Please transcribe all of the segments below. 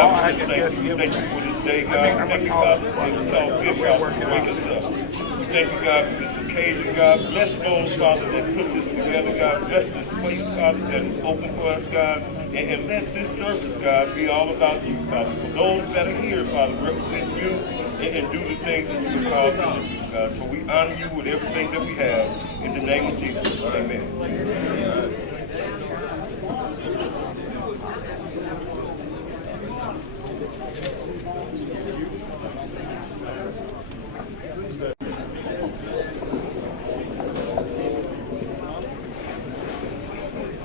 God, we just thank you. We thank you for this day, God. We thank you, God, for it's all good, God, to wake us up. We thank you, God, for this occasion, God. Bless those, Father, that put this together, God. Bless this place, Father, that is open for us, God. And let this service, God, be all about you, Father. For those that are here, Father, represent you and do the things that you have called them to do, God. So we honor you with everything that we have. In the name of Jesus, amen.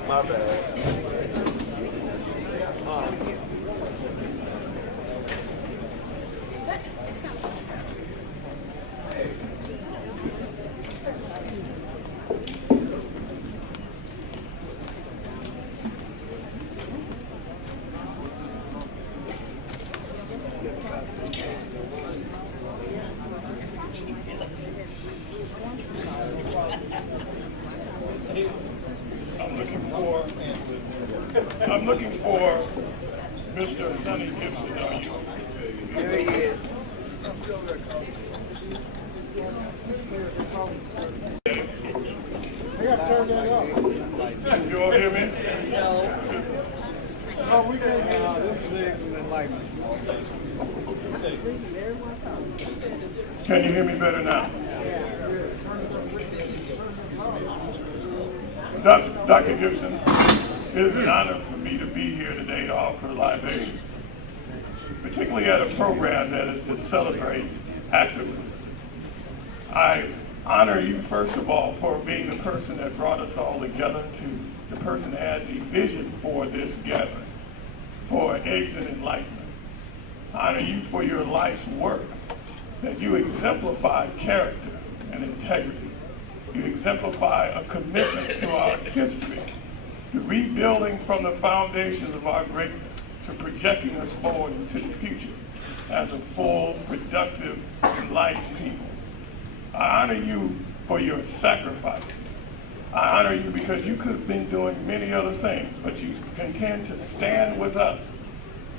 My bad. I'm looking for Mr. Sonny Gibson. Are you? Here he is. I got to turn that off. You all hear me? Oh, we can't. This is Enlightenment. Can you hear me better now? Dr. Gibson, it is an honor for me to be here today to offer libation, particularly at a program that is to celebrate activists. I honor you, first of all, for being the person that brought us all together, to the person that had the vision for this gathering, for AIDS and Enlightenment. I honor you for your life's work, that you exemplify character and integrity. You exemplify a commitment to our history, to rebuilding from the foundations of our greatness, to projecting us forward into the future as a full, productive, enlightened people. I honor you for your sacrifice. I honor you because you could have been doing many other things, but you contend to stand with us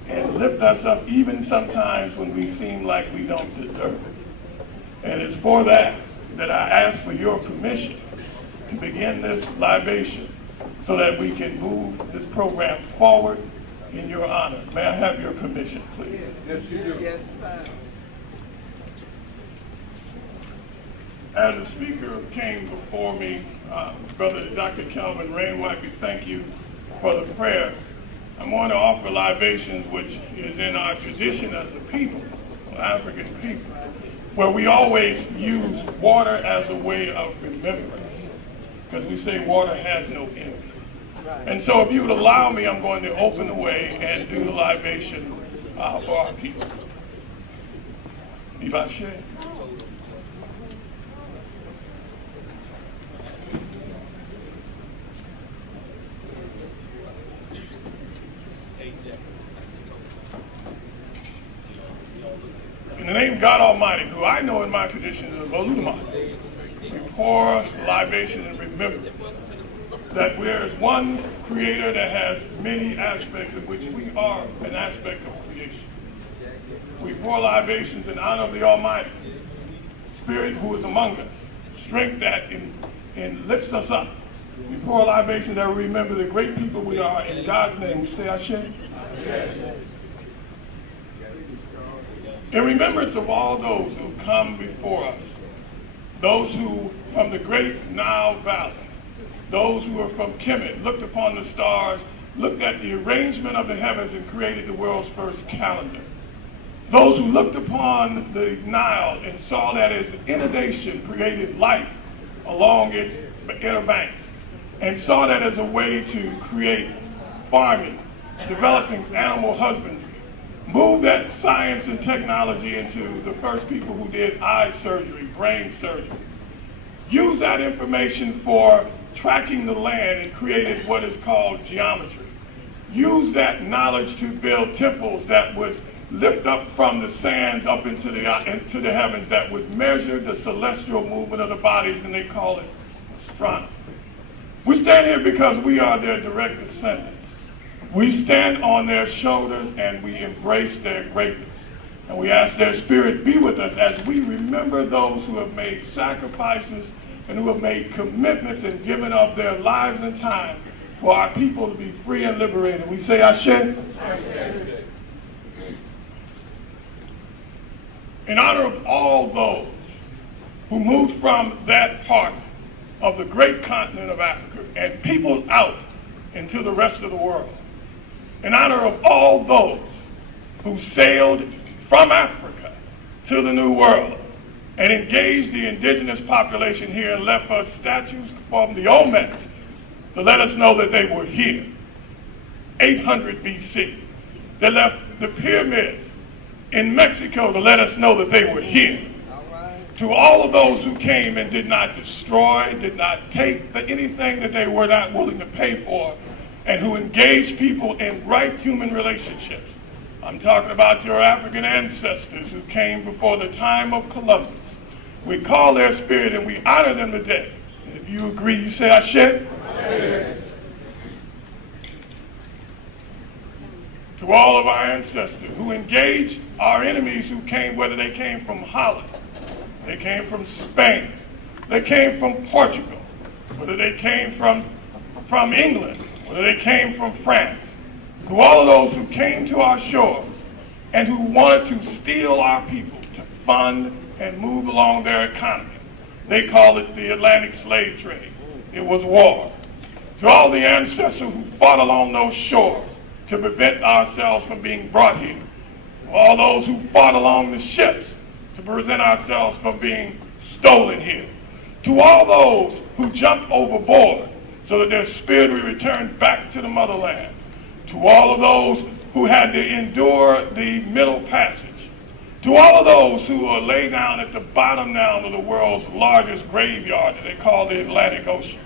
and lift us up even sometimes when we seem like we don't deserve it. And it's for that I ask for your permission to begin this libation so that we can move this program forward in your honor. May I have your permission, please? Yes, you do. Yes, sir. As a speaker came before me, Brother Dr. Calvin Rainwhite, we thank you for the prayer. I'm going to offer libations, which is in our tradition as a people, African people, where we always use water as a way of remembrance, because we say water has no enemy. And so if you would allow me, I'm going to open the way and do the libation for our people. Ibashe. In the name of God Almighty, who I know in my tradition is a Voluma, we pour libation in remembrance that there is one creator that has many aspects, of which we are an aspect of creation. We pour libations in honor of the Almighty, Spirit who is among us, strength that lifts us up. We pour libations that we remember the great people we are. In God's name, we say Ashe. In remembrance of all those who come before us, those who from the great Nile Valley, those who are from Kemet, looked upon the stars, looked at the arrangement of the heavens and created the world's first calendar. Those who looked upon the Nile and saw that its inundation created life along its inner banks, and saw that as a way to create farming, developing animal husbandry, move that science and technology into the first people who did eye surgery, brain surgery, use that information for tracking the land and created what is called geometry. Use that knowledge to build temples that would lift up from the sands up into the heavens, that would measure the celestial movement of the bodies, and they call it astronomy. We stand here because we are their direct descendants. We stand on their shoulders and we embrace their greatness. And we ask their spirit be with us as we remember those who have made sacrifices and who have made commitments and given up their lives and time for our people to be free and liberated. We say Ashe. In honor of all those who moved from that part of the great continent of Africa and people out into the rest of the world, in honor of all those who sailed from Africa to the New World and engaged the indigenous population here and left us statues from the Olmecs to let us know that they were here, 800 BC. They left the pyramids in Mexico to let us know that they were here. To all of those who came and did not destroy, did not take anything that they were not willing to pay for, and who engaged people in right human relationships. I'm talking about your African ancestors who came before the time of Columbus. We call their spirit and we honor them today. And if you agree, you say Ashe. Ashe. To all of our ancestors who engaged our enemies who came, whether they came from Holland, they came from Spain, they came from Portugal, whether they came from England, whether they came from France, to all of those who came to our shores and who wanted to steal our people to fund and move along their economy. They called it the Atlantic slave trade. It was war. To all the ancestors who fought along those shores to prevent ourselves from being brought here. To all those who fought along the ships to prevent ourselves from being stolen here. To all those who jumped overboard so that their spirit would return back to the motherland. To all of those who had to endure the Middle Passage. To all of those who are laid down at the bottom now of the world's largest graveyard that they call the Atlantic Ocean.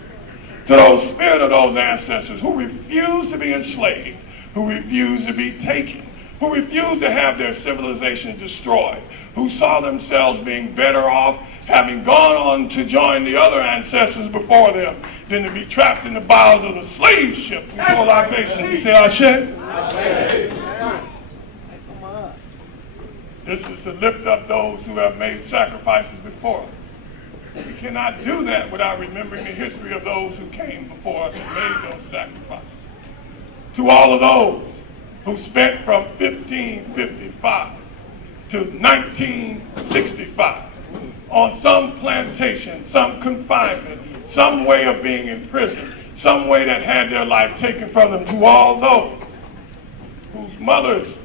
To those spirit of those ancestors who refused to be enslaved, who refused to be taken, who refused to have their civilization destroyed, who saw themselves being better off having gone on to join the other ancestors before them than to be trapped in the bowels of the slave ship before libation. We say Ashe. This is to lift up those who have made sacrifices before us. We cannot do that without remembering the history of those who came before us and made those sacrifices. To all of those who spent from 1555 to 1965 on some plantation, some confinement, some way of being in prison, some way that had their life taken from them. To all those whose mothers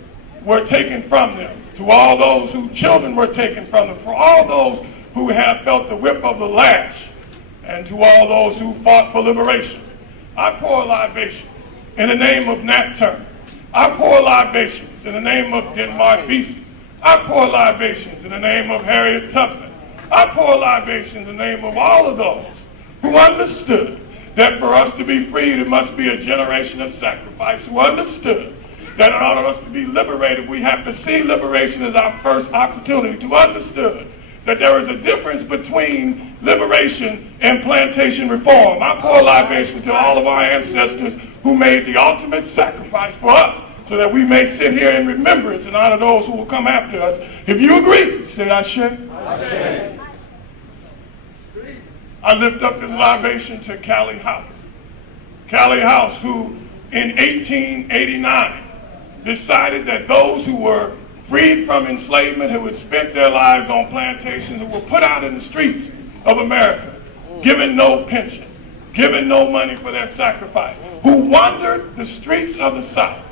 were taken from them, to all those whose children were taken from them, for all those who have felt the whip of the lash, and to all those who fought for liberation, I pour libations in the name of Nat Turner. I pour libations in the name of Denmark Vesey. I pour libations in the name of Harriet Tubman. I pour libations in the name of all of those who understood that for us to be freed, it must be a generation of sacrifice, who understood that in order for us to be liberated, we have to see liberation as our first opportunity, to understood that there is a difference between liberation and plantation reform. I pour libation to all of our ancestors who made the ultimate sacrifice for us, so that we may sit here in remembrance and honor those who will come after us. If you agree, say Ashe. Ashe. I lift up this libation to Callie House. Callie House, who in 1889 decided that those who were freed from enslavement, who had spent their lives on plantations, who were put out in the streets of America, given no pension, given no money for their sacrifice, who wandered the streets of the South.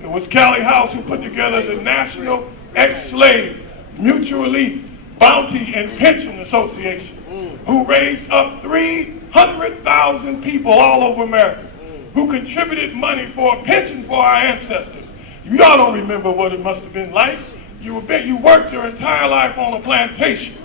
It was Callie House who put together the National Ex-Slave Mutual Relief Bounty and Pension Association, who raised up 300,000 people all over America, who contributed money for a pension for our ancestors. Y'all don't remember what it must have been like. You worked your entire life on a plantation.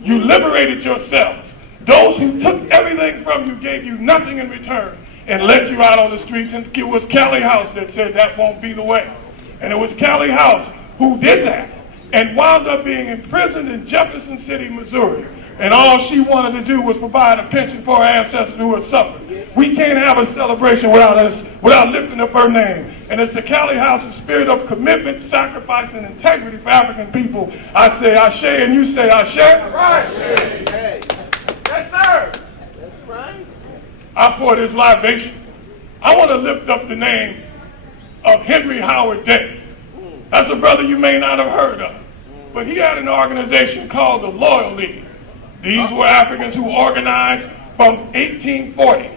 You liberated yourselves. Those who took everything from you gave you nothing in return and let you out on the streets. And it was Callie House that said that won't be the way. And it was Callie House who did that and wound up being imprisoned in Jefferson City, Missouri, And all she wanted to do was provide a pension for her ancestors who had suffered. We can't have a celebration without lifting up her name. And it's the Cali House's spirit of commitment, sacrifice, and integrity for African people. I say Ashe, and you say Ashe. Right. Hey. Yes, sir. That's right. I pour this libation. I want to lift up the name of Henry Howard Day. That's a brother you may not have heard of. But he had an organization called the Loyal League. These were Africans who organized from 1840,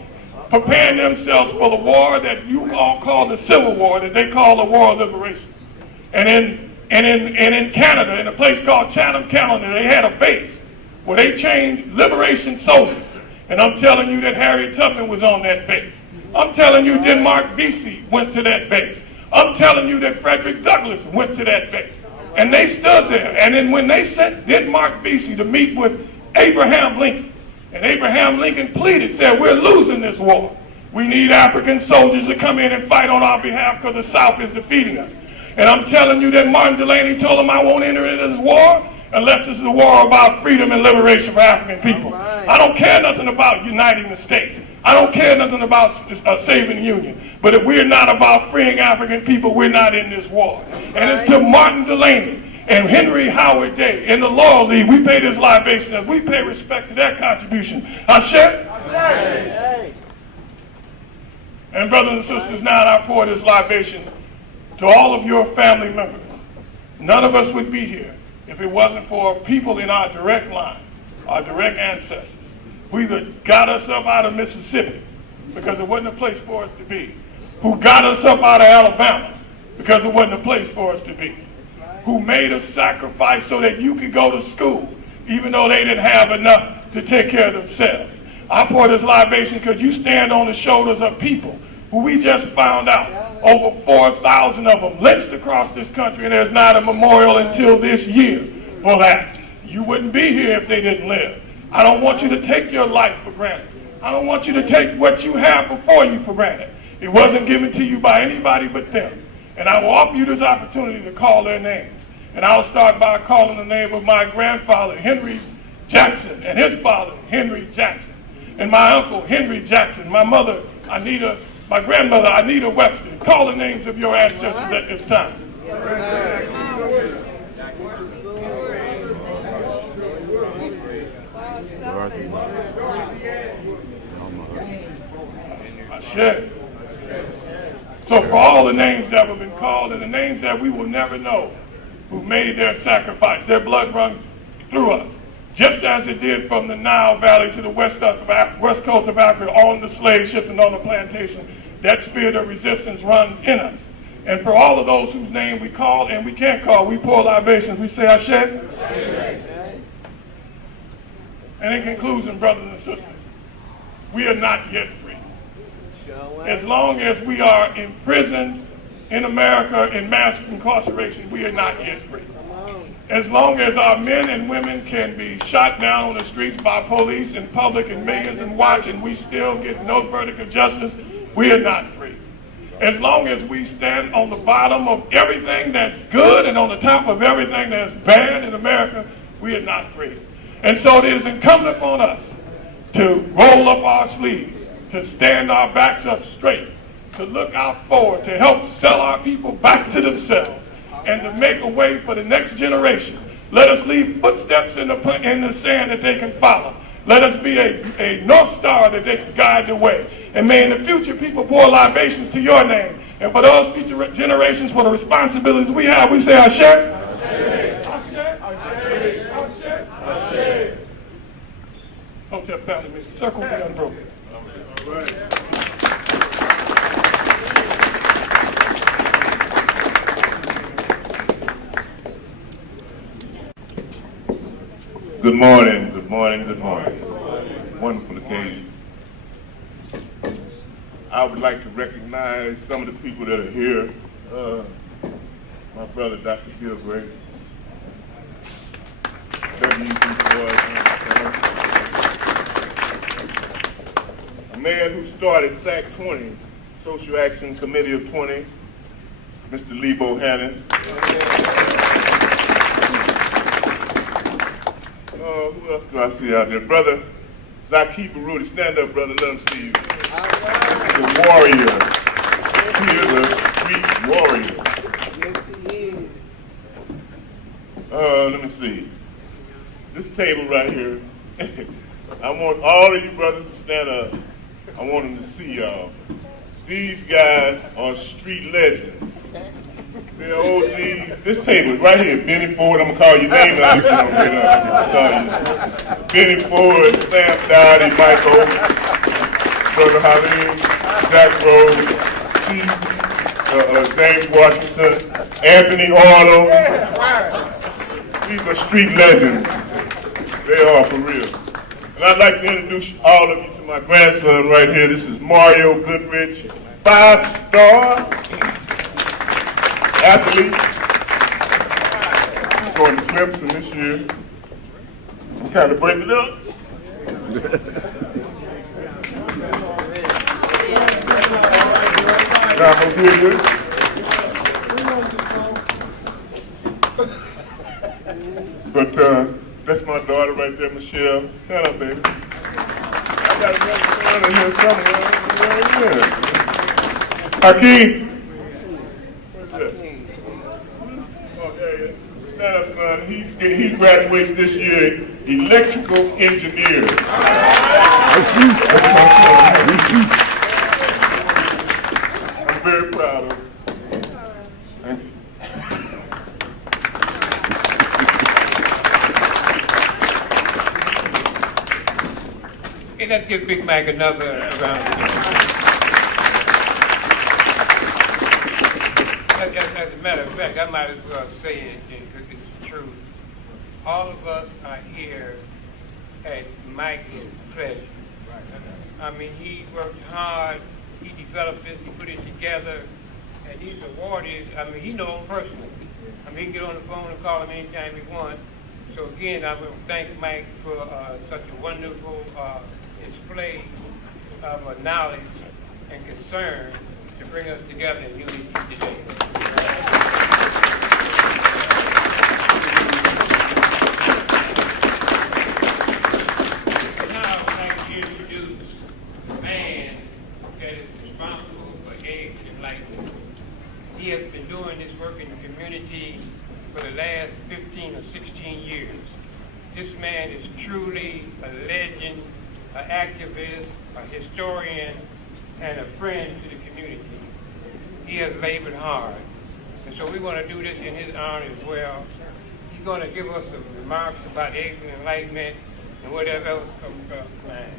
preparing themselves for the war that you all call the Civil War, that they call the War of Liberation. And in Canada, in a place called Chatham, Canada, they had a base where they trained liberation soldiers. And I'm telling you that Harriet Tubman was on that base. I'm telling you Denmark Vesey went to that base. I'm telling you that Frederick Douglass went to that base. And they stood there. And then when they sent Denmark Vesey to meet with Abraham Lincoln, and Abraham Lincoln pleaded, said, we're losing this war. We need African soldiers to come in and fight on our behalf because the South is defeating us. And I'm telling you that Martin Delany told him, I won't enter into this war unless this is a war about freedom and liberation for African people. Right. I don't care nothing about uniting the states. I don't care nothing about saving the Union. But if we're not about freeing African people, we're not in this war. And it's to Martin Delany and Henry Howard Day and the Loyal League, we pay this libation and we pay respect to their contribution. Ashe? Hey. And brothers and sisters, now I pour this libation to all of your family members. None of us would be here if it wasn't for people in our direct line, our direct ancestors, who either got us up out of Mississippi because it wasn't a place for us to be, who got us up out of Alabama because it wasn't a place for us to be, who made a sacrifice so that you could go to school, even though they didn't have enough to take care of themselves. I pour this libation because you stand on the shoulders of people who we just found out, over 4,000 of them lynched across this country, and there's not a memorial until this year for that. You wouldn't be here if they didn't live. I don't want you to take your life for granted. I don't want you to take what you have before you for granted. It wasn't given to you by anybody but them. And I will offer you this opportunity to call their names. And I'll start by calling the name of my grandfather, Henry Jackson, and his father, Henry Jackson, and my uncle, Henry Jackson, my mother, Anita, my grandmother, Anita Webster. Call the names of your ancestors at this time. Ashe. So for all the names that have been called and the names that we will never know, who made their sacrifice, their blood run through us, just as it did from the Nile Valley to the west coast of Africa, on the slave ships and on the plantation, that spirit of resistance run in us. And for all of those whose name we call and we can't call, we pour libations, we say Ashe. And in conclusion, brothers and sisters, we are not yet free. As long as we are imprisoned in America in mass incarceration, we are not yet free. As long as our men and women can be shot down on the streets by police in public and millions and watch, and we still get no verdict of justice, we are not free. As long as we stand on the bottom of everything that's good and on the top of everything that's bad in America, we are not free. And so it is incumbent upon us to roll up our sleeves, to stand our backs up straight, to look out forward, to help sell our people back to themselves, and to make a way for the next generation. Let us leave footsteps in the sand that they can follow. Let us be a North Star that they can guide the way. And may in the future people pour libations to your name. And for those future generations, for the responsibilities we have, we say Ashe. Ashe. Ashe. Ashe. Ashe. Hotel family meeting. Circle be unbroken. Good morning, good morning, good morning. Wonderful occasion. I would like to recognize some of the people that are here. My brother, Dr. Bill Grace. A man who started SAC 20, Social Action Committee of 20, Mr. Lee Bohannon. Who else do I see out there? Brother Zaki Baruti. Stand up, brother. Let him see you. He's a warrior. He is a street warrior. Yes, he is. Let me see. This table right here. I want all of you brothers to stand up. I want them to see y'all. These guys are street legends. They're OGs. This table is right here. Benny Ford. I'm going to call your name out if you don't get up. I'll call you. Benny Ford, Sam Dowdy, Michael, Brother Halim, Jack Rose, Chief, James Washington, Anthony Arnold. These are street legends. They are for real. And I'd like to introduce all of you to my grandson right here. This is Mario Goodrich, 5-star athlete. He's going to Clemson this year. I'm kind of breaking it up. Now I'm going to hear you. But that's my daughter right there, Michelle. Stand up, baby. I got another son in here somewhere. Where is it? Hakeem. Where's that? Oh, there he is. Stand up, son. He graduates this year, electrical engineer. That's my son. I'm very proud of him. Thank you. Hey, let's give Big Mac another round. As a matter of fact, I might as well say it because it's the truth. All of us are here at Mike's pleasure. I mean, he worked hard, he developed this, he put it together, and these awardees, I mean, he knows him personally. I mean, he can get on the phone and call him anytime he wants. So again, I want to thank Mike for such a wonderful display of knowledge and concern to bring us together in unity today. Now I'd like to introduce the man that is responsible for AIDS and Enlightenment. He has been doing this work in the community for the last 15 or 16 years. This man is truly a legend, an activist, a historian, and a friend to the community. He has labored hard. And so we want to do this in his honor as well. He's going to give us some remarks about AIDS and Enlightenment and whatever else comes up planned.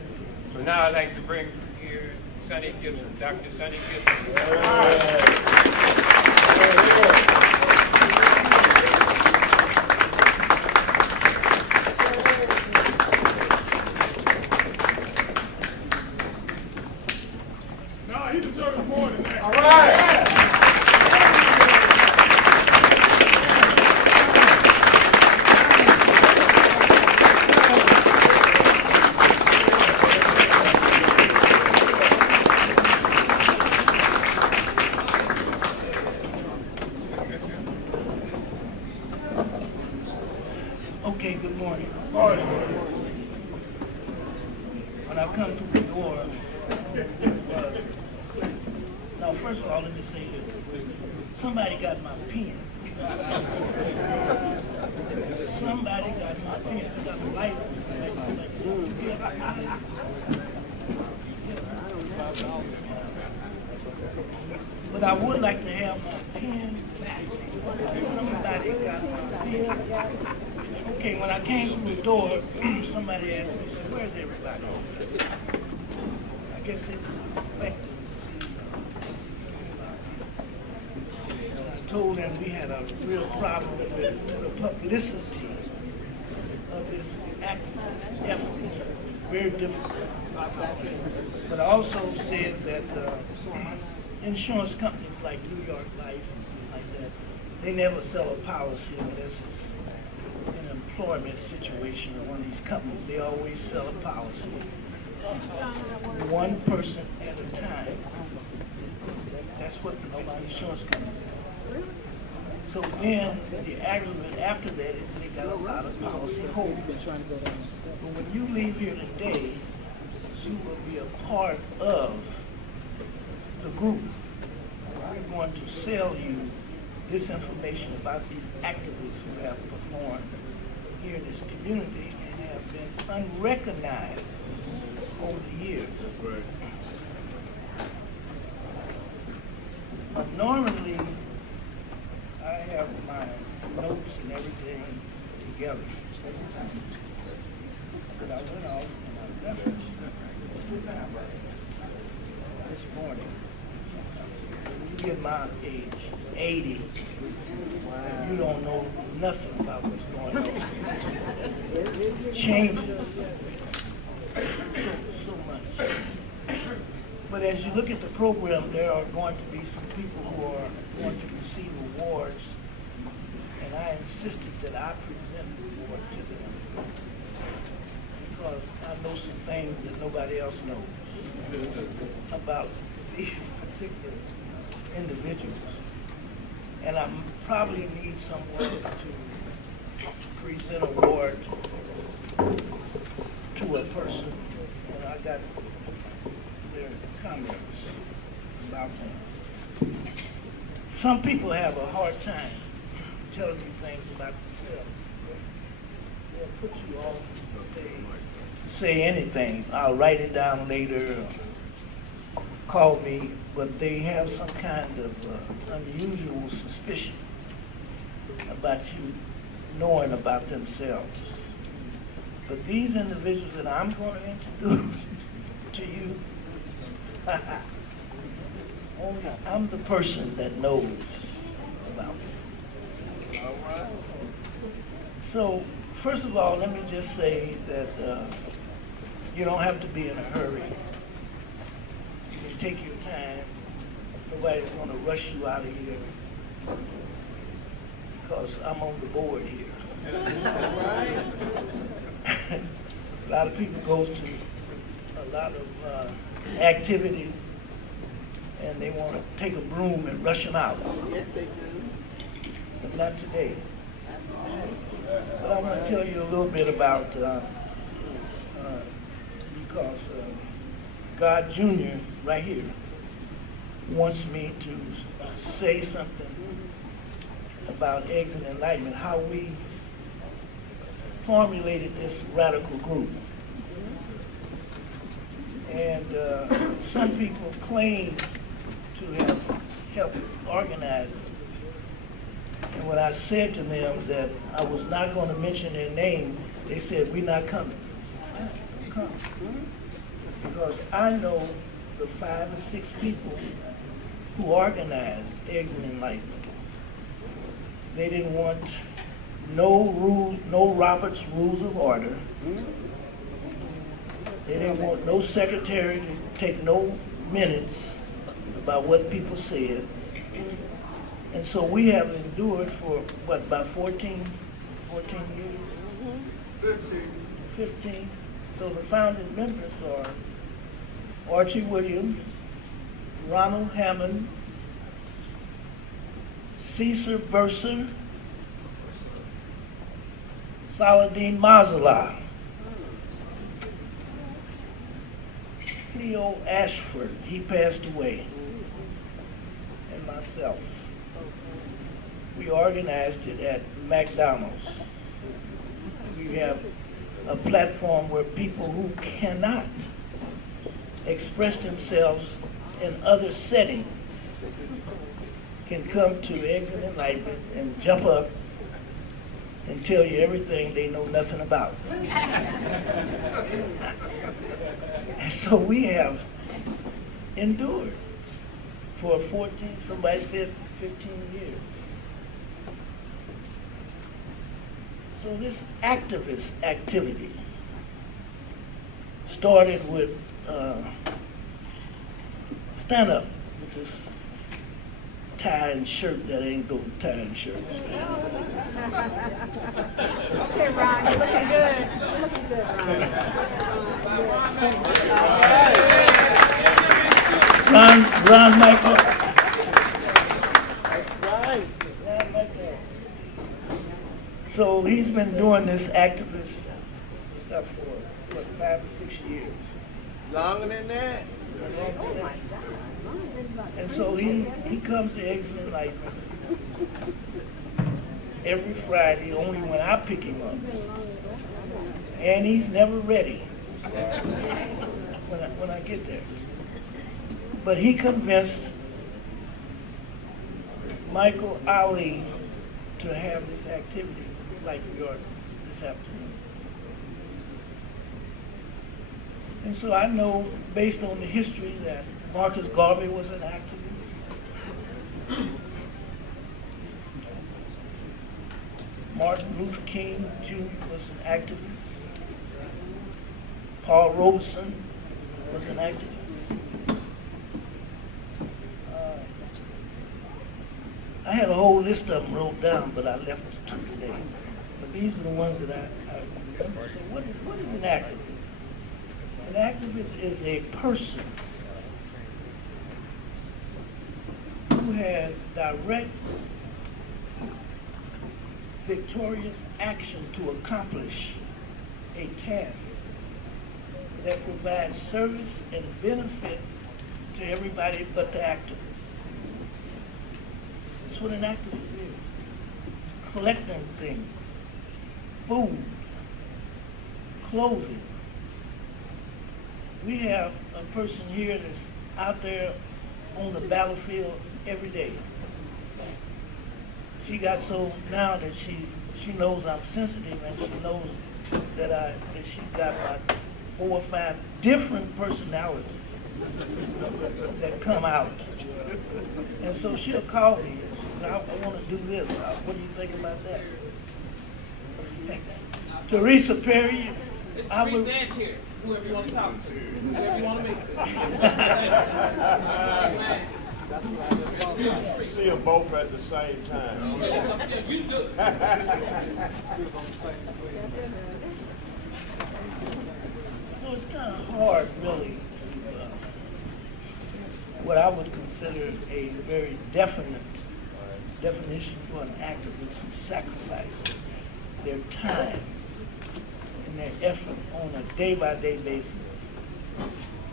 So now I'd like to bring here Sonny Gibson, Dr. Sonny Gibson. He deserves more than that. All right. Okay, good morning. Morning. When I come through the door, now first of all, let me say this. Somebody got my pen. Somebody got my pen. It's got a light on it. But I would like to have my pen back. Somebody got my pen. Okay, when I came through the door, somebody asked me, so where's everybody? I guess they was expecting to see. I told them we had a real problem with the publicity of this activist effort. Very difficult. But I also said that insurance companies like New York Life and stuff like that, they never sell a policy unless it's an employment situation at one of these companies. They always sell a policy one person at a time. That's what the insurance companies do. So then the aggravate after that is they got a lot of policy holes. But when you leave here today, you will be a part of the group. We're going to sell you this information about these activists who have performed here in this community and have been unrecognized over the years. Right. Normally, I have my notes and everything together. But I went off and I left it this morning. When you get my age, 80, you don't know nothing about what's going on. Changes so much. But as you look at the program, there are going to be some people who are going to receive awards, and I insisted that I present the award to them because I know some things that nobody else knows about these particular individuals. And I probably need someone to present an award to a person, and I got their comments about them. Some people have a hard time telling you things about themselves. They'll put you off and say anything. I'll write it down later, or call me, but they have some kind of unusual suspicion about you knowing about themselves. But these individuals that I'm going to introduce to you, I'm the person that knows about it. All right. So, first of all, let me just say that you don't have to be in a hurry. You can take your time. Nobody's going to rush you out of here because I'm on the board here. A lot of people go to a lot of activities and they want to take a broom and rush them out. Yes, they do. But not today. But I want to tell you a little bit about, because God Jr. right here wants me to say something about Eggs and Enlightenment, how we formulated this radical group. And some people claim to have helped organize it. And when I said to them that I was not going to mention their name, they said, "We're not coming." Come. Because I know the 5 or 6 people who organized Eggs and Enlightenment. They didn't want no rules, no Robert's Rules of Order. They didn't want no secretary to take no minutes about what people said. And so we have endured for, what, about 14 years? 15. So the founding members are Archie Williams, Ronald Hammond, Cesar Verser, Saladin Mazala, Cleo Ashford, he passed away, and myself. We organized it at McDonald's. We have a platform where people who cannot express themselves in other settings can come to Eggs and Enlightenment and jump up and tell you everything they know nothing about. And so we have endured for 14, somebody said 15 years. So this activist activity started with, stand up with this tie and shirt that ain't no tie and shirt. Okay, Ron, you're looking good. You're looking good, Ron. Ron Michael. That's right. Ron Michael So he's been doing this activist stuff for, what, 5 or 6 years. Longer than that? And so he comes to Exit Enlightenment every Friday, only when I pick him up. And he's never ready when I get there. But he convinced Michael Ali to have this activity like we are this afternoon. And so I know, based on the history, that Marcus Garvey was an activist. Martin Luther King Jr. was an activist. Paul Robeson was an activist. I had a whole list of them wrote down, but I left it to today. But these are the ones that I remember. So what is an activist? An activist is a person who has direct, victorious action to accomplish a task that provides service and benefit to everybody but the activist. That's what an activist is. Collecting things, food, clothing. We have a person here that's out there on the battlefield every day. She got so now that she knows I'm sensitive, and she knows that she's got about 4 or 5 different personalities that come out. And so she'll call me and she says, I want to do this. What do you think about that? Teresa Perry. It's Teresa and Terry, whoever you want to talk to, whoever you want to meet. See them both at the same time. Yeah, you do it. So it's kind of hard, really, to what I would consider a very definite definition for an activist who sacrifices their time and their effort on a day-by-day basis,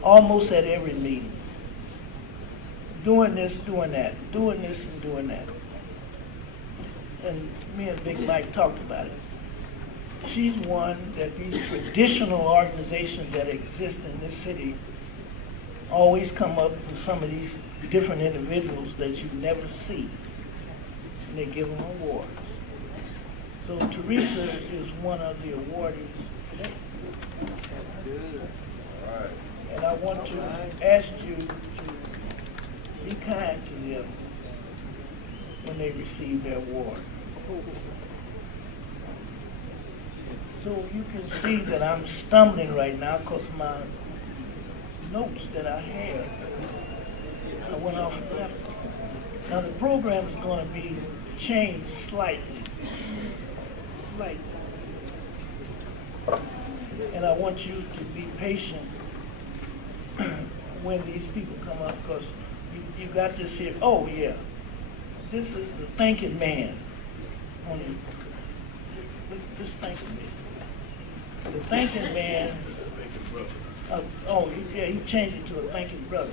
almost at every meeting. Doing this, doing that, doing this and doing that. And me and Big Mike talked about it. She's one that these traditional organizations that exist in this city always come up with some of these different individuals that you never see, and they give them awards. So Teresa is one of the awardees today. And I want to ask you to be kind to them when they receive their award. So you can see that I'm stumbling right now because my notes that I had, I went off and left them. Now the program is going to be changed slightly. And I want you to be patient when these people come up, because you got this here. Oh yeah, this is the thinking man. This thinking man. The thinking man. He changed it to a thinking brother.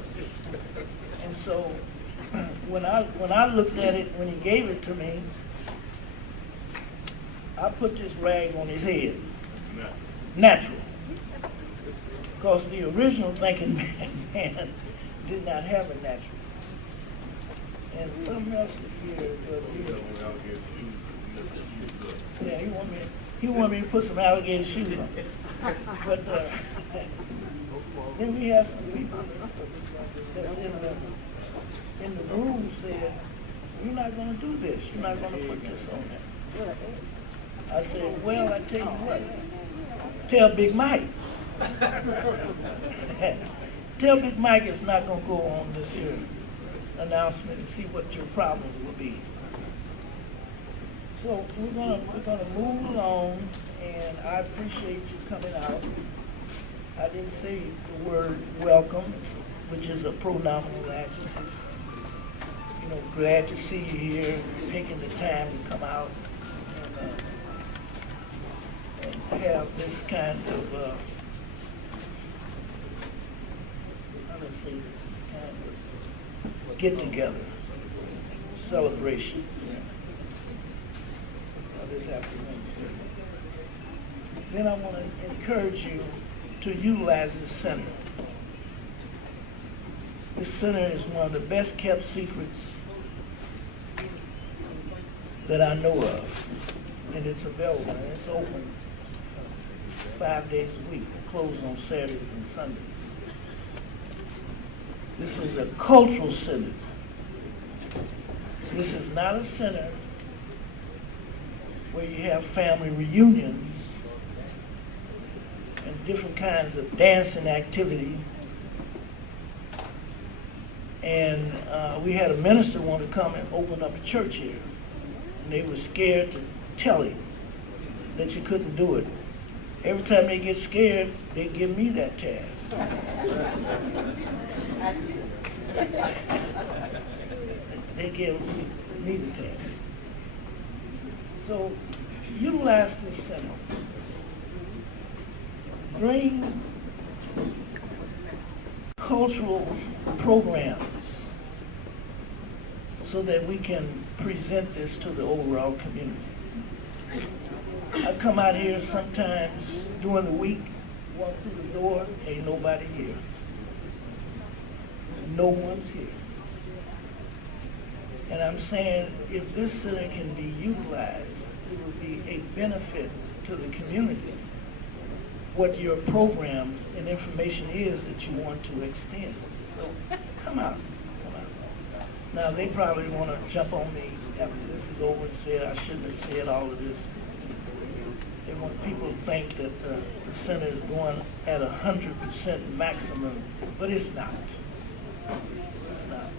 And so when I looked at it, when he gave it to me, I put this rag on his head. Natural. Because the original thinking man did not have a natural. And something else is here. Yeah, he wanted me to put some alligator shoes on. But then we have some people that's in the room said, you're not going to do this. You're not going to put this on there. I said, well, I tell you what. Tell Big Mike. Tell Big Mike it's not going to go on this here announcement and see what your problems will be. So we're gonna move along, and I appreciate you coming out. I didn't say the word welcome, which is a pronominal adjective. You know, glad to see you here, taking the time to come out. And, have this kind of, how do I say this kind of get-together, celebration this afternoon. Then I want to encourage you to utilize this center. This center is one of the best kept secrets that I know of, and it's available, and it's open 5 days a week, closed on Saturdays and Sundays. This is a cultural center. This is not a center where you have family reunions and different kinds of dancing activity. And we had a minister want to come and open up a church here, and they were scared to tell him that you couldn't do it. Every time they get scared, they give me that task. They give me the task. So utilize this center. Bring cultural programs so that we can present this to the overall community. I come out here sometimes during the week, walk through the door, ain't nobody here. No one's here. And I'm saying if this center can be utilized, it will be a benefit to the community. What your program and information is that you want to extend. So come out. Now they probably want to jump on me after this is over and say I shouldn't have said all of this. They want people to think that the center is going at 100% maximum, but it's not. It's not.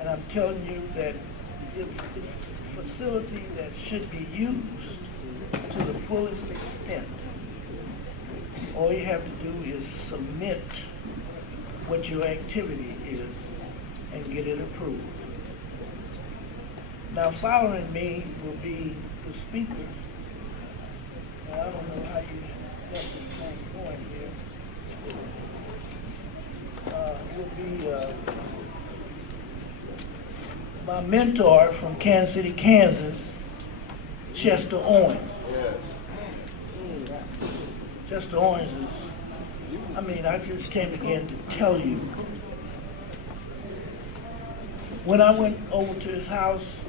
And I'm telling you that it's a facility that should be used to the fullest extent. All you have to do is submit what your activity is and get it approved. Now following me will be the speaker. Now, I don't know how you got this thing going here. Will be my mentor from Kansas City, Kansas, Chester Owens. Yes. Chester Owens is, I just came again to tell you. When I went over to his house,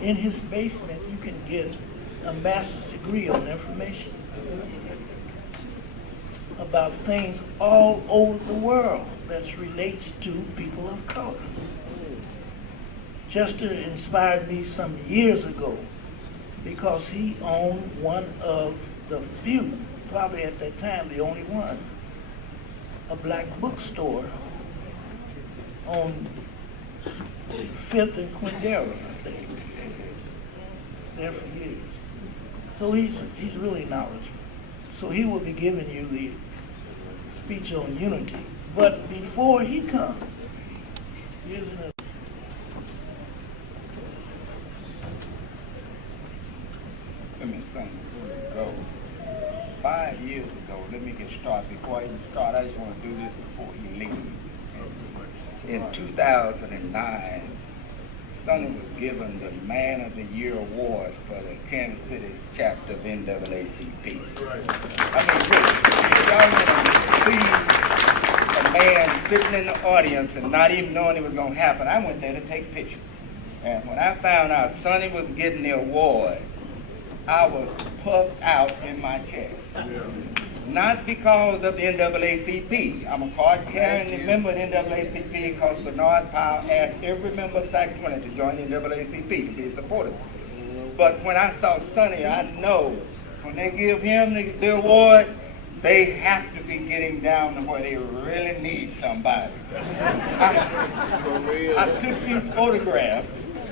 in his basement, you can get a master's degree on information about things all over the world that relates to people of color. Chester inspired me some years ago because he owned one of the few, probably at that time the only one, a black bookstore on 5th and Quindara, I think. There for years. So he's really knowledgeable. So he will be giving you the speech on unity. But before he comes, here's another. Let me think before we go. 5 years ago, let me get started. Before I even start, I just want to do this before he leaves. In 2009, Sonny was given the Man of the Year award for the Kansas City chapter of NAACP. Right. Really, y'all want to see a man sitting in the audience and not even knowing it was going to happen. I went there to take pictures. And when I found out Sonny was getting the award, I was puffed out in my chest. Yeah. Not because of the NAACP. I'm a card-carrying member of the NAACP because Bernard Powell asked every member of SAC 20 to join the NAACP to be supportive. But when I saw Sonny, I know when they give him the award, they have to be getting down to where they really need somebody. I took these photographs,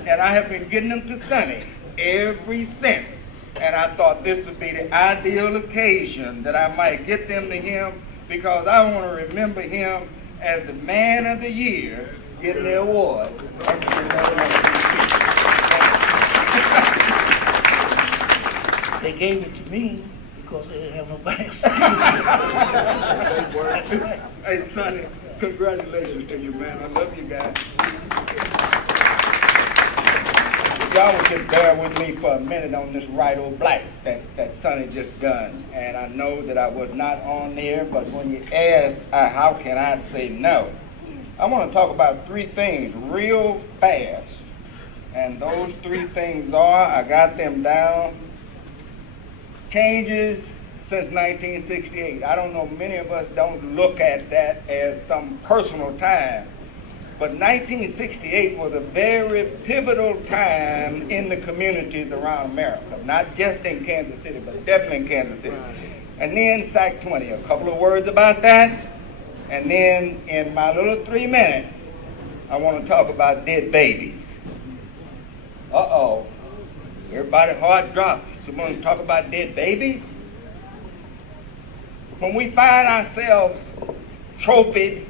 and I have been getting them to Sonny ever since. And I thought this would be the ideal occasion that I might get them to him because I want to remember him as the Man of the Year getting the award. They gave it to me because they didn't have nobody to steal. That's right. Hey, Sonny, congratulations to you, man. I love you guys. Y'all would just bear with me for a minute on this right or black that Sonny just done. And I know that I was not on there, but when you asked, how can I say no? I want to talk about three things real fast. And those three things are, I got them down, changes since 1968. I don't know, many of us don't look at that as some personal time. But 1968 was a very pivotal time in the communities around America, not just in Kansas City, but definitely in Kansas City. And then SAC 20, a couple of words about that. And then in my little 3 minutes, I want to talk about dead babies. Uh-oh, everybody heart dropped. So we're going to talk about dead babies? When we find ourselves trophied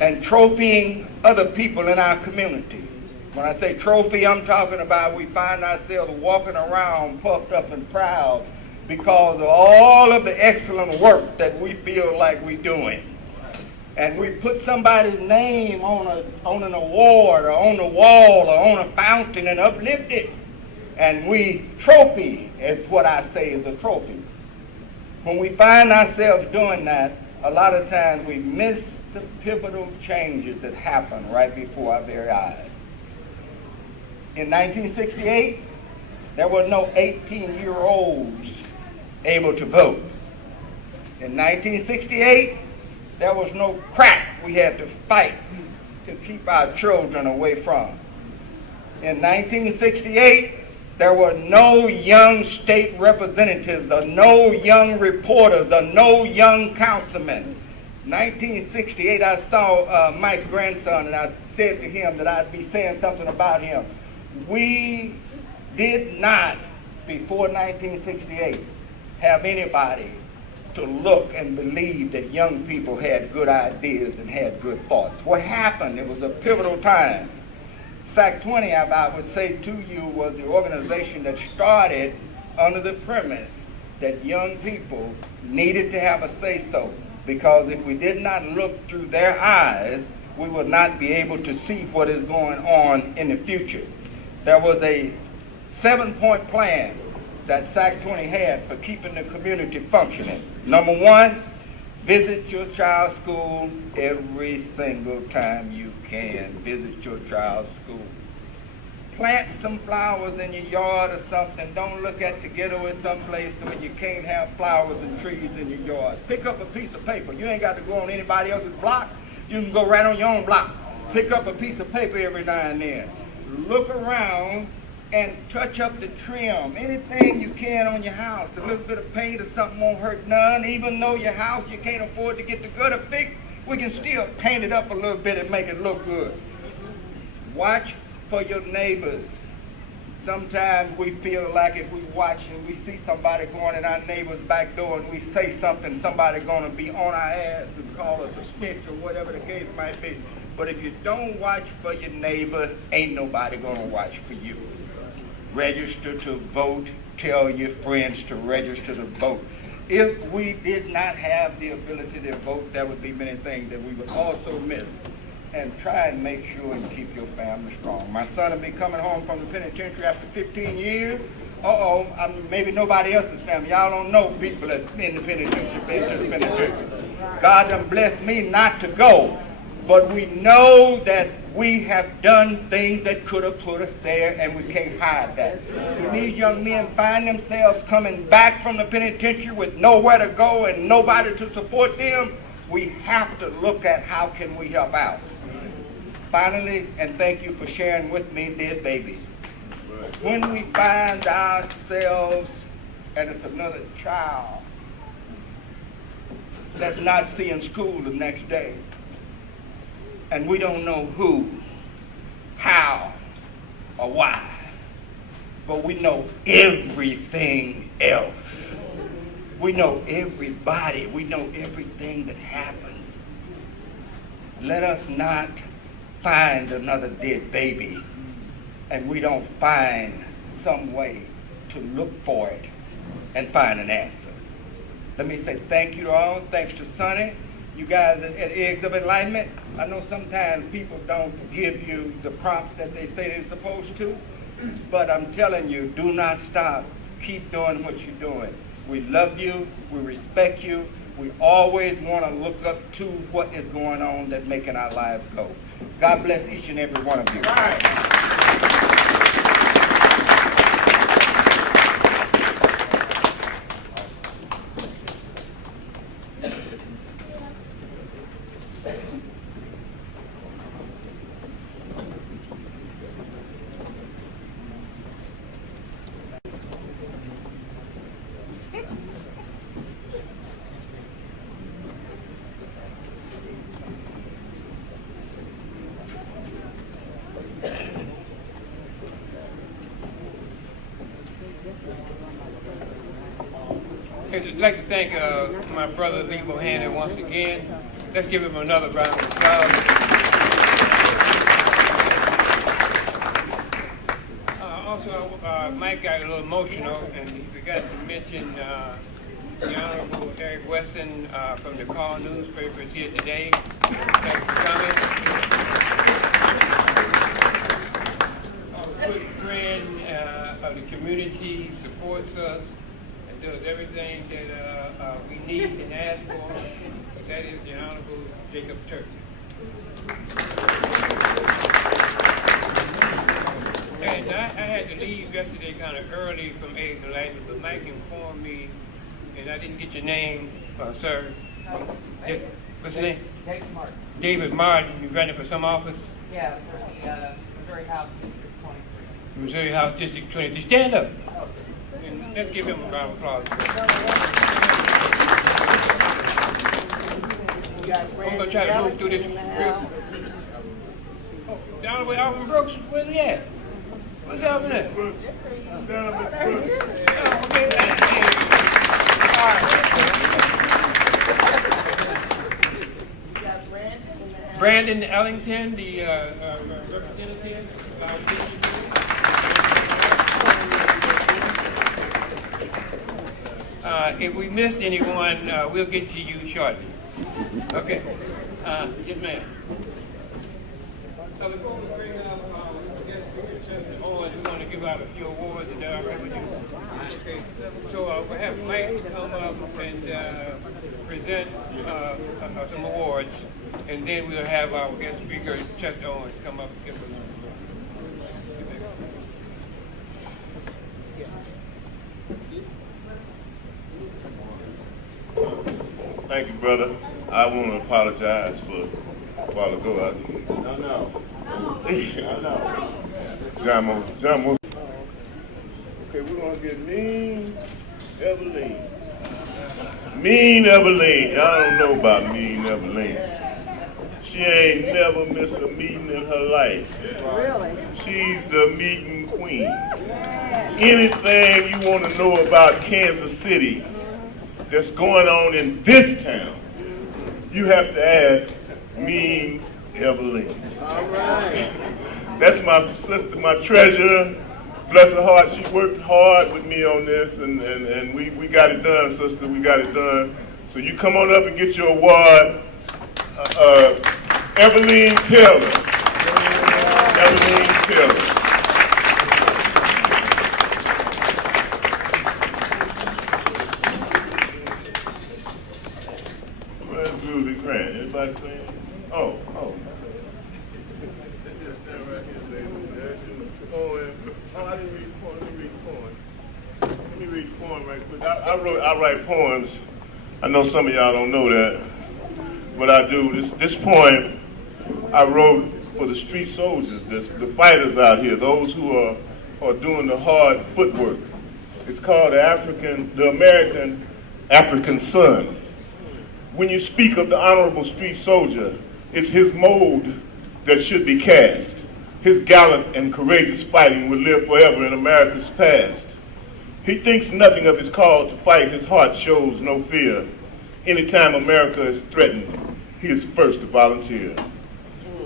and trophying other people in our community. When I say trophy, I'm talking about we find ourselves walking around puffed up and proud because of all of the excellent work that we feel like we're doing. And we put somebody's name on an award or on the wall or on a fountain and uplift it. And we trophy is what I say is a trophy. When we find ourselves doing that, a lot of times we miss the pivotal changes that happen right before our very eyes. In 1968, there were no 18-year-olds able to vote. In 1968, there was no crack we had to fight to keep our children away from. In 1968, there were no young state representatives, or no young reporters, or no young councilmen. 1968, I saw Mike's grandson, and I said to him that I'd be saying something about him. We did not, before 1968, have anybody to look and believe that young people had good ideas and had good thoughts. What happened, it was a pivotal time. SAC 20, I would say to you, was the organization that started under the premise that young people needed to have a say-so, because if we did not look through their eyes, we would not be able to see what is going on in the future. There was a 7-point plan that SAC 20 had for keeping the community functioning. Number one, visit your child's school every single time you can. Visit your child's school. Plant some flowers in your yard or something. Don't look at the ghetto as someplace where you can't have flowers and trees in your yard. Pick up a piece of paper. You ain't got to go on anybody else's block. You can go right on your own block. Pick up a piece of paper every now and then. Look around and touch up the trim. Anything you can on your house. A little bit of paint or something won't hurt none. Even though your house, you can't afford to get the gutter fixed, we can still paint it up a little bit and make it look good. Watch for your neighbors. Sometimes we feel like if we watch and we see somebody going in our neighbor's back door and we say something, somebody's going to be on our ass and call us a snitch or whatever the case might be. But if you don't watch for your neighbor, ain't nobody going to watch for you. Register to vote. Tell your friends to register to vote. If we did not have the ability to vote, there would be many things that we would also miss. And try and make sure and keep your family strong. My son will be coming home from the penitentiary after 15 years. Maybe nobody else's family. Y'all don't know people that's in the penitentiary, been to the penitentiary. God done blessed me not to go. But we know that we have done things that could have put us there, and we can't hide that. When these young men find themselves coming back from the penitentiary with nowhere to go and nobody to support them, we have to look at how can we help out. Finally, and thank you for sharing with me, dead babies. When we find ourselves, and it's another child that's not seeing school the next day, and we don't know who, how, or why, but we know everything else. We know everybody. We know everything that happens. Let us not find another dead baby and we don't find some way to look for it and find an answer. Let me say thank you to all. Thanks to Sonny. You guys at Eggs of Enlightenment, I know sometimes people don't give you the props that they say they're supposed to, but I'm telling you, do not stop. Keep doing what you're doing. We love you. We respect you. We always want to look up to what is going on that's making our lives go. God bless each and every one of you. All right. I'd like to thank my brother Lee Bohannon once again. Let's give him another round of applause. Also, Mike got a little emotional, and he forgot to mention the Honorable Eric Wesson from the Call newspaper is here today. Thanks for coming. A good friend of the community, supports us, does everything that we need and ask for. That is the Honorable Jacob Turk. And I had to leave yesterday kind of early from 8 to 11, but Mike informed me, and I didn't get your name, sir. What's your name? David Martin. David Martin. You running for some office? Yeah, for the Missouri House District 23. Missouri House District 23. Stand up. And let's give him a round of applause. I'm going to try to move through this real. Oh, down the way, Alvin Brooks, where's he at? What's Alvin at? Oh, okay. All right. Brandon Ellington, the representative. If we missed anyone, we'll get to you shortly. Okay. Yes, ma'am. So before we bring up guest speakers and awards, we want to give out a few awards, and they're all right with you. Okay. So we'll have Mike come up and present some awards, and then we'll have our guest speaker, Chuck Owens, come up and give us. Thank you, brother. I want to apologize for a while ago. No. John Mo. Okay, we're going to get Mean Evelyn. Mean Evelyn. Y'all don't know about Mean Evelyn. She ain't never missed a meeting in her life. Really? She's the meeting queen. Anything you want to know about Kansas City that's going on in this town, you have to ask Mean Evelyn. All right. That's my sister, my treasurer. Bless her heart, she worked hard with me on this, and we got it done, sister. We got it done. So you come on up and get your award. Evelyn Taylor. Evelyn Taylor. Where's Julie Grant? Anybody saying? Oh. Just stand right here, lady. There's the poem. Oh, I didn't read the poem. Let me read the poem right quick. I write poems. I know some of y'all don't know that, but I do. This poem I wrote for the street soldiers, the fighters out here, those who are doing the hard footwork. It's called the American African Son. When you speak of the honorable street soldier, it's his mold that should be cast. His gallant and courageous fighting will live forever in America's past. He thinks nothing of his call to fight. His heart shows no fear. Anytime America is threatened, he is first to volunteer.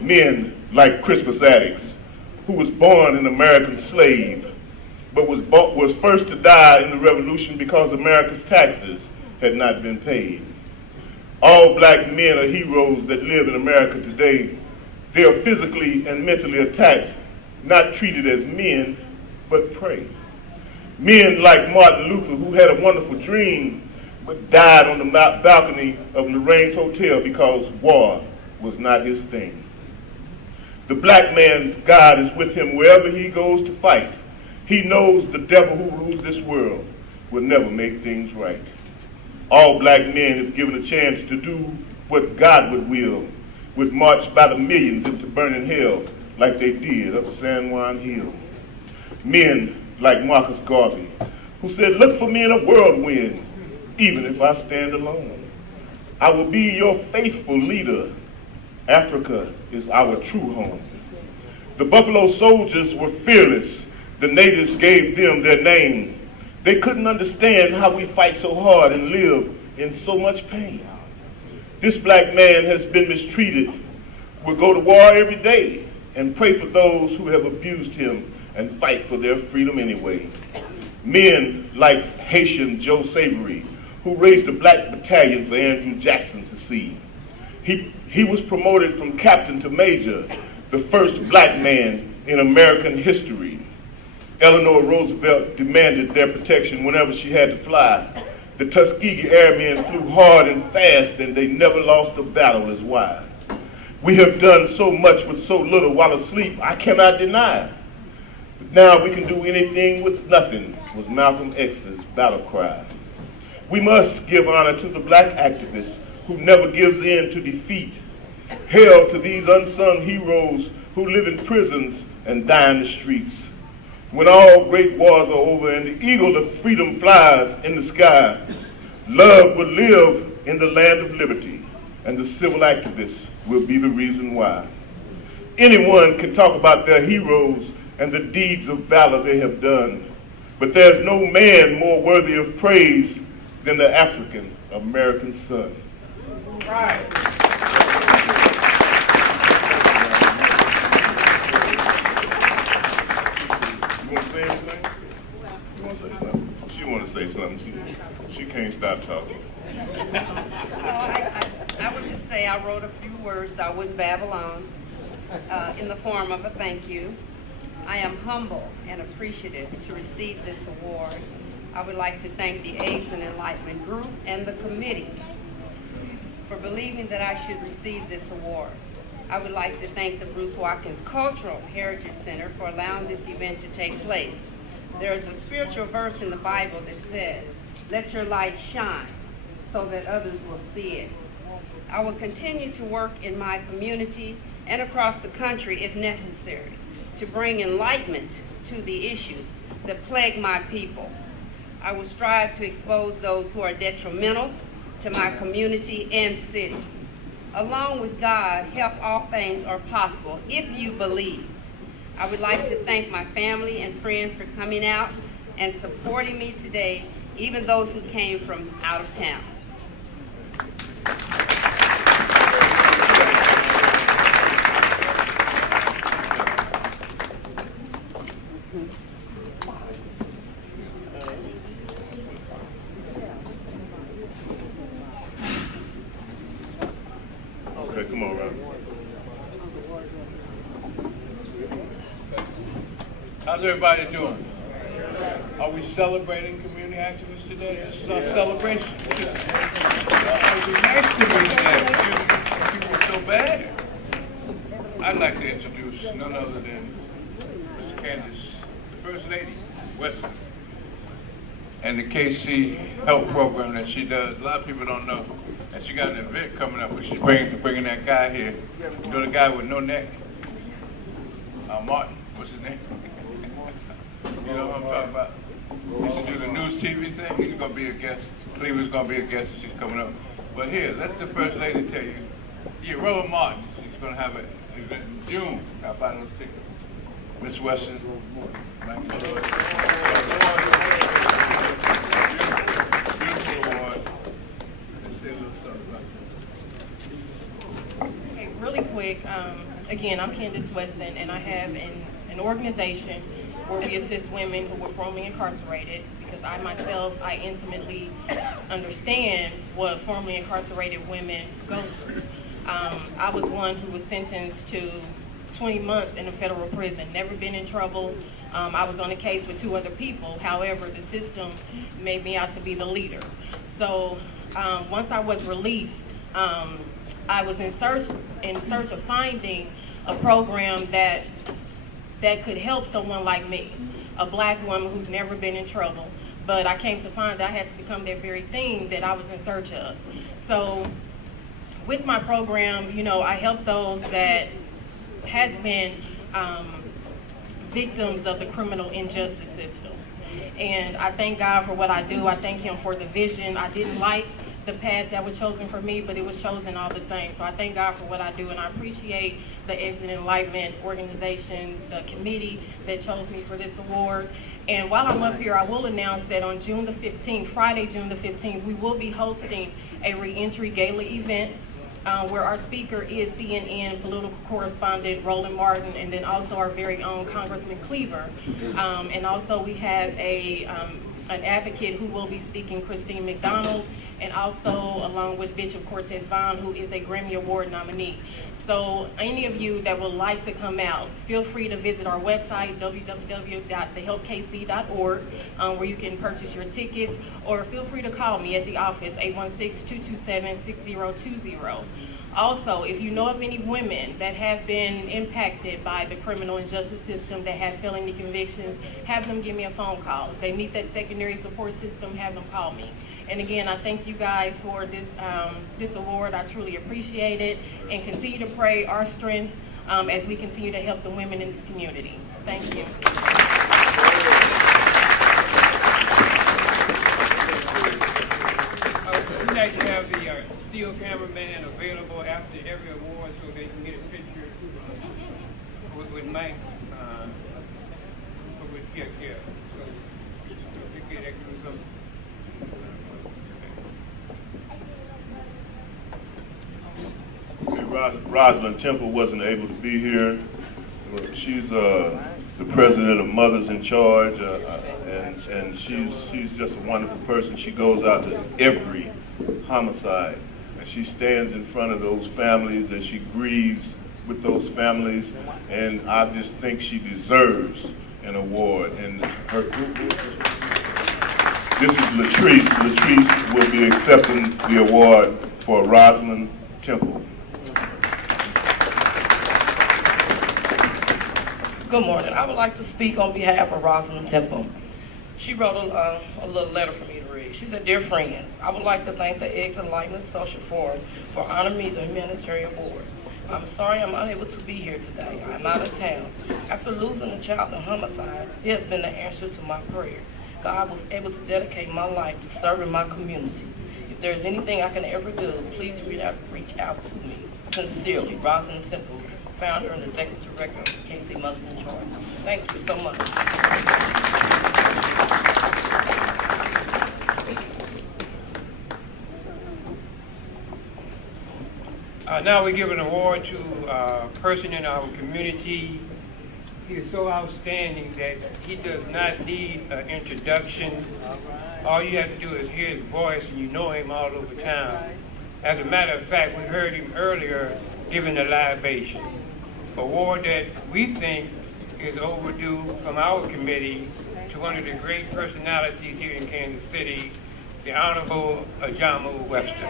Men like Crispus Attucks, who was born an American slave, but was first to die in the Revolution because America's taxes had not been paid. All black men are heroes that live in America today. They are physically and mentally attacked, not treated as men, but prey. Men like Martin Luther, who had a wonderful dream, but died on the balcony of Lorraine's Hotel because war was not his thing. The black man's God is with him wherever he goes to fight. He knows the devil who rules this world will never make things right. All black men, if given a chance to do what God would will, would march by the millions into burning hell like they did up San Juan Hill. Men like Marcus Garvey, who said, "Look for me in a whirlwind, even if I stand alone. I will be your faithful leader. Africa is our true home." The Buffalo Soldiers were fearless. The natives gave them their name. They couldn't understand how we fight so hard and live in so much pain. This black man has been mistreated, will go to war every day and pray for those who have abused him and fight for their freedom anyway. Men like Haitian Joe Savory, who raised a black battalion for Andrew Jackson to see. He was promoted from captain to major, the first black man in American history. Eleanor Roosevelt demanded their protection whenever she had to fly. The Tuskegee Airmen flew hard and fast, and they never lost a battle as why. We have done so much with so little while asleep, I cannot deny. But now we can do anything with nothing, was Malcolm X's battle cry. We must give honor to the black activist who never gives in to defeat. Hail to these unsung heroes who live in prisons and die in the streets. When all great wars are over and the eagle of freedom flies in the sky, love will live in the land of liberty, and the civil activists will be the reason why. Anyone can talk about their heroes and the deeds of valor they have done, but there's no man more worthy of praise than the African American son. Right. You want to say anything? You want to say something? She want to say something. She can't stop talking. I would just say I wrote a few words so I wouldn't babble on in the form of a thank you. I am humble and appreciative to receive this award. I would like to thank the AIDS and Enlightenment group and the committee for believing that I should receive this award. I would like to thank the Bruce Watkins Cultural Heritage Center for allowing this event to take place. There is a spiritual verse in the Bible that says, "Let your light shine so that others will see it." I will continue to work in my community and across the country if necessary to bring enlightenment to the issues that plague my people. I will strive to expose those who are detrimental to my community and city. Along with God, help all things are possible if you believe. I would like to thank my family and friends for coming out and supporting me today, even those who came from out of town. Okay, come on, Ron. How's everybody doing? Are we celebrating community activists today? This is our celebration. It would be nice to me that people were so bad. I'd like to introduce none other than Ms. Candace, the First Lady, Weston, and the KC Health Program that she does. A lot of people don't know. And she got an event coming up where she's bringing that guy here. You know the guy with no neck? Martin, what's his name? You know what I'm talking about? He used to do the news TV thing. He's going to be a guest. Cleveland's going to be a guest. She's coming up. But here, let's the First Lady tell you. Yeah, Roland Martin. She's going to have an event in June. I'll buy those tickets. Miss Weston. Thank you. Beautiful award. Let's say a little stuff about it. Okay, really quick, again, I'm Candace Weston, and I have an organization where we assist women who were formerly incarcerated, because I intimately understand what formerly incarcerated women go through. I was one who was sentenced to 20 months in a federal prison, never been in trouble. I was on a case with 2 other people. However, the system made me out to be the leader. So once I was released, I was in search of finding a program that could help someone like me, a black woman who's never been in trouble. But I came to find that I had to become that very thing that I was in search of. So with my program, you know, I help those that has been victims of the criminal injustice system. And I thank God for what I do. I thank Him for the vision. I didn't like the path that was chosen for me, but it was chosen all the same. So I thank God for what I do, and I appreciate the Exit Enlightenment organization, the committee that chose me for this award. And while I'm up here, I will announce that on June the 15th, Friday, June the 15th, we will be hosting a reentry gala event where our speaker is CNN political correspondent Roland Martin, and then also our very own Congressman Cleaver. And also we have an advocate who will be speaking, Christine McDonald, and also along with Bishop Cortez Vaughn, who is a Grammy Award nominee. So any of you that would like to come out, feel free to visit our website, www.thehelpkc.org, where you can purchase your tickets, or feel free to call me at the office, 816-227-6020. Also, if you know of any women that have been impacted by the criminal injustice system, that have felony convictions, have them give me a phone call. If they need that secondary support system, have them call me. And again, I thank you guys for this award. I truly appreciate it, and continue to pray our strength as we continue to help the women in this community. Thank you. We'd like to have the still cameraman available after every award so they can get a picture with Mike. So we get extra something. Rosalind Temple wasn't able to be here. She's the president of Mothers in Charge, and she's just a wonderful person. She goes out to every homicide, and she stands in front of those families, and she grieves with those families, and I just think she deserves an award. And this is Latrice. Latrice will be accepting the award for Rosalind Temple. Good morning. I would like to speak on behalf of Rosalind Temple. She wrote a little letter for me to read. She said, "Dear friends, I would like to thank the Exit Enlightenment Social Forum for honoring me the humanitarian award. I'm sorry I'm unable to be here today. I'm out of town. After losing a child in homicide, it has been the answer to my prayer. God was able to dedicate my life to serving my community. If there's anything I can ever do, please reach out to me. Sincerely, Rosalind Temple, founder and executive director of KC Mothers in Charge." Thank you so much. Now we give an award to a person in our community. He is so outstanding that he does not need an introduction. All you have to do is hear his voice and you know him all over town. As a matter of fact, we heard him earlier giving a libation. Award that we think is overdue from our committee to one of the great personalities here in Kansas City, the Honorable Ajamu Webster.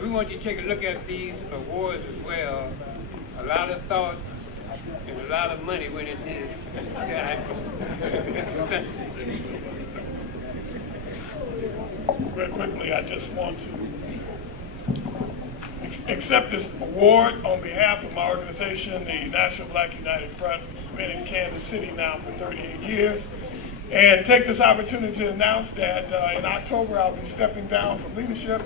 We want you to take a look at these awards as well. A lot of thought and a lot of money went into this. Very quickly, I just want to accept this award on behalf of my organization, the National Black United Front. Been in Kansas City now for 38 years. And take this opportunity to announce that in October I'll be stepping down from leadership,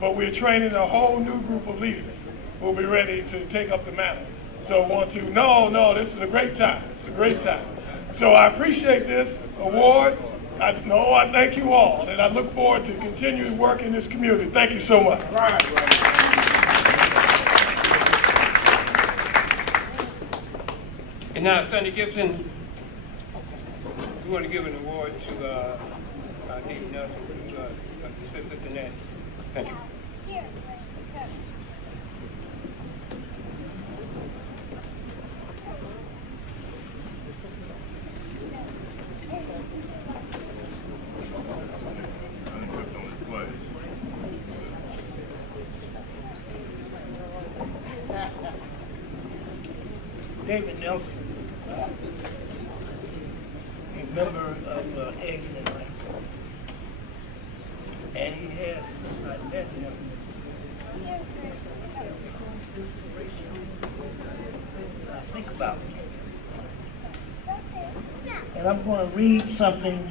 but we're training a whole new group of leaders who will be ready to take up the mantle. So I want to, no, this is a great time. It's a great time. So I appreciate this award. I thank you all, and I look forward to continuing work in this community. Thank you so much. And now, Sonny Gibson, we want to give an award to Nate Nelson, who's assistant in that. Thank you. David Nelson, a member of Eggs and Enlightenment. And he has, since I met him, I think about. And I'm going to read something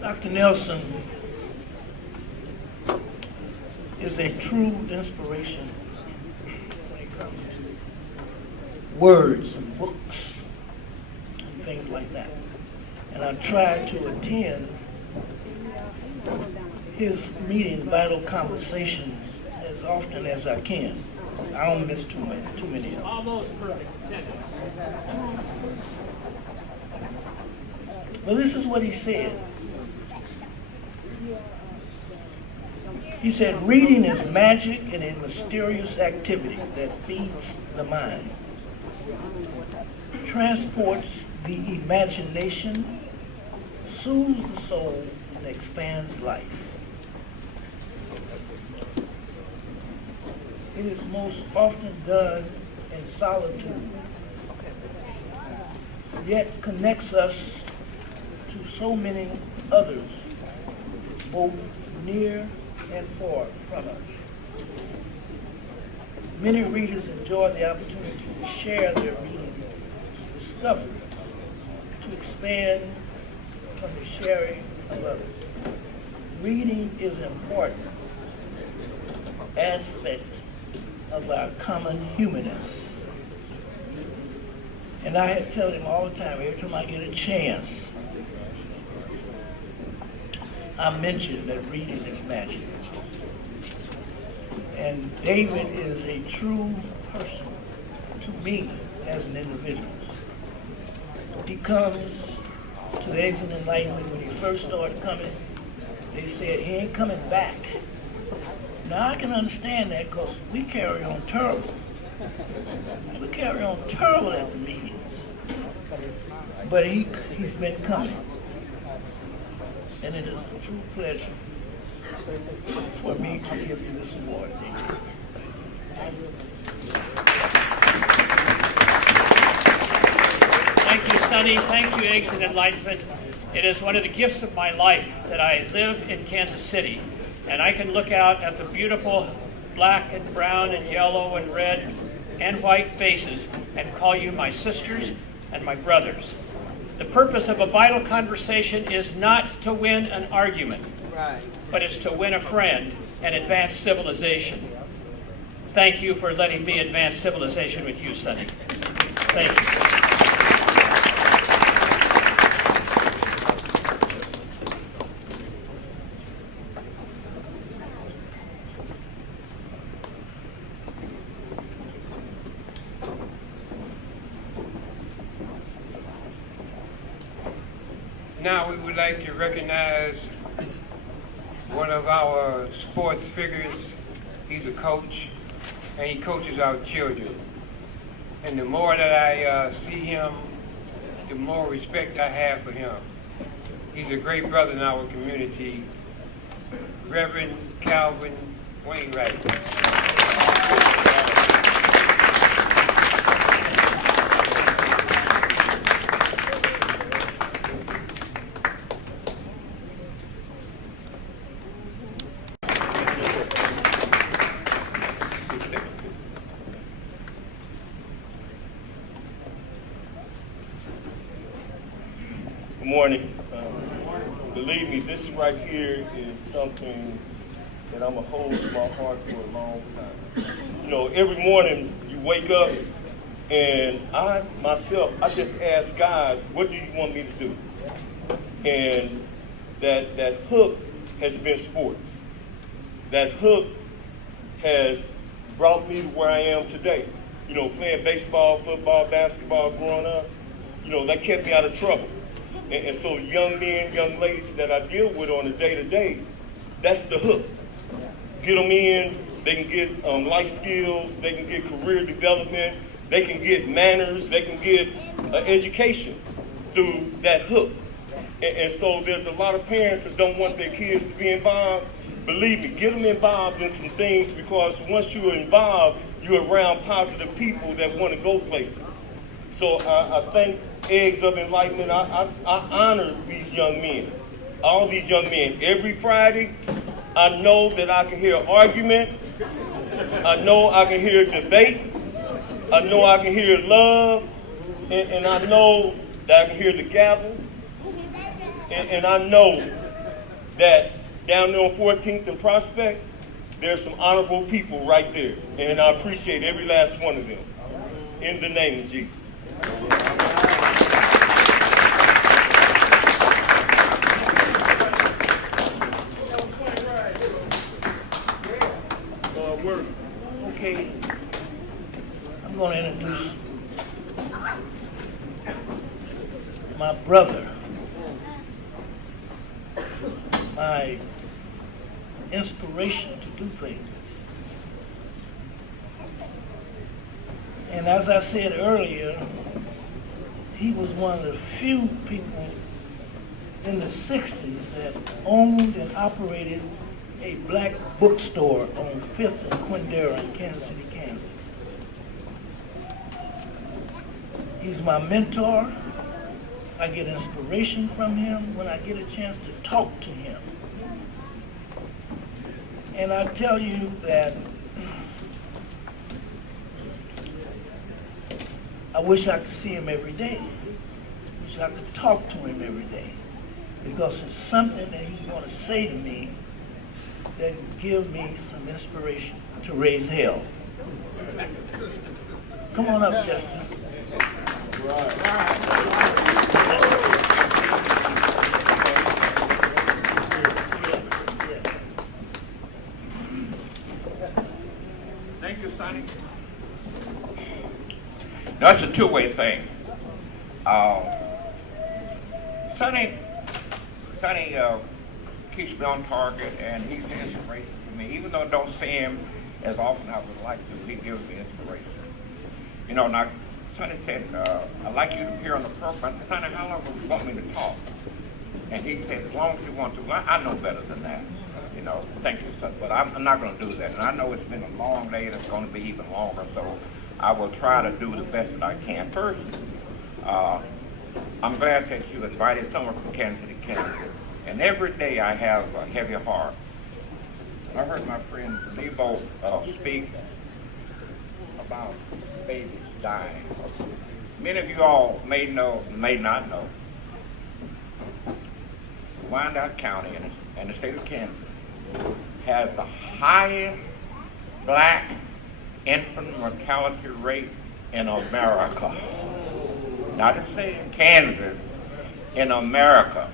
Dr. Nelson is a true inspiration when it comes to words and books and things like that. And I try to attend his meeting, Vital Conversations, as often as I can. I don't miss too many of them. Almost perfect. Well, this is what he said. He said, reading is magic and a mysterious activity that feeds the mind, transports the imagination, soothes the soul, and expands life. It is most often done in solitude, yet connects us to so many others, both near and far from us. Many readers enjoy the opportunity to share their reading discoveries, to expand from the sharing of others. Reading is an important aspect of our common humanness. And I tell him all the time, every time I get a chance, I mention that reading is magic. And David is a true person to me as an individual. He comes to Eggs and Enlightenment when he first started coming. They said he ain't coming back. Now I can understand that because we carry on terrible. We carry on terrible at the meetings. But he's been coming. And it is a true pleasure for me to give you this award. Thank you, Sonny. Thank you, Eggs and Enlightenment. It is one of the gifts of my life that I live in Kansas City, and I can look out at the beautiful black and brown and yellow and red and white faces and call you my sisters and my brothers. The purpose of a vital conversation is not to win an argument, but it's to win a friend and advance civilization. Thank you for letting me advance civilization with you, Sonny. Thank you. Now we would like to recognize one of our sports figures. He's a coach, and he coaches our children. And the more that I see him the more respect I have for him. He's a great brother in our community, Reverend Calvin Wainwright. Good morning. Believe me, this right here is something that I'm going to hold in my heart for a long time. You know, every morning you wake up and I just ask God, what do you want me to do? And that hook has been sports. That hook has brought me to where I am today. You know, playing baseball, football, basketball growing up, you know, that kept me out of trouble. And so young men, young ladies that I deal with on a day-to-day, that's the hook. Get them in, they can get life skills, they can get career development, they can get manners, they can get education through that hook. And so there's a lot of parents that don't want their kids to be involved. Believe me, get them involved in some things, because once you're involved, you're around positive people that want to go places. So I thank Eggs of Enlightenment. I honor these young men, all these young men. Every Friday, I know that I can hear argument. I know I can hear debate. I know I can hear love. And I know that I can hear the gavel. And I know that down there on 14th and Prospect, there's some honorable people right there. And I appreciate every last one of them. In the name of Jesus. Okay, I'm going to introduce my brother, my inspiration to do things. And as I said earlier, he was one of the few people in the 60s that owned and operated a black bookstore on 5th and Quindara in Kansas City, Kansas. He's my mentor. I get inspiration from him when I get a chance to talk to him. And I tell you that I wish I could see him every day. I wish I could talk to him every day. Because it's something that he's going to say to me that give me some inspiration to raise hell. Come on up, Justin. Thank you, Sonny. No, it's a two-way thing. Sonny keeps me on target, and he's an inspiration to me. Even though I don't see him as often as I would like to, he gives me inspiration. You know, now, Sonny said, I'd like you to appear on the program. I said, Sonny, how long would you want me to talk? And he said, as long as you want to. Well, I know better than that. You know, thank you, son. But I'm not going to do that. And I know it's been a long day, and it's going to be even longer, so I will try to do the best that I can. First, I'm glad that you invited someone from Kansas City, Kansas. And every day I have a heavy heart. I heard my friend Nebo speak about babies dying. Many of you all may know, may not know, Wyandotte County in the state of Kansas has the highest black infant mortality rate in America. Not to say in Kansas, in America.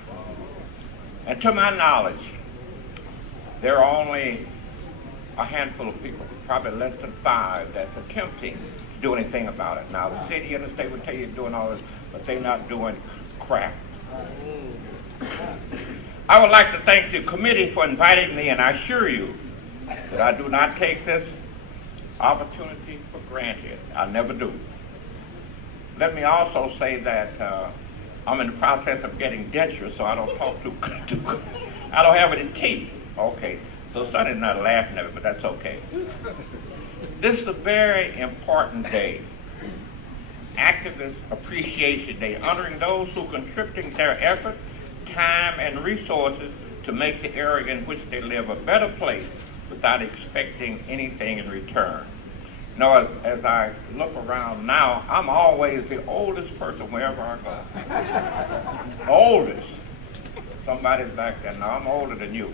And to my knowledge, there are only a handful of people, probably less than 5, that's attempting to do anything about it. Now, the city and the state would tell you doing all this, but they're not doing crap. I would like to thank the committee for inviting me, and I assure you that I do not take this opportunity for granted. I never do. Let me also say that I'm in the process of getting dentures, so I don't talk too I don't have any teeth. Okay, so Sonny's not laughing at it, but that's okay. This is a very important day. Activist Appreciation Day, honoring those who contributing their effort, time, and resources to make the area in which they live a better place without expecting anything in return. You know, as I look around now, I'm always the oldest person wherever I go. Oldest. Somebody's back there. Now, I'm older than you.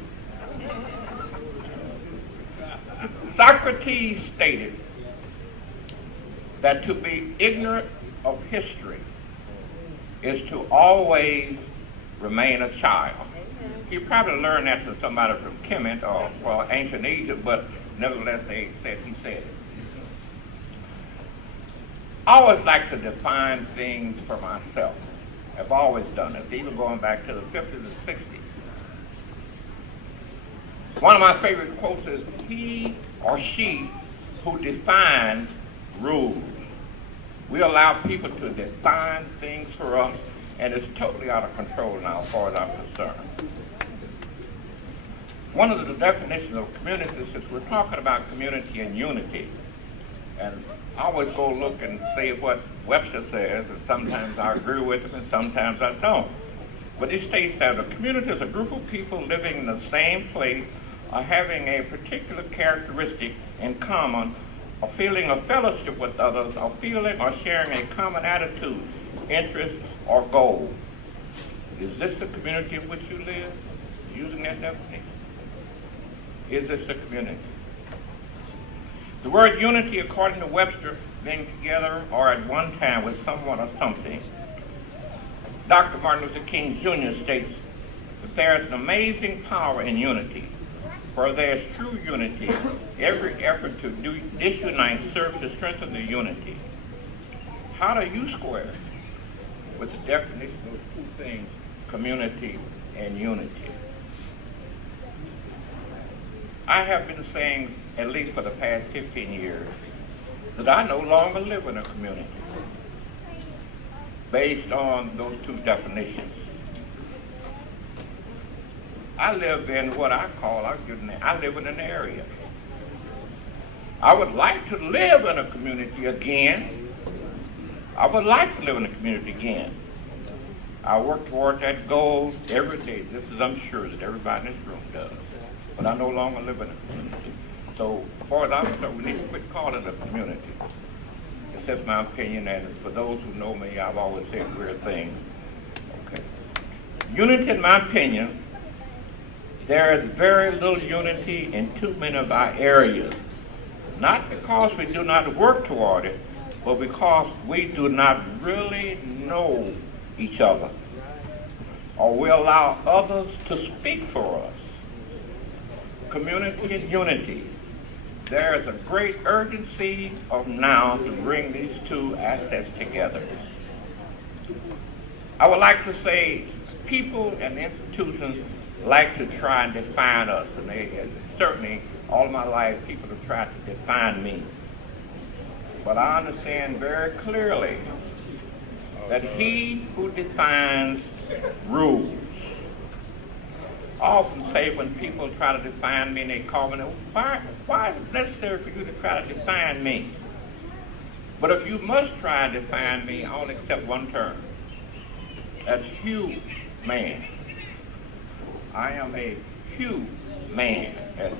Socrates stated that to be ignorant of history is to always remain a child. You probably learned that from somebody from Kemet or ancient Egypt, but nevertheless he said it. I always like to define things for myself. I've always done it, even going back to the 50s and 60s. One of my favorite quotes is, he or she who defines rules. We allow people to define things for us, and it's totally out of control now as far as I'm concerned. One of the definitions of community, since we're talking about community and unity, and I always go look and see what Webster says, and sometimes I agree with him and sometimes I don't. But he states that a community is a group of people living in the same place or having a particular characteristic in common, a feeling of fellowship with others, or feeling or sharing a common attitude, interest, or goal. Is this the community in which you live? Using that definition. Is this the community? The word unity, according to Webster, being together or at one time with someone or something. Dr. Martin Luther King Jr. states that there is an amazing power in unity. Where there is true unity, every effort to disunite serves to strengthen the unity. How do you square with the definition of those two things, community and unity? I have been saying, at least for the past 15 years, that I no longer live in a community based on those two definitions. I live in what I live in an area. I would like to live in a community again. I would like to live in a community again. I work toward that goal every day. This is, I'm sure, that everybody in this room does. But I no longer live in a community. So, as far as I'm concerned, we need to quit calling it a community. That's my opinion, and for those who know me, I've always said weird things. Okay. Unity, in my opinion, there is very little unity in too many of our areas. Not because we do not work toward it, but because we do not really know each other, or we allow others to speak for us. Community and unity. There is a great urgency of now to bring these two assets together. I would like to say people and institutions like to try and define us, and certainly all my life people have tried to define me. But I understand very clearly that he who defines rules. I often say when people try to define me and they call me, why is it necessary for you to try to define me? But if you must try and define me, I'll accept one term. That's human. I am a human. That's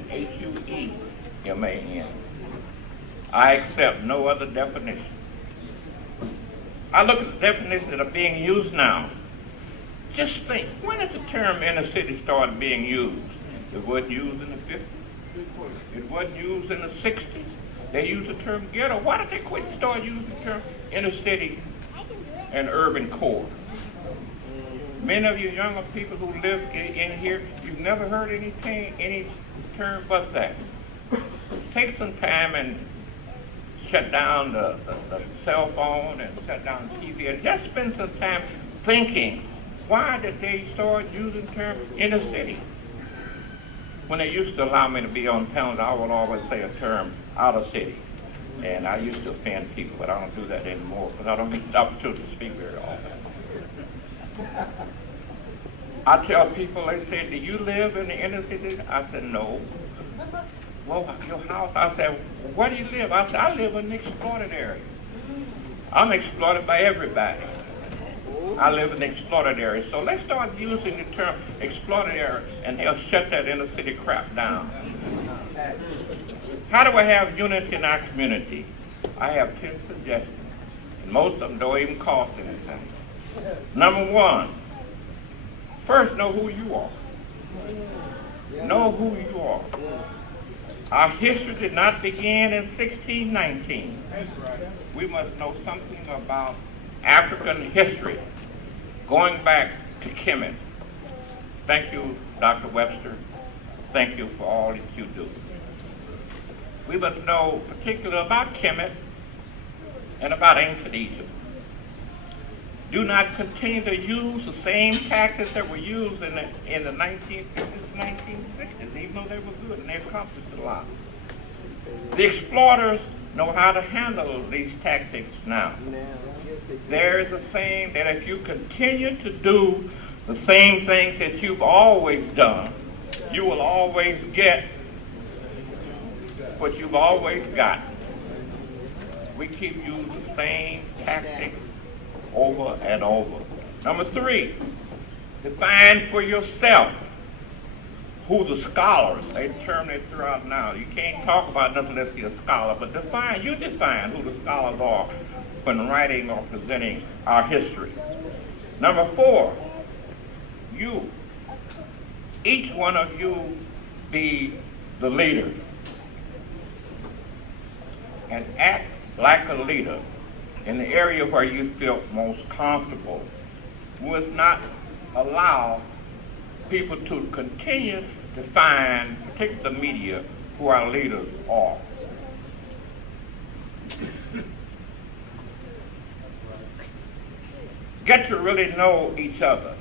Hueman. I accept no other definition. I look at the definitions that are being used now. Just think, when did the term inner city start being used? It wasn't used in the 50s. It wasn't used in the 60s. They used the term ghetto. Why did they quit and start using the term inner city and urban core? Many of you younger people who live in here, you've never heard any term but that. Take some time and shut down the cell phone and shut down the TV and just spend some time thinking, why did they start using the term inner city? When they used to allow me to be on panels, I would always say a term outer city. And I used to offend people, but I don't do that anymore because I don't get the opportunity to speak very often. I tell people, they say, do you live in the inner city? I said, no. Well, your house? I said, where do you live? I said, I live in the exploited area. I'm exploited by everybody. I live in the exploited area. So let's start using the term exploited area and they'll shut that inner city crap down. How do we have unity in our community? I have 10 suggestions. And most of them don't even cost anything. Number one, first know who you are. Know who you are. Our history did not begin in 1619. We must know something about African history, going back to Kemet. Thank you, Dr. Webster. Thank you for all that you do. We must know particularly about Kemet and about ancient Egypt. Do not continue to use the same tactics that were used in the 1950s and 1960s, even though they were good and they accomplished a lot. The exploiters know how to handle these tactics now. There is a saying that if you continue to do the same things that you've always done, you will always get what you've always got. We keep using the same tactics over and over. Number three, define for yourself who the scholars, they term it throughout now. You can't talk about nothing unless you're a scholar, but define who the scholars are when writing or presenting our history. Number four, you, each one of you be the leader and act like a leader in the area where you feel most comfortable. We must not allow people to continue to find, particularly the media, who our leaders are. Get to really know each other.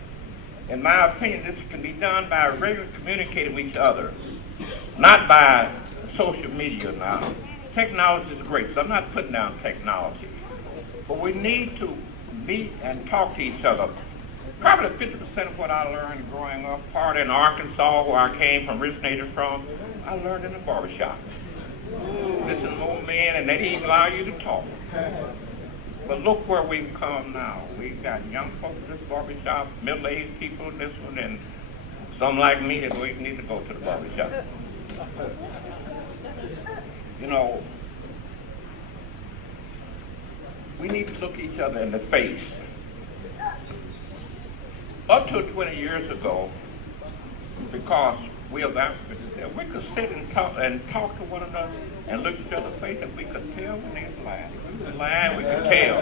In my opinion, this can be done by regularly communicating with each other, not by social media now. Technology is great, so I'm not putting down technology. But we need to meet and talk to each other. Probably 50% of what I learned growing up, part in Arkansas, where I came from, originated from, I learned in the barbershop. Listen to old men, and they didn't even allow you to talk. But look where we've come now. We've got young folks in this barbershop, middle-aged people in this one, and some like me that don't even need to go to the barbershop. You know, we need to look each other in the face. Up to 20 years ago, because we as Africans, we could sit and talk to one another and look each other in the face, and we could tell when they was lying. If we was lying, we could tell.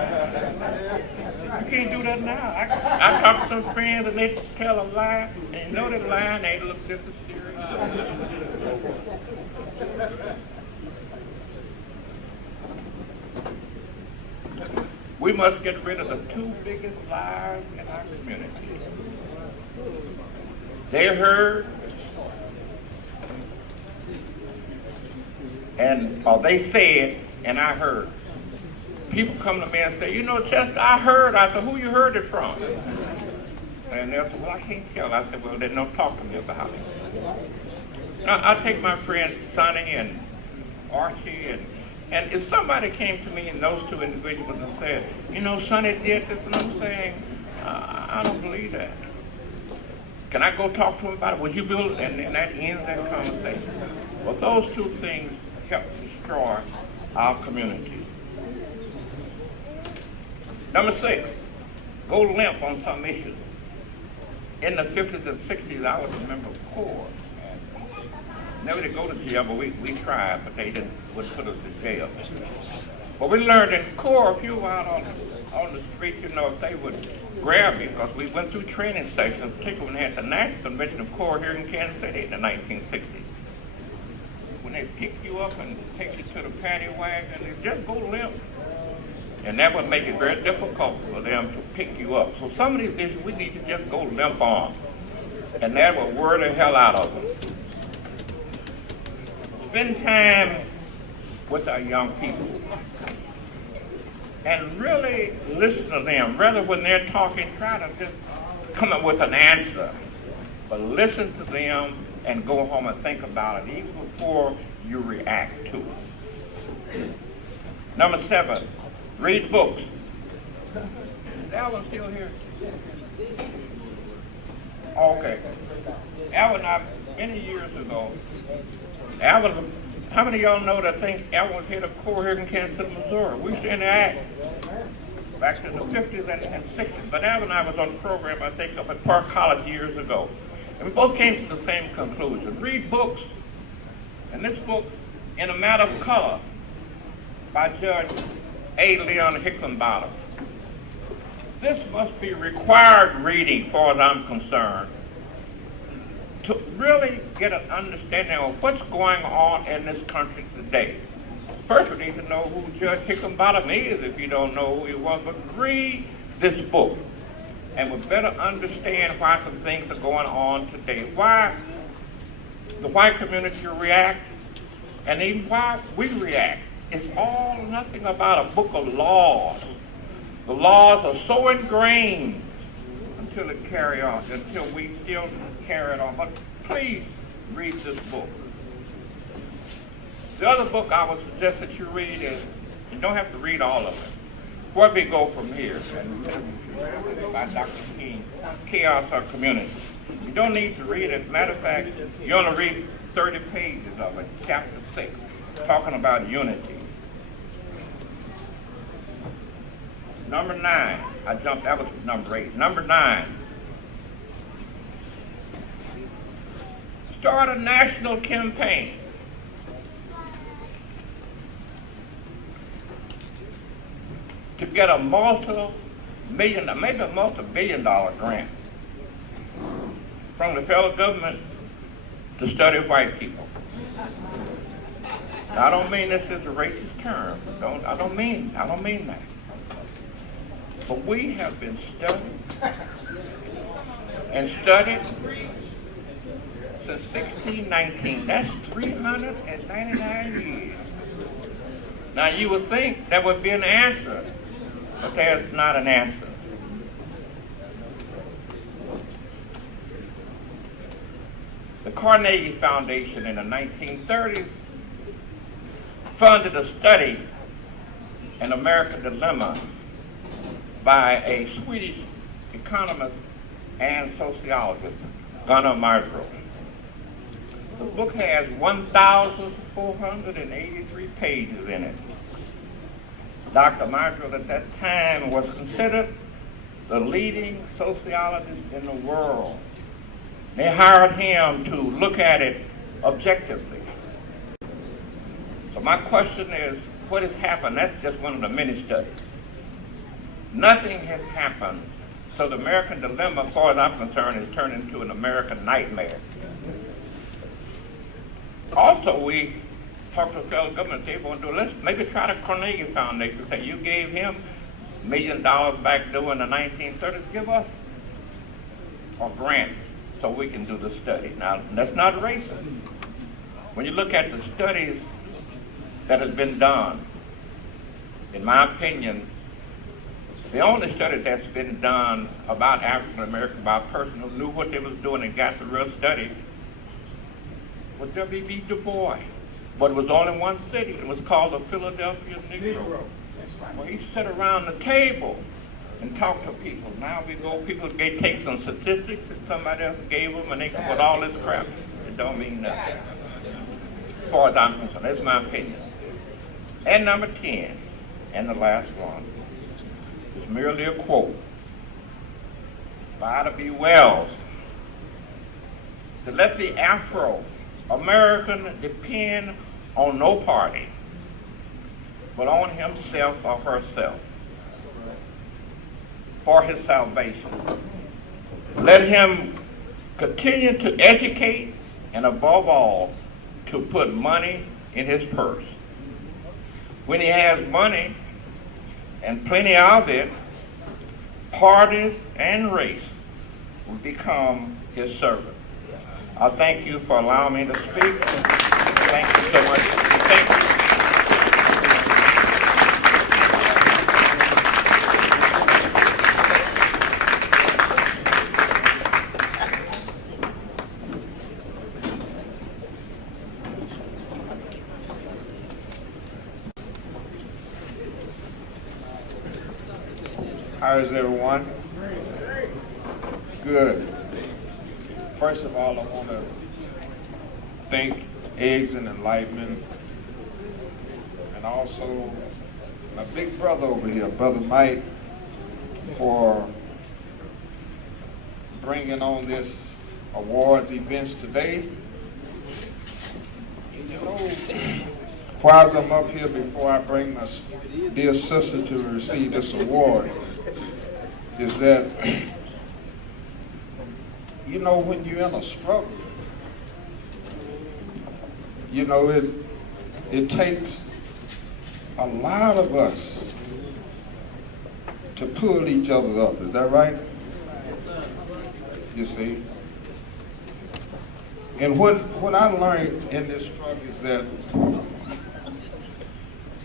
You can't do that now. I talk to some friends and they tell a lie, and you know they're lying, they look just as serious. We must get rid of the two biggest lies in our community. They heard, or they said, and I heard. People come to me and say, you know, Chester, I heard. I said, who you heard it from? And they'll say, well, I can't tell. I said, well, then don't talk to me about it. Now, I take my friends Sonny and Archie, and if somebody came to me and those two individuals and said, you know, Sonny did this, and I'm saying, I don't believe that. Can I go talk to him about it? Would you build? And that ends that conversation. Well, those two things help destroy our community. Number 6, go limp on some issues. In the 50s and 60s, I was a member of CORE. Never did go to jail, but we tried, but they wouldn't put us in jail. But we learned in CORE, if you were out on the street, you know, if they would grab you, because we went through training stations, particularly when they had the National Convention of CORE here in Kansas City in the 1960s. When they pick you up and take you to the paddy wagon, they just go limp. And that would make it very difficult for them to pick you up. So some of these issues we need to just go limp on. And that would wear the hell out of them. Spend time with our young people and really listen to them. Rather, when they're talking, try to just come up with an answer. But listen to them and go home and think about it even before you react to it. Number 7, read books. Is Alan still here? Okay. Alan, many years ago, Alan, how many of y'all know that Alan was head of Corps here in Kansas City, Missouri? We used to interact back in the 50s and 60s. But Alan and I was on a program, I think, up at Park College years ago. And we both came to the same conclusion. Read books. And this book, In a Matter of Color, by Judge A. Leon Hickenbottom. This must be required reading, as far as I'm concerned, to really get an understanding of what's going on in this country today. First, we need to know who Judge Hickenbottom is if you don't know who he was, but read this book and we'll better understand why some things are going on today, why the white community react, and even why we react. It's all nothing about a book of laws. The laws are so ingrained until it carry on, until we still carry it on. But please read this book. The other book I would suggest that you read is, you don't have to read all of it, Where We Go From Here, by Dr. King, Chaos or Community. You don't need to read it. As a matter of fact, you only read 30 pages of it, chapter 6, talking about unity. Number 9, that was number 8. Number 9, start a national campaign. To get a maybe a multi-billion-dollar grant from the federal government to study white people. Now, I don't mean this is a racist term. I don't mean that. But we have been studying and studied since 1619. That's 399 years. Now, you would think that would be an answer, but there's not an answer. The Carnegie Foundation in the 1930s funded a study, An American Dilemma, by a Swedish economist and sociologist, Gunnar Myrdal. The book has 1,483 pages in it. Dr. Myrdal at that time was considered the leading sociologist in the world. They hired him to look at it objectively. So my question is, what has happened? That's just one of the many studies. Nothing has happened. So the American Dilemma, as far as I'm concerned, has turned into an American nightmare. Also, we talked to the federal government, they want to do, let's maybe try the Carnegie Foundation, say you gave him $1 million back during the 1930s, give us a grant so we can do the study. Now, that's not racist. When you look at the studies that has been done, in my opinion, the only study that's been done about African American by a person who knew what they was doing and got the real study was W.B. Du Bois. But it was only one city. It was called the Philadelphia Negro. Well, he sat around the table and talked to people. Now we go, people take some statistics that somebody else gave them and they come with all this crap. It don't mean nothing. As far as I'm concerned, that's my opinion. And number 10, and the last one, is merely a quote by Ida B. Wells. To let the Afro-American depend on no party, but on himself or herself for his salvation. Let him continue to educate and above all, to put money in his purse. When he has money, and plenty of it, parties and race will become his servant. I thank you for allowing me to speak. Thank you so much. Thank you. How is everyone? Good. First of all, I want to thank Eggs and Enlightenment, and also my big brother over here, Brother Mike, for bringing on this awards events today. And you know, while I'm up here, before I bring my dear sister to receive this award, is that, you know, when you're in a struggle, you know, it takes a lot of us to pull each other up. Is that right? You see? And what I learned in this struggle is that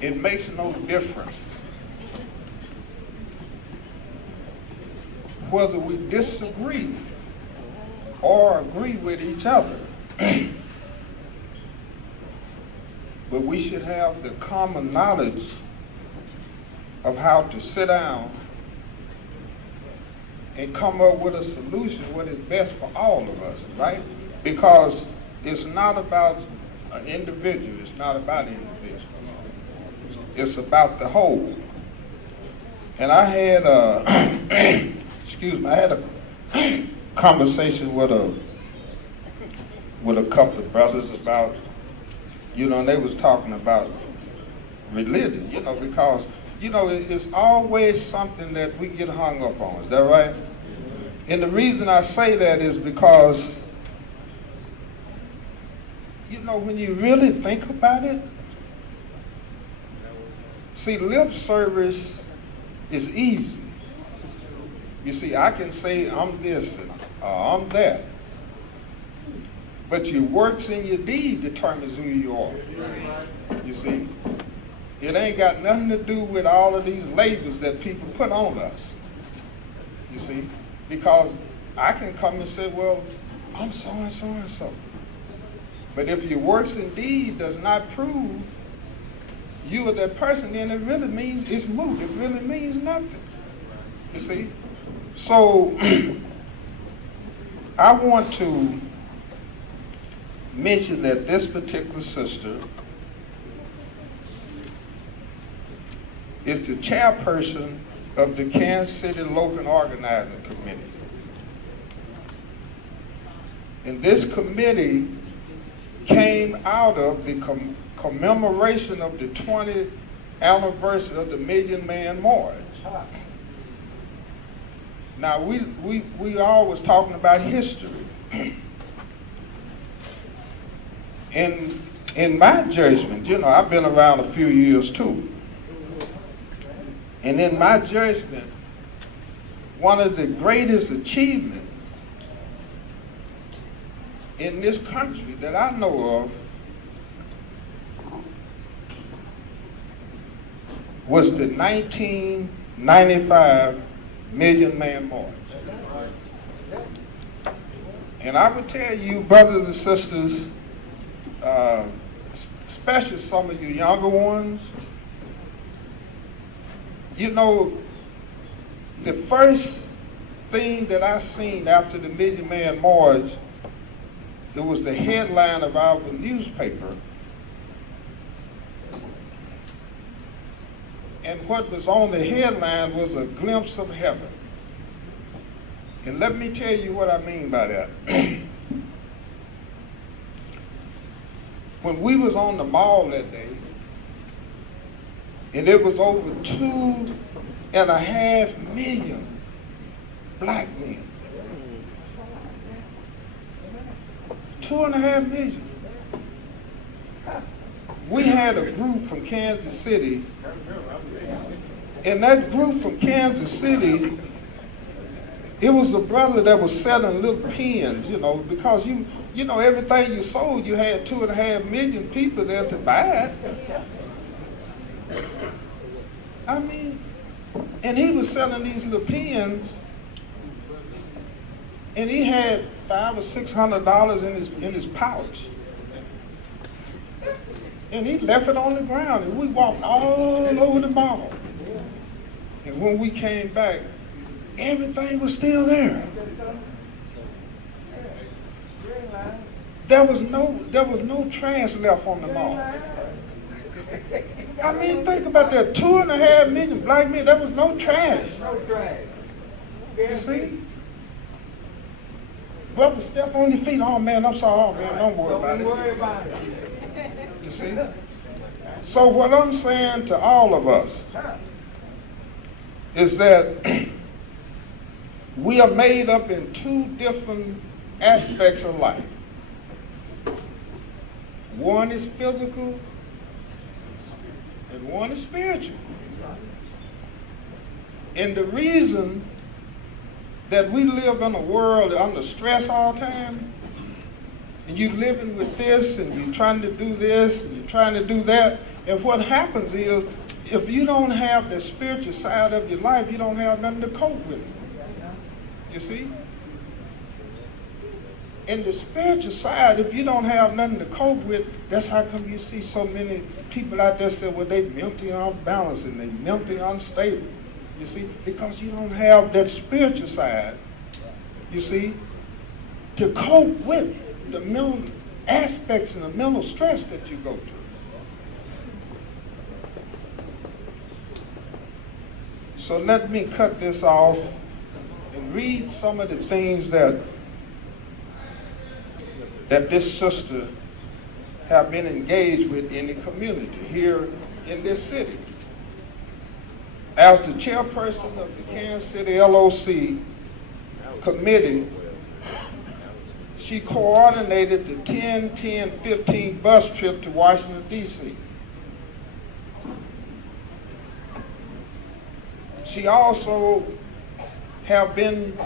it makes no difference whether we disagree or agree with each other. But we should have the common knowledge of how to sit down and come up with a solution what is best for all of us, right? Because it's not about an individual, it's not about an individual. It's about the whole. And I had a, excuse me, I had a conversation with a couple of brothers about, you know, and they was talking about religion, you know, because, you know, it's always something that we get hung up on. Is that right? And the reason I say that is because, you know, when you really think about it, see, lip service is easy. You see, I can say I'm this and I'm that. But your works and your deed determines who you are. You see? It ain't got nothing to do with all of these labels that people put on us. You see? Because I can come and say, well, I'm so and so and so. But if your works and deed does not prove you are that person, then it really means it's moot. It really means nothing. You see? So I want to mention that this particular sister is the chairperson of the Kansas City Local Organizing Committee. And this committee came out of the commemoration of the 20th anniversary of the Million Man March. Now, we always talking about history. In my judgment, you know, I've been around a few years too. And in my judgment, one of the greatest achievements in this country that I know of was the 1995 Million Man March. And I would tell you, brothers and sisters, especially some of you younger ones, you know, the first thing that I seen after the Million Man March, it was the headline of our newspaper. And what was on the headline was a glimpse of heaven. And let me tell you what I mean by that. When we was on the mall that day, and there was over 2.5 million black men. 2.5 million. We had a group from Kansas City, and that group from Kansas City, it was a brother that was selling little pens, you know, because you know, everything you sold, you had 2.5 million people there to buy it. I mean, and he was selling these little pens, and he had $500 or $600 in his pouch. And he left it on the ground, and we walked all over the mall. And when we came back, everything was still there. There was no trash left on the mall. I mean, think about that. 2.5 million black men, there was no trash. No trash. You see? Brother, step on your feet. Oh man, I'm sorry. Oh man, don't worry about it. You see? So what I'm saying to all of us is that we are made up in two different aspects of life. One is physical and one is spiritual. And the reason that we live in a world under stress all the time, and you're living with this, and you're trying to do this, and you're trying to do that, and what happens is, if you don't have the spiritual side of your life, you don't have nothing to cope with. You see? In the spiritual side, if you don't have nothing to cope with, that's how come you see so many people out there say, well, they mentally unbalanced and they mentally unstable. You see, because you don't have that spiritual side, you see, to cope with the mental aspects and the mental stress that you go through. So let me cut this off and read some of the things that this sister have been engaged with in the community here in this city. As the chairperson of the Kansas City LOC committee, she coordinated the 10-10-15 bus trip to Washington, D.C. She also have been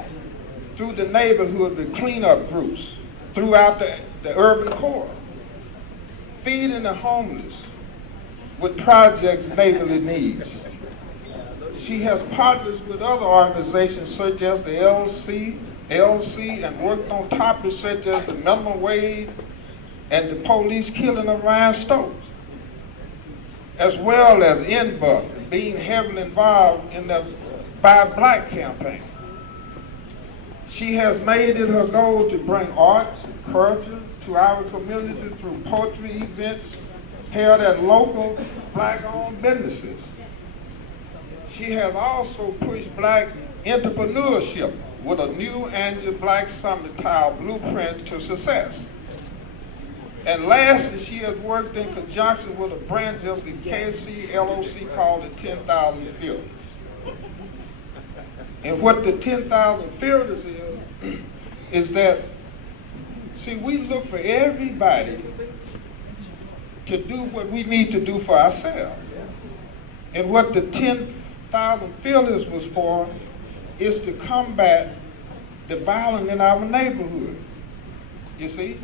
through the neighborhood with cleanup groups throughout the urban core, feeding the homeless with projects neighborly needs. She has partners with other organizations such as the LC, and worked on topics such as the minimum wage and the police killing of Ryan Stokes, as well as NBUF, and being heavily involved in the Buy Black campaign. She has made it her goal to bring arts and culture to our community through poetry events held at local black-owned businesses. She has also pushed black entrepreneurship with a new annual Black Summit titled Blueprint to Success. And lastly, she has worked in conjunction with a branch of the KC LOC called the 10,000 Fielders. And what the 10,000 Fielders is that, see, we look for everybody to do what we need to do for ourselves. And what the 10,000 Fielders was for is to combat the violence in our neighborhood. You see?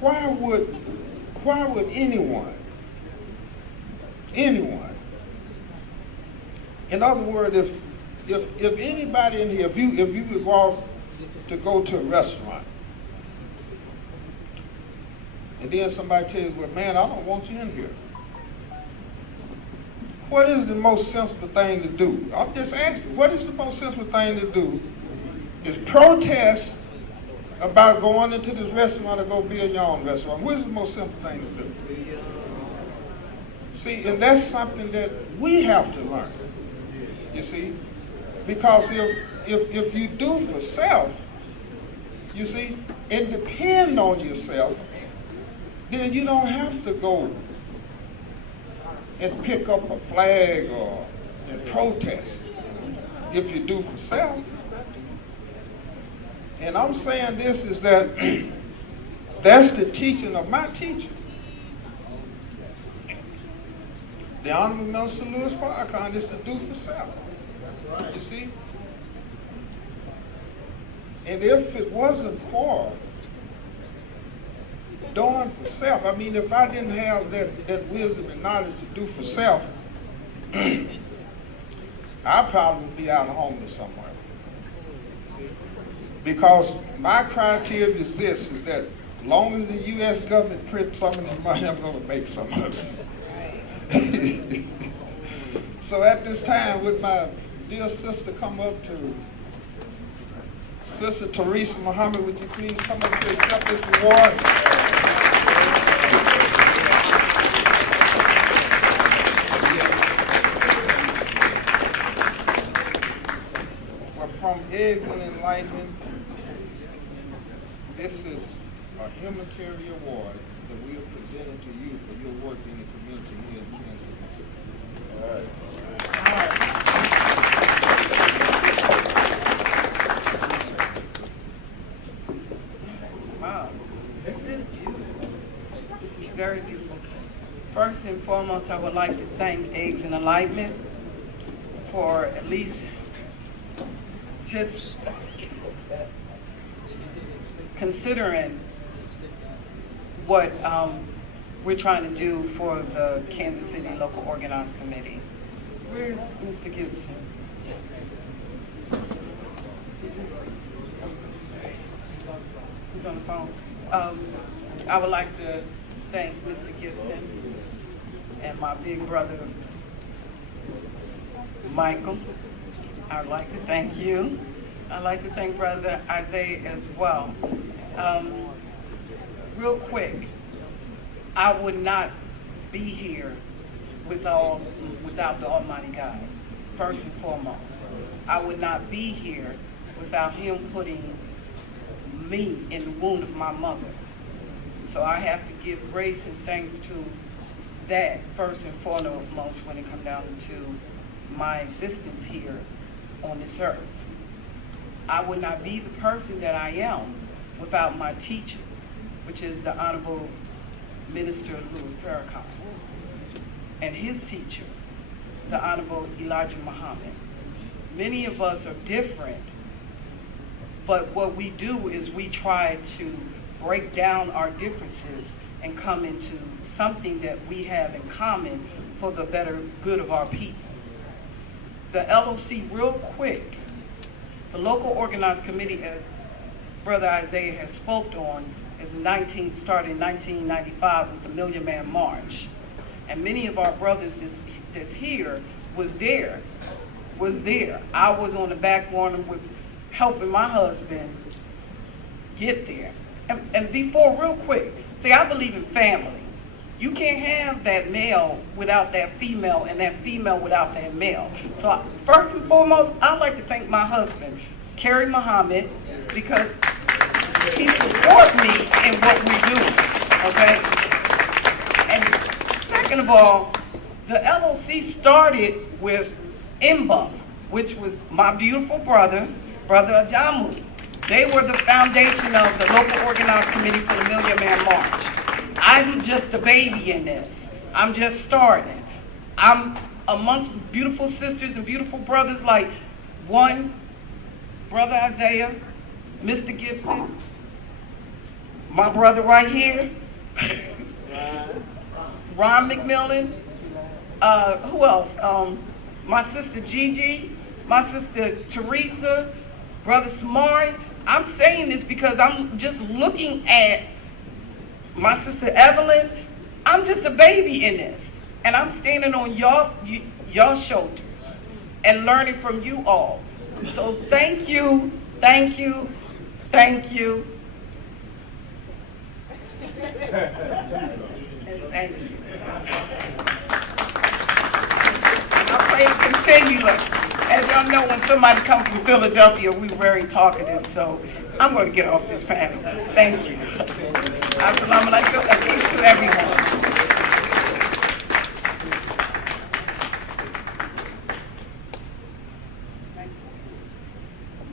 Why would anyone, in other words, if anybody in here, if you would walk to go to a restaurant, and then somebody tells you, well, man, I don't want you in here. What is the most sensible thing to do? I'm just asking, what is the most sensible thing to do is protest about going into this restaurant or go build your own restaurant. What is the most simple thing to do? See, and that's something that we have to learn, you see? Because if you do for self, you see, and depend on yourself, then you don't have to go and pick up a flag or and protest if you do for self. And I'm saying this is that that's the teaching of my teacher. The Honorable Minister Louis Farrakhan is to do for self. That's right. You see? And if it wasn't for doing for self, I mean, if I didn't have that wisdom and knowledge to do for self, I probably would be out homeless somewhere. Because my criteria is this, is that as long as the U.S. government prints some of the money, I'm going to make some of it. So at this time, would my dear sister come up to Sister Teresa Muhammad, would you please come up to accept this award? Well, from Eggs and Enlightenment, this is a humanitarian award that we are presenting to you for your work in the community here in Kansas City. All right. Wow, this is beautiful. This is very beautiful. First and foremost, I would like to thank Eggs and Enlightenment for at least just considering what we're trying to do for the Kansas City Local Organized Committee. Where's Mr. Gibson? He's on the phone. I would like to thank Mr. Gibson and my big brother, Michael. I would like to thank you. I'd like to thank Brother Isaiah as well. Real quick, I would not be here without the Almighty God, first and foremost. I would not be here without Him putting me in the womb of my mother. So I have to give grace and thanks to that first and foremost when it comes down to my existence here on this earth. I would not be the person that I am without my teacher, which is the Honorable Minister Louis Farrakhan, and his teacher, the Honorable Elijah Muhammad. Many of us are different, but what we do is we try to break down our differences and come into something that we have in common for the better good of our people. The LOC, real quick, the Local Organized Committee, as Brother Isaiah has spoke on, started in 1995 with the Million Man March. And many of our brothers that's here was there. I was on the back burner with helping my husband get there. And before, real quick, see, I believe in family. You can't have that male without that female and that female without that male. So first and foremost, I'd like to thank my husband, Kerry Muhammad, because he supports me in what we do, okay? And second of all, the LOC started with MBUF, which was my beautiful brother, Brother Ajamu. They were the foundation of the Local Organized Committee for the Million Man March. I'm just a baby in this. I'm just starting. I'm amongst beautiful sisters and beautiful brothers like one, Brother Isaiah, Mr. Gibson, my brother right here, Ron McMillan, who else? My sister Gigi, my sister Teresa, Brother Samari. I'm saying this because I'm just looking at my sister Evelyn. I'm just a baby in this. And I'm standing on y'all shoulders and learning from you all. So thank you, thank you, thank you. Thank you. I pray to continue. As y'all know, when somebody comes from Philadelphia, we're very talkative, so I'm going to get off this panel. Thank you. Assalamu alaikum, and peace to everyone.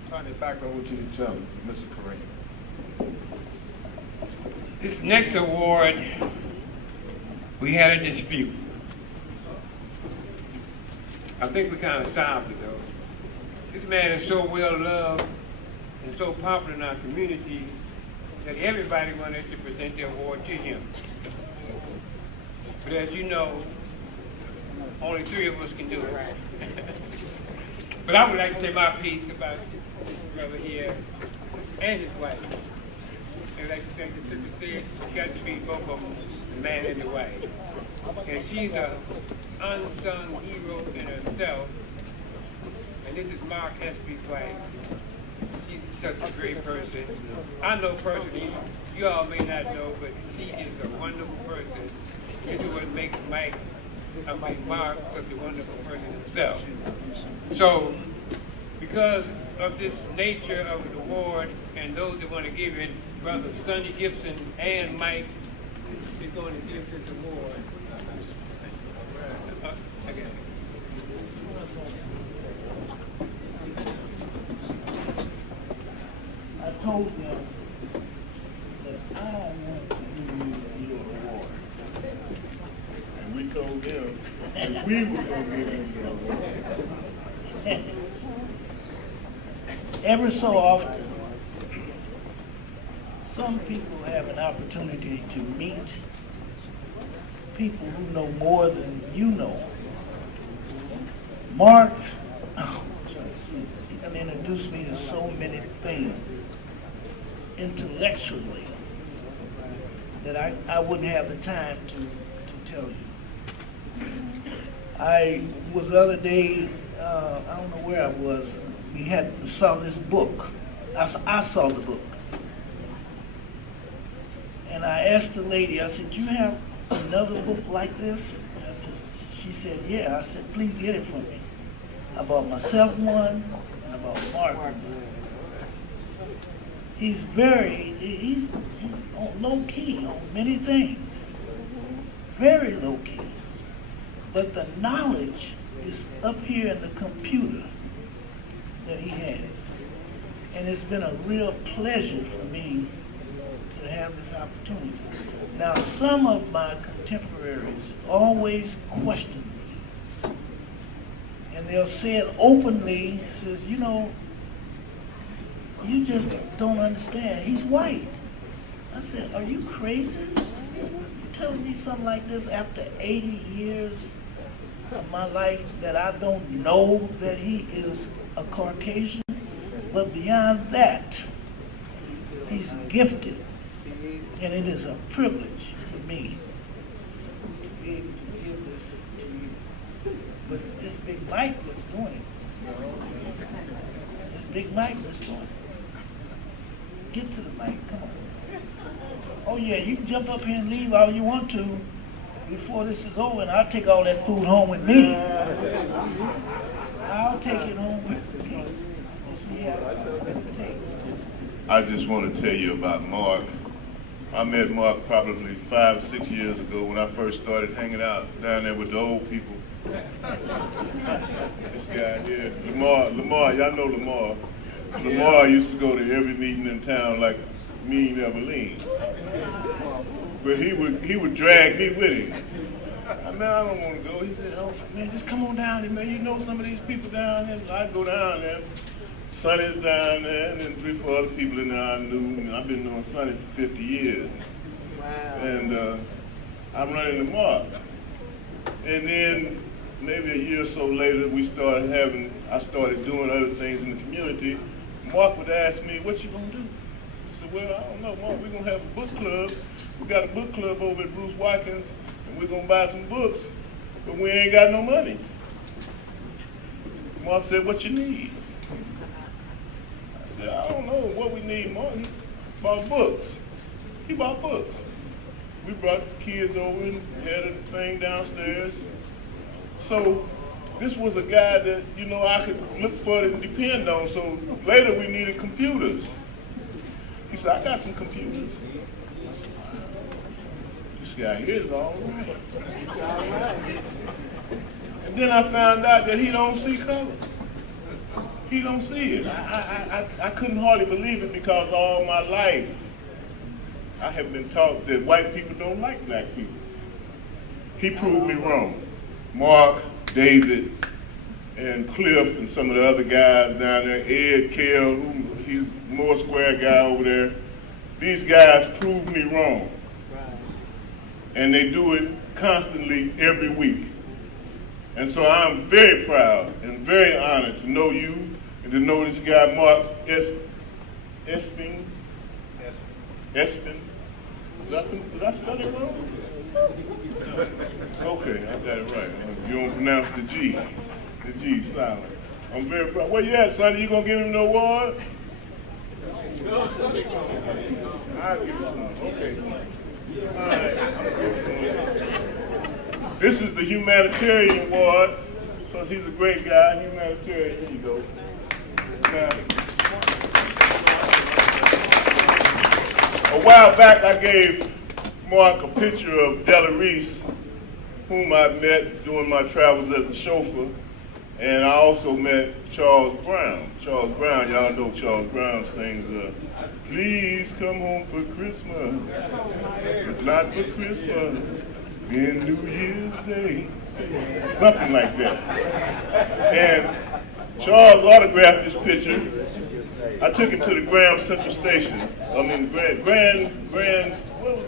Turn it back over to the gentleman, Mr. Kareem. This next award, we had a dispute. I think we kind of solved it though. This man is so well loved and so popular in our community that everybody wanted to present the award to him. But as you know, only 3 of us can do it. But I would like to say my piece about his brother here and his wife. and like the sister said, you got to be both of them, the man and the wife. And she's a unsung hero in herself. And this is Mark Espy's wife. She's such a great person. I know personally, you all may not know, but she is a wonderful person. This is what makes Mark such a wonderful person himself. So, because of this nature of the award, and those that want to give it, Brother Sonny Gibson and Mike is going to give this award. Okay. I told them that I want to give you your award. And we told them that we were going to give him the award. Every so often, some people have an opportunity to meet people who know more than you know. Mark introduced me to so many things intellectually that I wouldn't have the time to tell you. I was the other day, I don't know where I was, we saw this book. I saw the book. And I asked the lady, I said, "Do you have another book like this?" She said, "Yeah." I said, "Please get it for me." I bought myself one, and I bought Mark one. He's low key on many things. Very low key. But the knowledge is up here in the computer that he has. And it's been a real pleasure for me to have this opportunity. Now, some of my contemporaries always question me. And they'll say it openly, says, "You know, you just don't understand. He's white." I said, "Are you crazy? You're telling me something like this after 80 years of my life that I don't know that he is a Caucasian? But beyond that, he's gifted. And it is a privilege for me to be able to give this to you." But it's Big Mike that's doing it. It's Big Mike that's doing it. Get to the mic, come on. Oh yeah, you can jump up here and leave all you want to before this is over, and I'll take all that food home with me. I'll take it home with me. I just want to tell you about Mark. I met Mark probably 5 or 6 years ago when I first started hanging out down there with the old people. This guy here, Lamar, y'all know Lamar. Lamar used to go to every meeting in town like Mean Evelyn. But he would drag me with him. I mean, I don't want to go. He said, "Oh man, just come on down there, man. You know some of these people down there." I'd go down there. Sonny's down there, and then 3 or 4 other people in there I knew. And I've been knowing Sonny for 50 years. Wow. And I'm running the Mark. And then maybe a year or so later, I started doing other things in the community. Mark would ask me, "What you gonna do?" I said, "Well, I don't know, Mark. We're gonna have a book club. We got a book club over at Bruce Watkins, and we're gonna buy some books, but we ain't got no money." Mark said, "What you need?" I said, "I don't know what we need, Mark." He bought books. He bought books. We brought the kids over and had a thing downstairs. So this was a guy that, you know, I could look for and depend on. So later we needed computers. He said, "I got some computers." I said, "Wow, this guy here is all right." And then I found out that he don't see color. He don't see it. I couldn't hardly believe it because all my life I have been taught that white people don't like black people. He proved me wrong. Mark, David, and Cliff, and some of the other guys down there, Ed Kell, he's more square guy over there. These guys proved me wrong. And they do it constantly every week. And so I'm very proud and very honored to know you and to know this guy, Mark Esping. Espen. Did I spell it wrong? Okay, I got it right. You don't pronounce the G. The G silent. I'm very proud. Where you at, Sonny? You gonna give him the award? I'll give it to him. Okay. All right. This is the humanitarian award, because he's a great guy, humanitarian. Here you go. Now, a while back, I gave Mark a picture of Della Reese, whom I met during my travels as a chauffeur, and I also met Charles Brown. Charles Brown, y'all know Charles Brown sings, please come home for Christmas, if not for Christmas, then New Year's Day, something like that. And Charles autographed this picture. I took him to the Graham Central Station. I mean,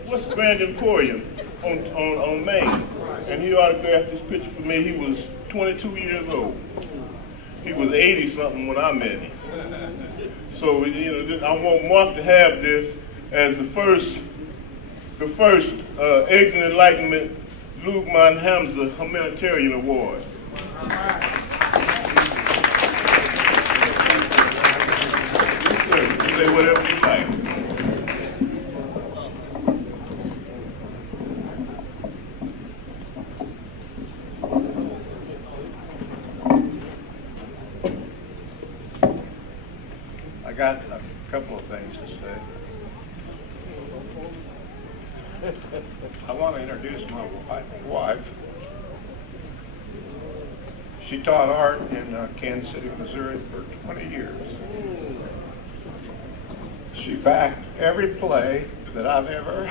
what's Grand Emporium on Main? And he autographed this picture for me. He was 22 years old. He was 80 something when I met him. So I want Mark to have this as the first Eggs and Enlightenment Lugman Hamza Humanitarian Award. Say whatever you like. I got a couple of things to say. I want to introduce my wife. She taught art in Kansas City, Missouri for 20 years. She backed every play that I've ever,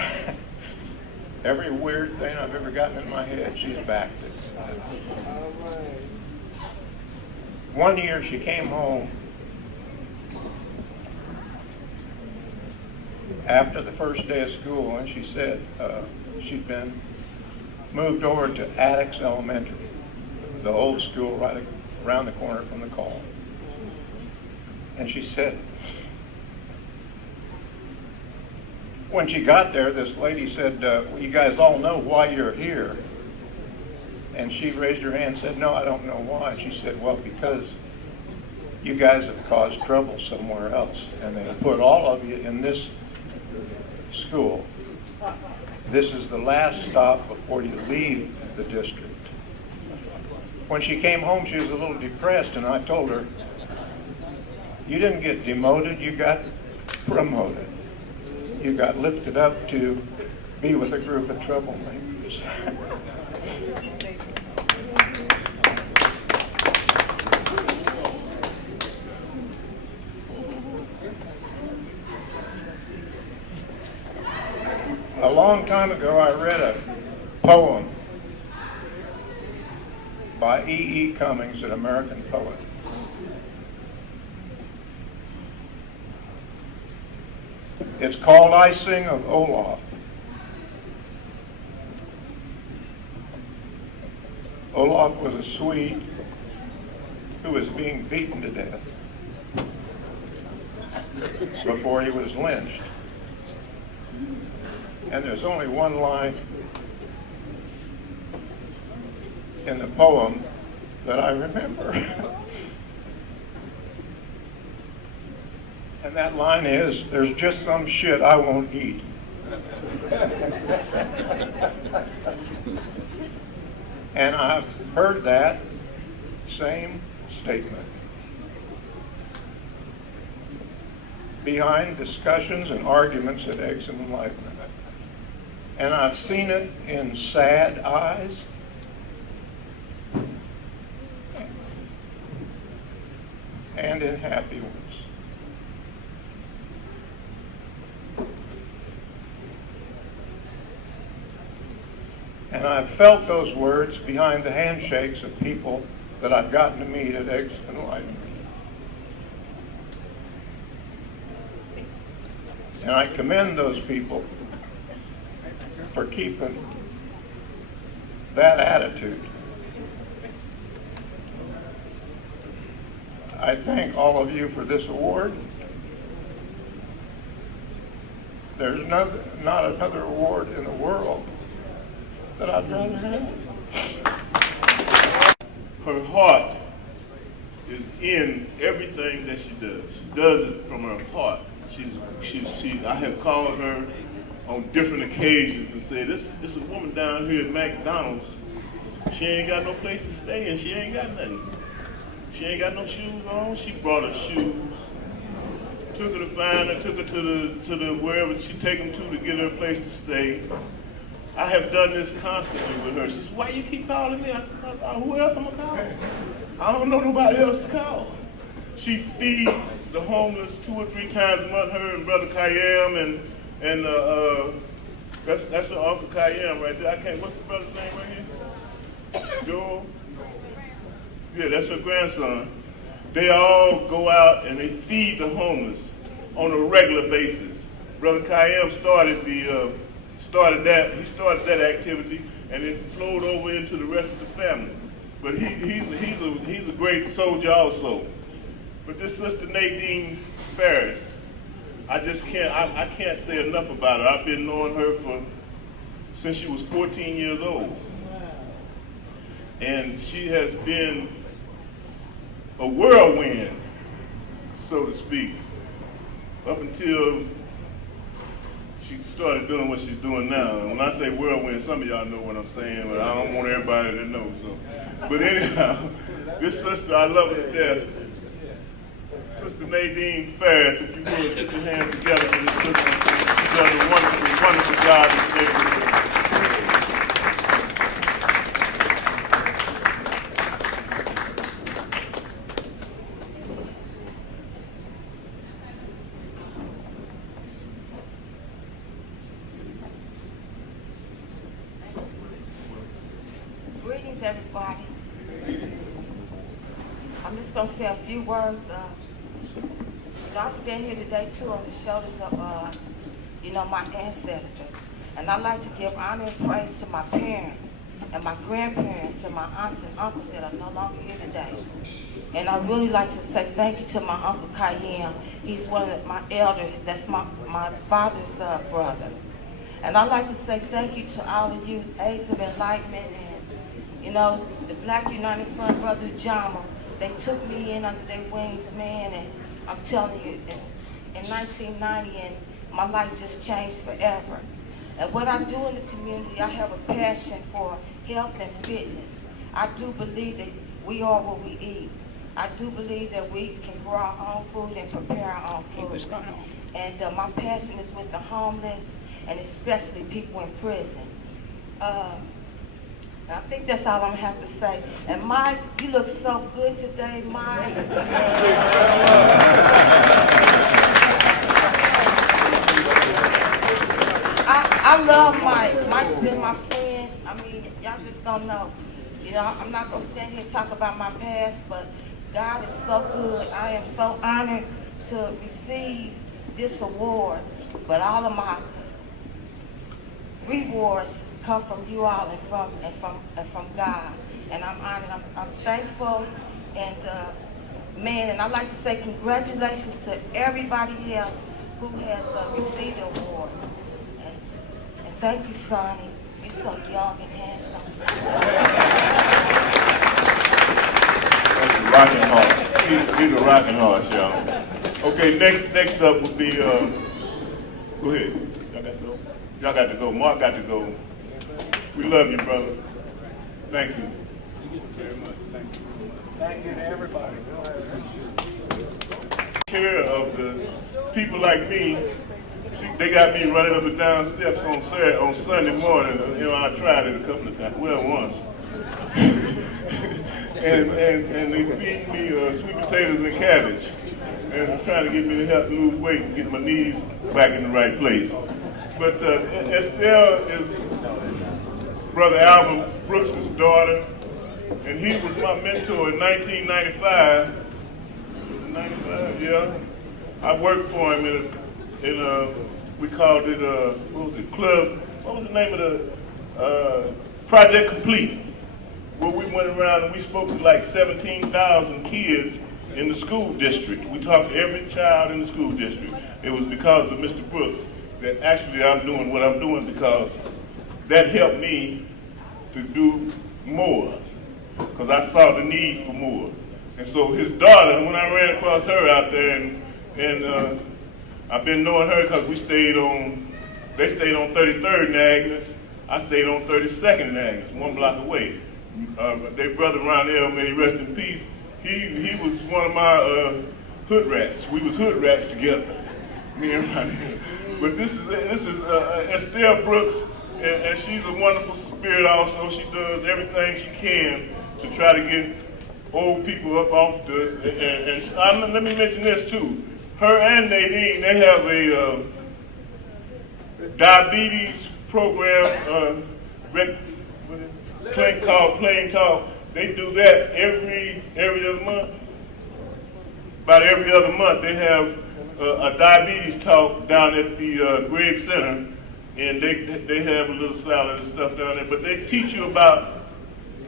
every weird thing I've ever gotten in my head, she's backed it. One year she came home after the first day of school, and she said she'd been moved over to Attucks Elementary, the old school right around the corner from the call. And she said, when she got there, this lady said, well, you guys all know why you're here. And she raised her hand and said, no, I don't know why. She said, well, because you guys have caused trouble somewhere else, and they put all of you in this school. This is the last stop before you leave the district. When she came home, she was a little depressed, and I told her, you didn't get demoted, you got promoted. You got lifted up to be with a group of troublemakers. A long time ago, I read a poem by E.E. Cummings, an American poet. It's called I Sing of Olaf. Olaf was a Swede who was being beaten to death before he was lynched. And there's only one line in the poem that I remember. And that line is, there's just some shit I won't eat. And I've heard that same statement behind discussions and arguments at Eggs and Enlightenment. And I've seen it in sad eyes and in happy ones. And I've felt those words behind the handshakes of people that I've gotten to meet at Eggs and Enlightenment. And I commend those people for keeping that attitude. I thank all of you for this award. There's not another award in the world that I'd rather have. Her heart is in everything that she does. She does it from her heart. I have called her on different occasions and said, this is a woman down here at McDonald's. She ain't got no place to stay and she ain't got nothing. She ain't got no shoes on. She brought her shoes. Took her to find her, took her to the wherever she take them to get her a place to stay. I have done this constantly with her. She says, why you keep calling me? I said, who else I'm gonna call? I don't know nobody else to call. She feeds the homeless 2 or 3 times a month, her and Brother Kayam and that's her Uncle Kayam right there. I can't, what's the brother's name right here? Joel? Yeah, that's her grandson. They all go out and they feed the homeless on a regular basis. Brother Kayam started that activity, and it flowed over into the rest of the family. But he's a great soldier also. But this Sister Nadine Ferris, I can't say enough about her. I've been knowing her since she was 14 years old. And she has been a whirlwind, so to speak, up until she started doing what she's doing now. And when I say whirlwind, some of y'all know what I'm saying, but I don't want everybody to know. So, but anyhow, this sister, I love her to death. Sister Nadine Ferris, if you would, put your hands together for this sister. She's done a wonderful, wonderful job in the neighborhood. Greetings, everybody. I'm just going to say a few words. I stand here today, too, on the shoulders of, my ancestors. And I like to give honor and praise to my parents and my grandparents and my aunts and uncles that are no longer here today. And I really like to say thank you to my Uncle Kayem. He's one of my elders. That's my father's brother. And I'd like to say thank you to all of you, Aids of Enlightenment, and, the Black United Front, Brother Jama. They took me in under their wings, man, and I'm telling you, in 1990, and my life just changed forever. And what I do in the community, I have a passion for health and fitness. I do believe that we are what we eat. I do believe that we can grow our own food and prepare our own food. And my passion is with the homeless, and especially people in prison. I think that's all I'm gonna have to say. And Mike, you look so good today, Mike. I love Mike. Mike's been my friend. I mean, y'all just don't know. I'm not gonna stand here and talk about my past, but God is so good. I am so honored to receive this award. But all of my rewards come from you all and from God. And I'm honored. I'm thankful. And and I'd like to say congratulations to everybody else who has received the award. And thank you, Sonny. You're so young and handsome. That's a rocking horse. He's a rocking horse, y'all. Okay, next up would be, go ahead. Y'all got to go. Y'all got to go. Mark got to go. We love you, brother. Thank you. Thank you very much. Thank you to everybody. Care of the people like me. They got me running up and down steps on Sunday morning. I tried it a couple of times. Well, once. and they feed me sweet potatoes and cabbage. And it's trying to get me to help lose weight and get my knees back in the right place. But Estelle is Brother Alvin Brooks' daughter, and he was my mentor in 1995. Was it 95? Yeah. I worked for him in a we called it what was it, Club? What was the name of the Project Complete? Where we went around and we spoke to like 17,000 kids in the school district. We talked to every child in the school district. It was because of Mr. Brooks. that actually I'm doing what I'm doing because that helped me to do more, because I saw the need for more. And so his daughter, when I ran across her out there, and I've been knowing her because they stayed on 33rd and Agnes. I stayed on 32nd and Agnes, 1 block away. Their brother Ronell, may he rest in peace, he was one of my hood rats. We was hood rats together, me and Ronell. But this is Estelle Brooks, and she's a wonderful spirit also. She does everything she can to try to get old people up off the, and let me mention this too. Her and Nadine, they have a diabetes program, called Plain Talk. They do that every other month. About every other month, they have a diabetes talk down at the Gregg Center, and they have a little salad and stuff down there. But they teach you about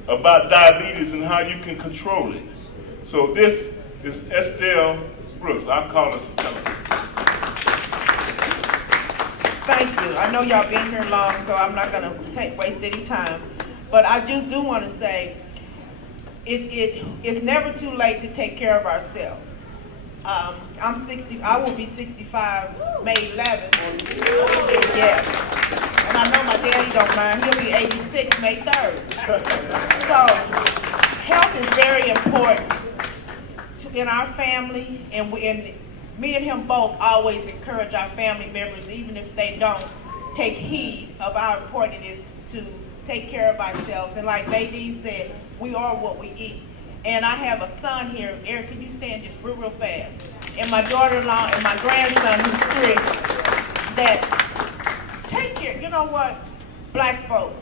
diabetes and how you can control it. So this is Estelle Brooks. I call her Stella. Thank you. I know y'all been here long, so I'm not going to waste any time. But I just do want to say, it's never too late to take care of ourselves. I'm 60. I will be 65 May 11th. Yes. And I know my daddy don't mind. He'll be 86 May 3rd. So health is very important in our family, and me and him both always encourage our family members, even if they don't, take heed of how important it is to take care of ourselves. And like Nadine said, we are what we eat. And I have a son here. Eric, can you stand just real fast? And my daughter-in-law and my grandson who's 3, that take care. You know what, black folks,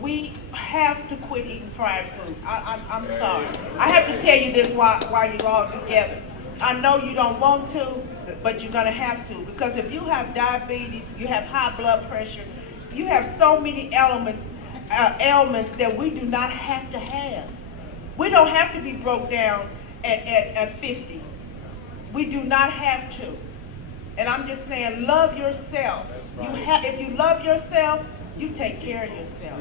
we have to quit eating fried food. I'm sorry. I have to tell you this while you're all together. I know you don't want to, but you're going to have to. Because if you have diabetes, you have high blood pressure, you have so many ailments that we do not have to have. We don't have to be broke down at 50. We do not have to. And I'm just saying, love yourself. If you love yourself, you take care of yourself.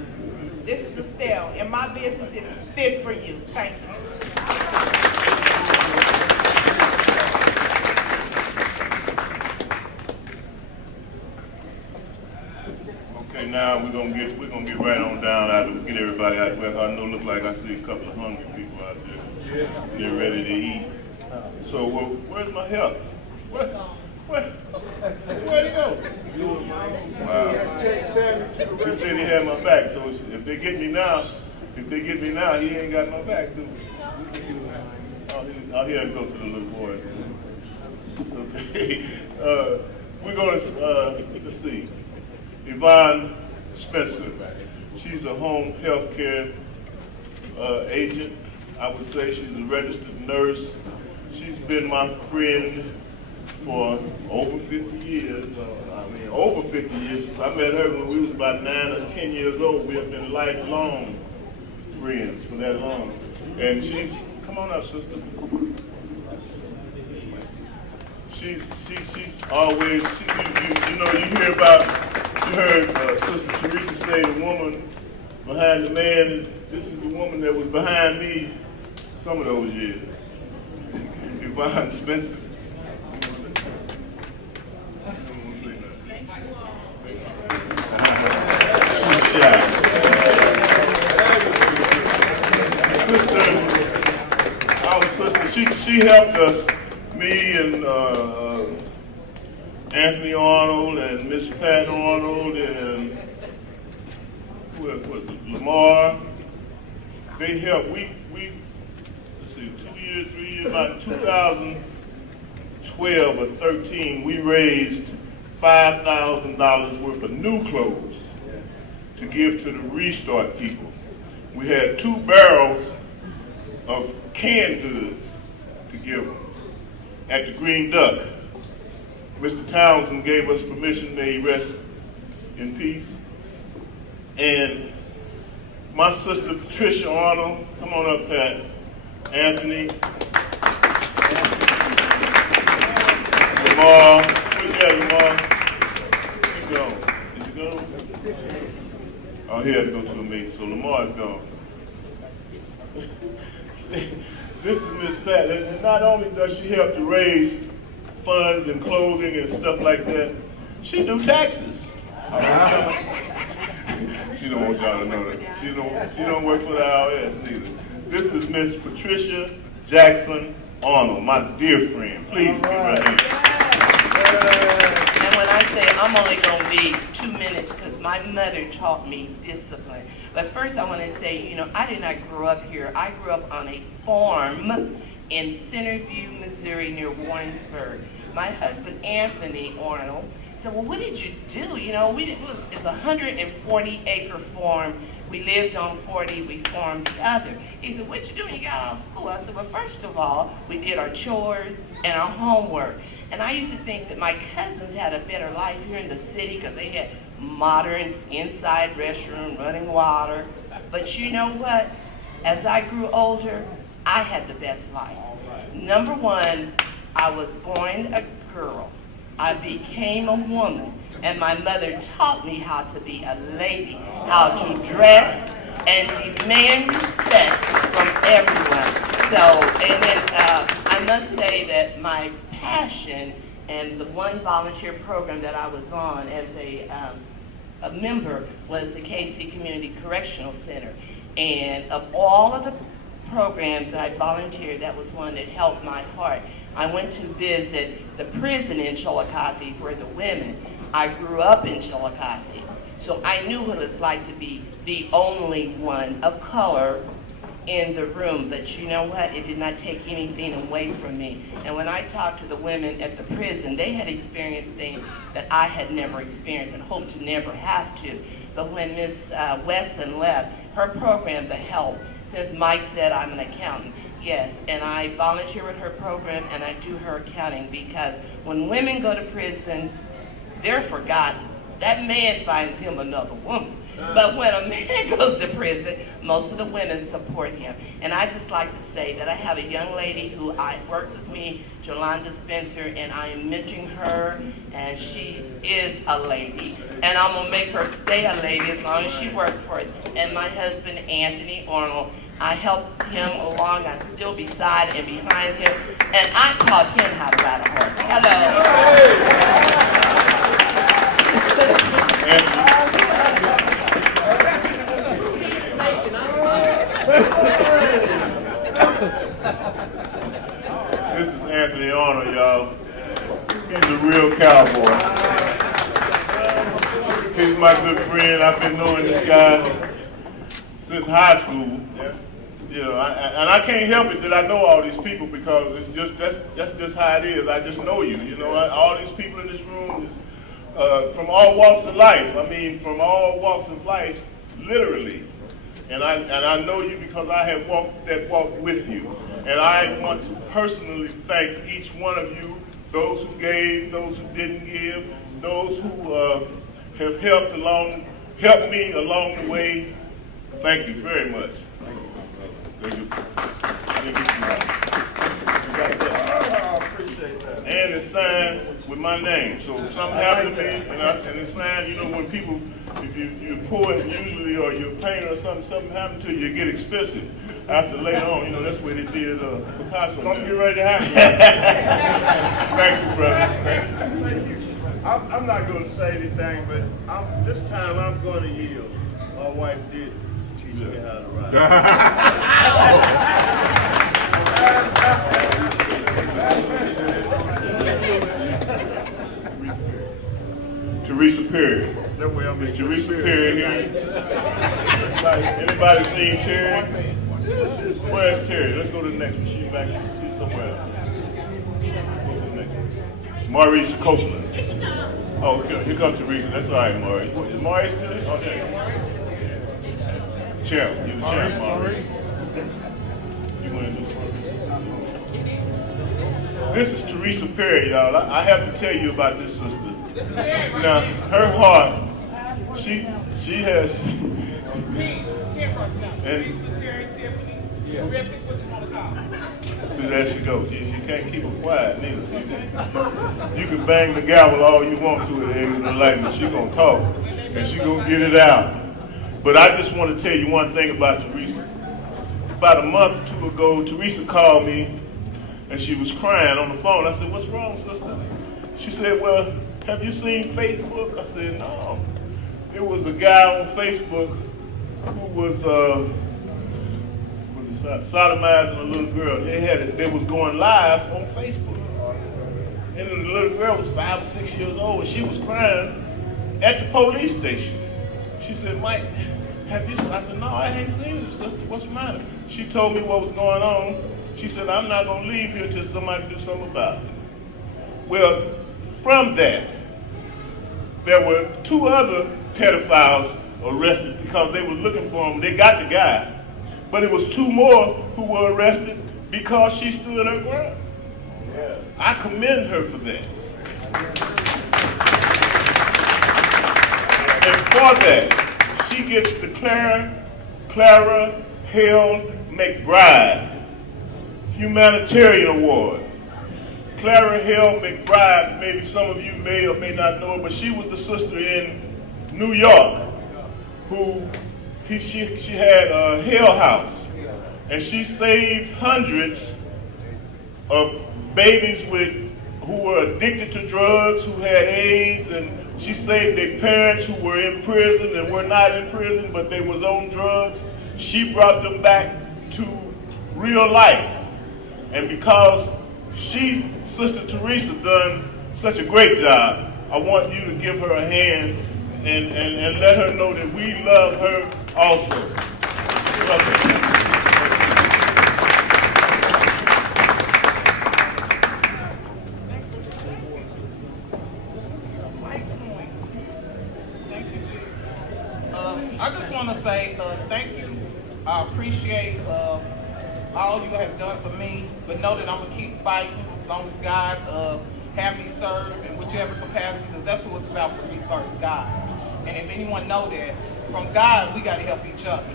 This is Estelle, and my business is fit for you. Thank you. Okay, now we're gonna get right on down out and get everybody out there. I know look like I see a couple of hungry people out there. They're ready to eat. So where's my help? Where'd he go? Wow. He said he had my back, so if they get me now, he ain't got my back, do he? Oh, he had to go to the little boy. Okay. We're gonna let's see. Yvonne Spencer. She's a home health care agent. I would say she's a registered nurse. She's been my friend for over 50 years. Over 50 years. Since I met her when we was about 9 or 10 years old. We have been lifelong friends for that long. And she's, come on up, sister. She's always, you heard Sister Teresa say the woman behind the man. This is the woman that was behind me some of those years. Yvonne Spencer. She helped us, me and Anthony Arnold and Miss Pat Arnold and who else was it? Lamar. They helped. We let's see, 2 years, 3 years, about 2012 or 13, we raised $5,000 worth of new clothes to give to the Restart people. We had 2 barrels of canned goods to give them at the Green Duck. Mr. Townsend gave us permission, may he rest in peace. And my sister Patricia Arnold, come on up, Pat. Anthony. Lamar. Lamar. gone. Is he gone? Oh, he had to go to a meeting, so Lamar's gone. This is Miss Pat, and not only does she help to raise funds and clothing and stuff like that, she do taxes. She don't want y'all to know that. She don't work for the IRS neither. This is Miss Patricia Jackson Arnold, my dear friend. Please be right here. And when I say I'm only going to be 2 minutes because my mother taught me discipline. But first I want to say, you know, I did not grow up here. I grew up on a farm in Centerview, Missouri near Warrensburg. My husband, Anthony Arnold, said, well, what did you do? You know, it's a 140-acre farm. We lived on 40, we farmed the other. He said, what you do when you got out of school? I said, well, first of all, we did our chores and our homework. And I used to think that my cousins had a better life here in the city because they had modern inside restroom, running water. But you know what? As I grew older, I had the best life. Number one, I was born a girl. I became a woman. And my mother taught me how to be a lady, how to dress, and demand respect from everyone. So, and then I must say that my passion and the one volunteer program that I was on as a member was the KC Community Correctional Center. And of all of the programs that I volunteered, that was one that helped my heart. I went to visit the prison in Chillicothe for the women. I grew up in Chillicothe, so I knew what it was like to be the only one of color in the room. But you know what? It did not take anything away from me. And when I talked to the women at the prison, they had experienced things that I had never experienced and hoped to never have to. But when Miss Wesson left, her program, The Help, since Mike said I'm an accountant, yes, and I volunteer with her program and I do her accounting because when women go to prison, they're forgotten. That man finds him another woman. But when a man goes to prison, most of the women support him. And I just like to say that I have a young lady who works with me, Jolanda Spencer, and I am mentoring her, and she is a lady. And I'm going to make her stay a lady as long as she works for it. And my husband, Anthony Arnold, I helped him along. I still beside and behind him. And I taught him how to ride a horse. This is Anthony Arnold, y'all. He's a real cowboy. He's my good friend. I've been knowing this guy since high school. You know, and I can't help it that I know all these people because it's just that's just how it is. I just know you. You know, all these people in this room is from all walks of life. I mean, from all walks of life, literally. And I know you because I have walked that walk with you. And I want to personally thank each one of you, those who gave, those who didn't give, those who have helped me along the way. Thank you very much. Thank you. And it's signed with my name. So if something happened to me, and it's signed, you know, when people, if you're poor and usually, or you're a painter or something happened to you, you get expensive. After later on, you know, that's where they did Picasso. Something get ready to happen. Thank you, brother. Thank you. I'm not going to say anything, but this time I'm going to yield. My wife did teach me how to ride. Teresa Perry. Miss Teresa Perry here. Anybody seen Terry? Where's Terry? Let's go to the next one. She's back. She's somewhere else. Go to the next one. Maurice Copeland. Oh, okay. Here comes Teresa. That's all right, Maurice. Is Maurice still there? Oh, there. Champ. You're the champ, Maurice. You want to do it? This is Teresa Perry, y'all. I have to tell you about this sister. Now, her heart, she has, and See, there she goes. You can't keep her quiet neither. You can bang the gavel all you want to at the Eggs and Enlightenment. She's going to talk, and she's going to get it out. But I just want to tell you one thing about Teresa. About a month or two ago, Teresa called me, and she was crying on the phone. I said, "What's wrong, sister?" She said, "Well, have you seen Facebook?" I said, "No." It was a guy on Facebook who was sodomizing a little girl. They was going live on Facebook. And the little girl was 5 or 6 years old, and she was crying at the police station. She said, "Mike, have you?" I said, "No, I ain't seen you, sister. What's the matter?" She told me what was going on. She said, "I'm not going to leave here till somebody do something about it." Well, from that, there were 2 other pedophiles arrested because they were looking for him. They got the guy. But it was 2 more who were arrested because she stood her ground. I commend her for that. And for that, she gets the Clara Hale McBride Humanitarian Award. Clara Hale McBride, maybe some of you may or may not know her, but she was the sister in New York who she had a Hale House, and she saved hundreds of babies who were addicted to drugs, who had AIDS, and she saved their parents who were in prison and were not in prison, but they was on drugs. She brought them back to real life. And because Sister Teresa, done such a great job, I want you to give her a hand and let her know that we love her also. Love her. I just want to say thank you. I appreciate all you have done for me, but know that I'm going to keep fighting as long as God have me serve in whichever capacity, because that's what it's about for me first, God. And if anyone know that, from God, we got to help each other.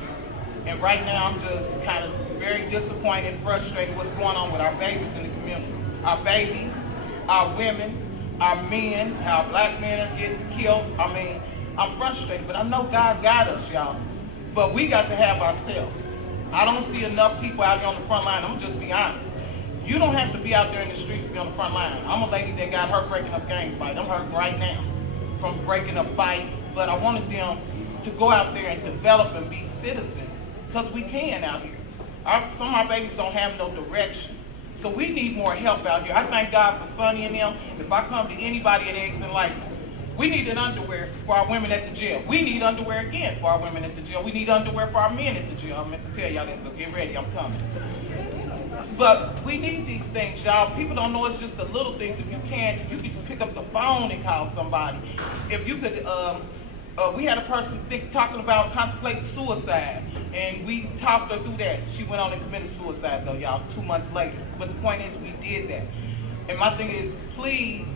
And right now, I'm just kind of very disappointed, frustrated what's going on with our babies in the community. Our babies, our women, our men, how black men are getting killed. I mean, I'm frustrated, but I know God got us, y'all. But we got to have ourselves. I don't see enough people out there on the front line. I'm just be honest. You don't have to be out there in the streets to be on the front line. I'm a lady that got hurt breaking up gang fights. I'm hurt right now from breaking up fights. But I wanted them to go out there and develop and be citizens, because we can out here. Some of our babies don't have no direction. So we need more help out here. I thank God for Sonny and them. If I come to anybody at Eggs Enlightenment, we need an underwear for our women at the jail. We need underwear again for our women at the jail. We need underwear for our men at the jail. I meant to tell y'all this, so get ready, I'm coming. But we need these things, y'all. People don't know it's just the little things. If you can pick up the phone and call somebody. If you could, we had a person talking about contemplating suicide, and we talked her through that. She went on and committed suicide, though, y'all, 2 months later. But the point is, we did that. And my thing is, please,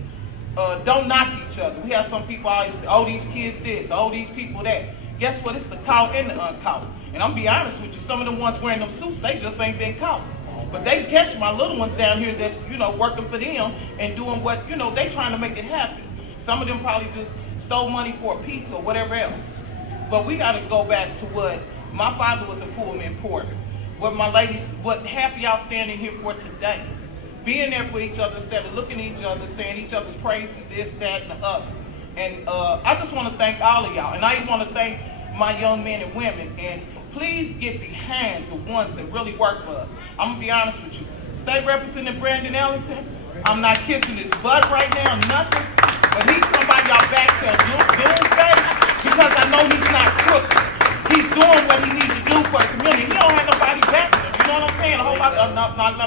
don't knock each other. We have some people always, oh, these kids this, oh, these people that. Guess what? It's the caught and the uncaught. And I'm be honest with you, some of the ones wearing them suits, they just ain't been caught. But they catch my little ones down here that's, working for them and doing what, they trying to make it happen. Some of them probably just stole money for a pizza or whatever else. But we got to go back to what my father was a Pullman porter. What my ladies, what half of y'all standing here for today. Being there for each other instead of looking at each other, saying each other's crazy, this, that, and the other. And I just want to thank all of y'all. And I even want to thank my young men and women. And please get behind the ones that really work for us. I'm going to be honest with you. State Representative Brandon Ellington, I'm not kissing his butt right now, nothing. But he's somebody y'all back to doomsday because I know he's not crooked. He's doing what he needs to do for the community. He don't have nobody backing him. You know what I'm saying? A whole lot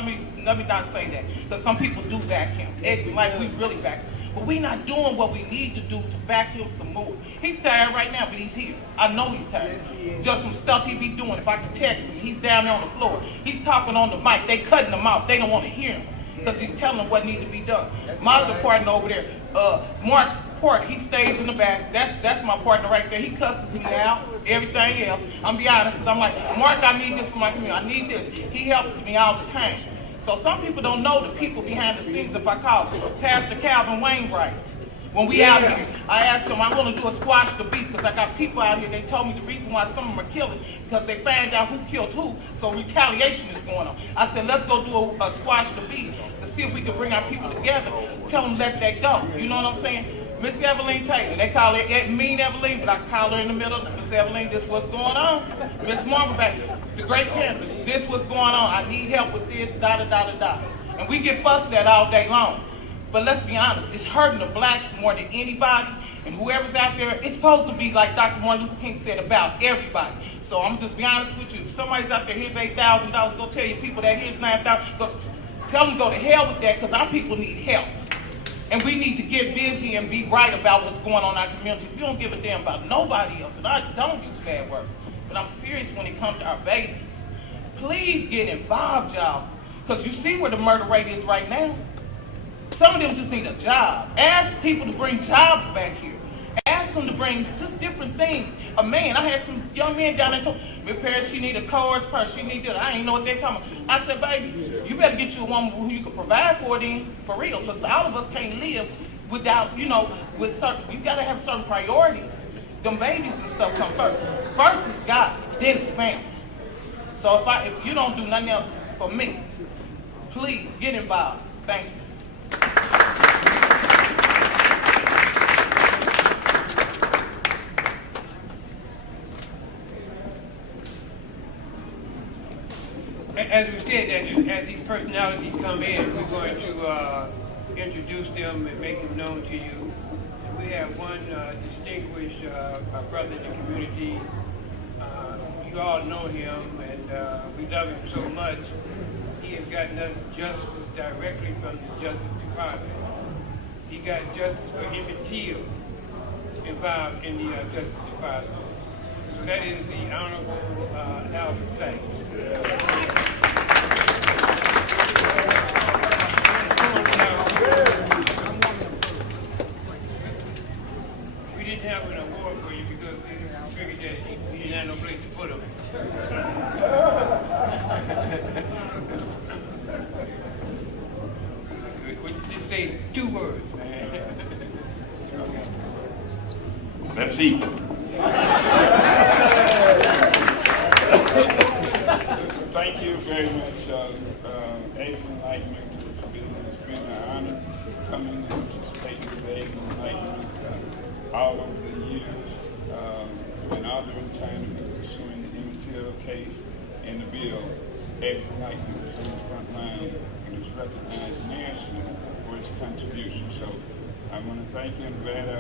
let me not say that. Because some people do back him. It's like we really back him. But we not doing what we need to do to back him some more. He's tired right now, but he's here. I know he's tired. Just some stuff he be doing. If I could text him, he's down there on the floor. He's talking on the mic. They cutting him out. They don't want to hear him. Because he's telling them what needs to be done. My other partner over there, Mark support. He stays in the back. That's my partner right there. He cusses me out, everything else. I'm be honest, because I'm like, Mark, I need this for my community. I need this. He helps me all the time. So some people don't know the people behind the scenes, if I call Pastor Calvin Wainwright. When we out here, I asked him, I want to do a squash the beef, because I got people out here, they told me the reason why some of them are killing, because they found out who killed who, so retaliation is going on. I said, let's go do a squash the beef to see if we can bring our people together, tell them let that go. You know what I'm saying? Miss Evelyn Taylor, they call her Mean Evelyn, but I call her in the middle. Miss Evelyn, this what's going on. Miss Marvelback, the great cannabis, this what's going on. I need help with this, da-da-da-da-da. And we get fussed at all day long. But let's be honest, it's hurting the blacks more than anybody, and whoever's out there, it's supposed to be like Dr. Martin Luther King said, about everybody. So I'm just be honest with you, if somebody's out there, here's $8,000, go tell your people that here's $9,000, tell them to go to hell with that, because our people need help. And we need to get busy and be right about what's going on in our community. We don't give a damn about nobody else, and I don't use bad words, but I'm serious when it comes to our babies. Please get involved, y'all, because you see where the murder rate is right now. Some of them just need a job. Ask people to bring jobs back here. Ask them to bring just different things. A man, I had some young men down there told me, parents, she need a coerced purse, she need this. I ain't know what they're talking about. I said, baby, you better get you a woman who you can provide for then, for real, because all of us can't live without, with certain, you gotta have certain priorities. Them babies and stuff come first. First is God, then it's family. So if you don't do nothing else for me, please get involved. Thank you. As we said, as these personalities come in, we're going to introduce them and make them known to you. We have one distinguished brother in the community. You all know him, and we love him so much. He has gotten us justice directly from the Justice Department. He got justice for Emmett Till involved in the Justice Department. So that is the Honorable Alvin Sykes. We didn't have an award for you because we figured that we didn't have no place to put him. Just say 2 words, man. Let's eat. Thank you very much, Enlightenment. It's been an honor coming and participating today in Enlightenment all over the years. When all the time to be pursuing the Emmett Till case and the bill, Enlightenment was on the front line and is recognized nationally for its contribution. So I want to thank you. I'm glad I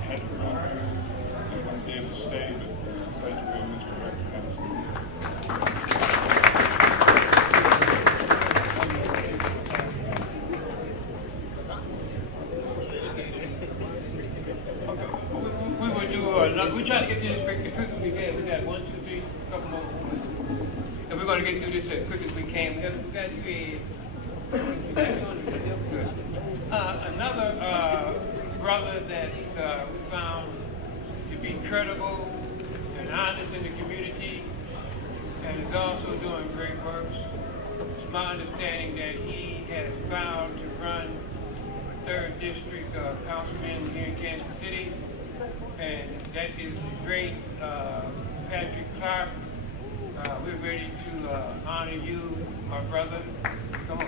had to run here and wasn't able to stay, but thank you very much for recognizing me. We will do we try to get through this quick as we can. We got 1, 2, 3, a couple more. And we're going to get through this as quick as we can. We got you another brother that we found to be credible and honest in the community and is also doing great works. It's my understanding that he has vowed to run for 3rd District Councilman here in Kansas City, and that is the great Patrick Clark. We're ready to honor you, my brother. Come on.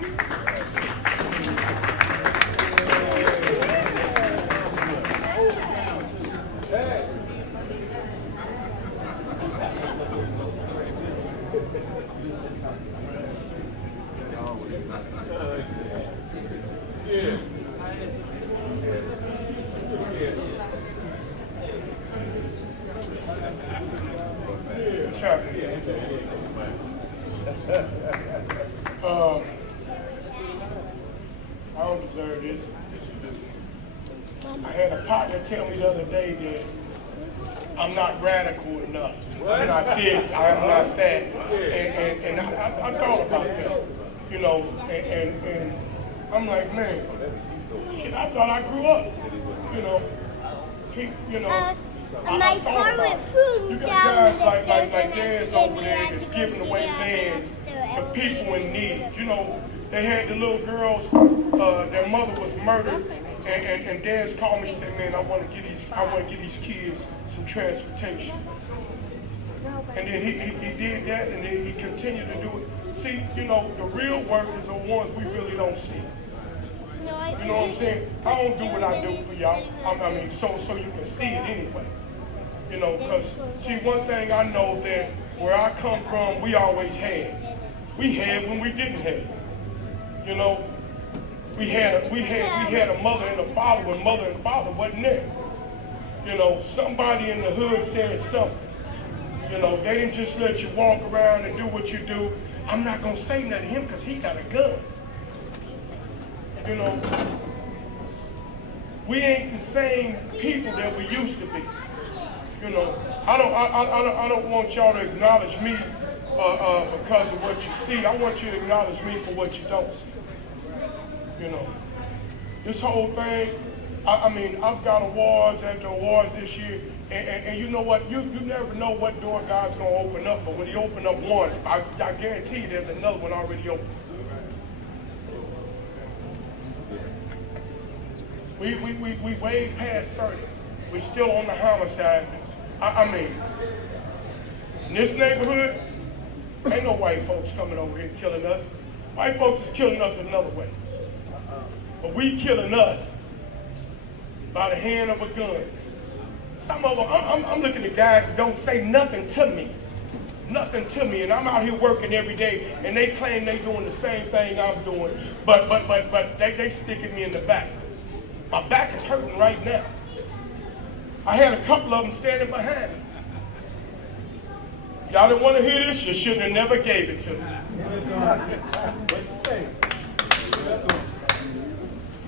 I don't deserve this. I had a partner tell me the other day that I'm not radical enough. I'm not this, I'm not that. And I thought about that, and I'm like, man, shit, I thought I grew up. You know, my car went through you got down guys the stairs like Dad's and over then there we had that's to go giving away get out vans after to people in need. You know, they had the little girls, their mother was murdered, and Dad's called me and said, man, I want to give these kids some transportation. And then he did that, and then he continued to do it. See, you know, the real workers are ones we really don't see. You know what I'm saying? I don't do what I do for y'all. I mean, so you can see it anyway. You know, because, see, one thing I know that where I come from, we always had. We had when we didn't have. You know, we had a mother and a father when mother and father wasn't there. You know, somebody in the hood said something. You know, they didn't just let you walk around and do what you do. I'm not going to say nothing to him because he got a gun. You know, we ain't the same people that we used to be. You know, I don't want y'all to acknowledge me because of what you see. I want you to acknowledge me for what you don't see. You know, this whole thing, I mean, I've got awards after awards this year, and you know what? You never know what door God's going to open up, but when he opened up one, I guarantee you there's another one already open. We way past 30. We still on the homicide. I mean, in this neighborhood, ain't no white folks coming over here killing us. White folks is killing us another way. But we killing us by the hand of a gun. Some of them, I'm looking at guys that don't say nothing to me. Nothing to me, and I'm out here working every day, and they claim they doing the same thing I'm doing, but they sticking me in the back. My back is hurting right now. I had a couple of them standing behind me. Y'all didn't want to hear this? You should have never gave it to me.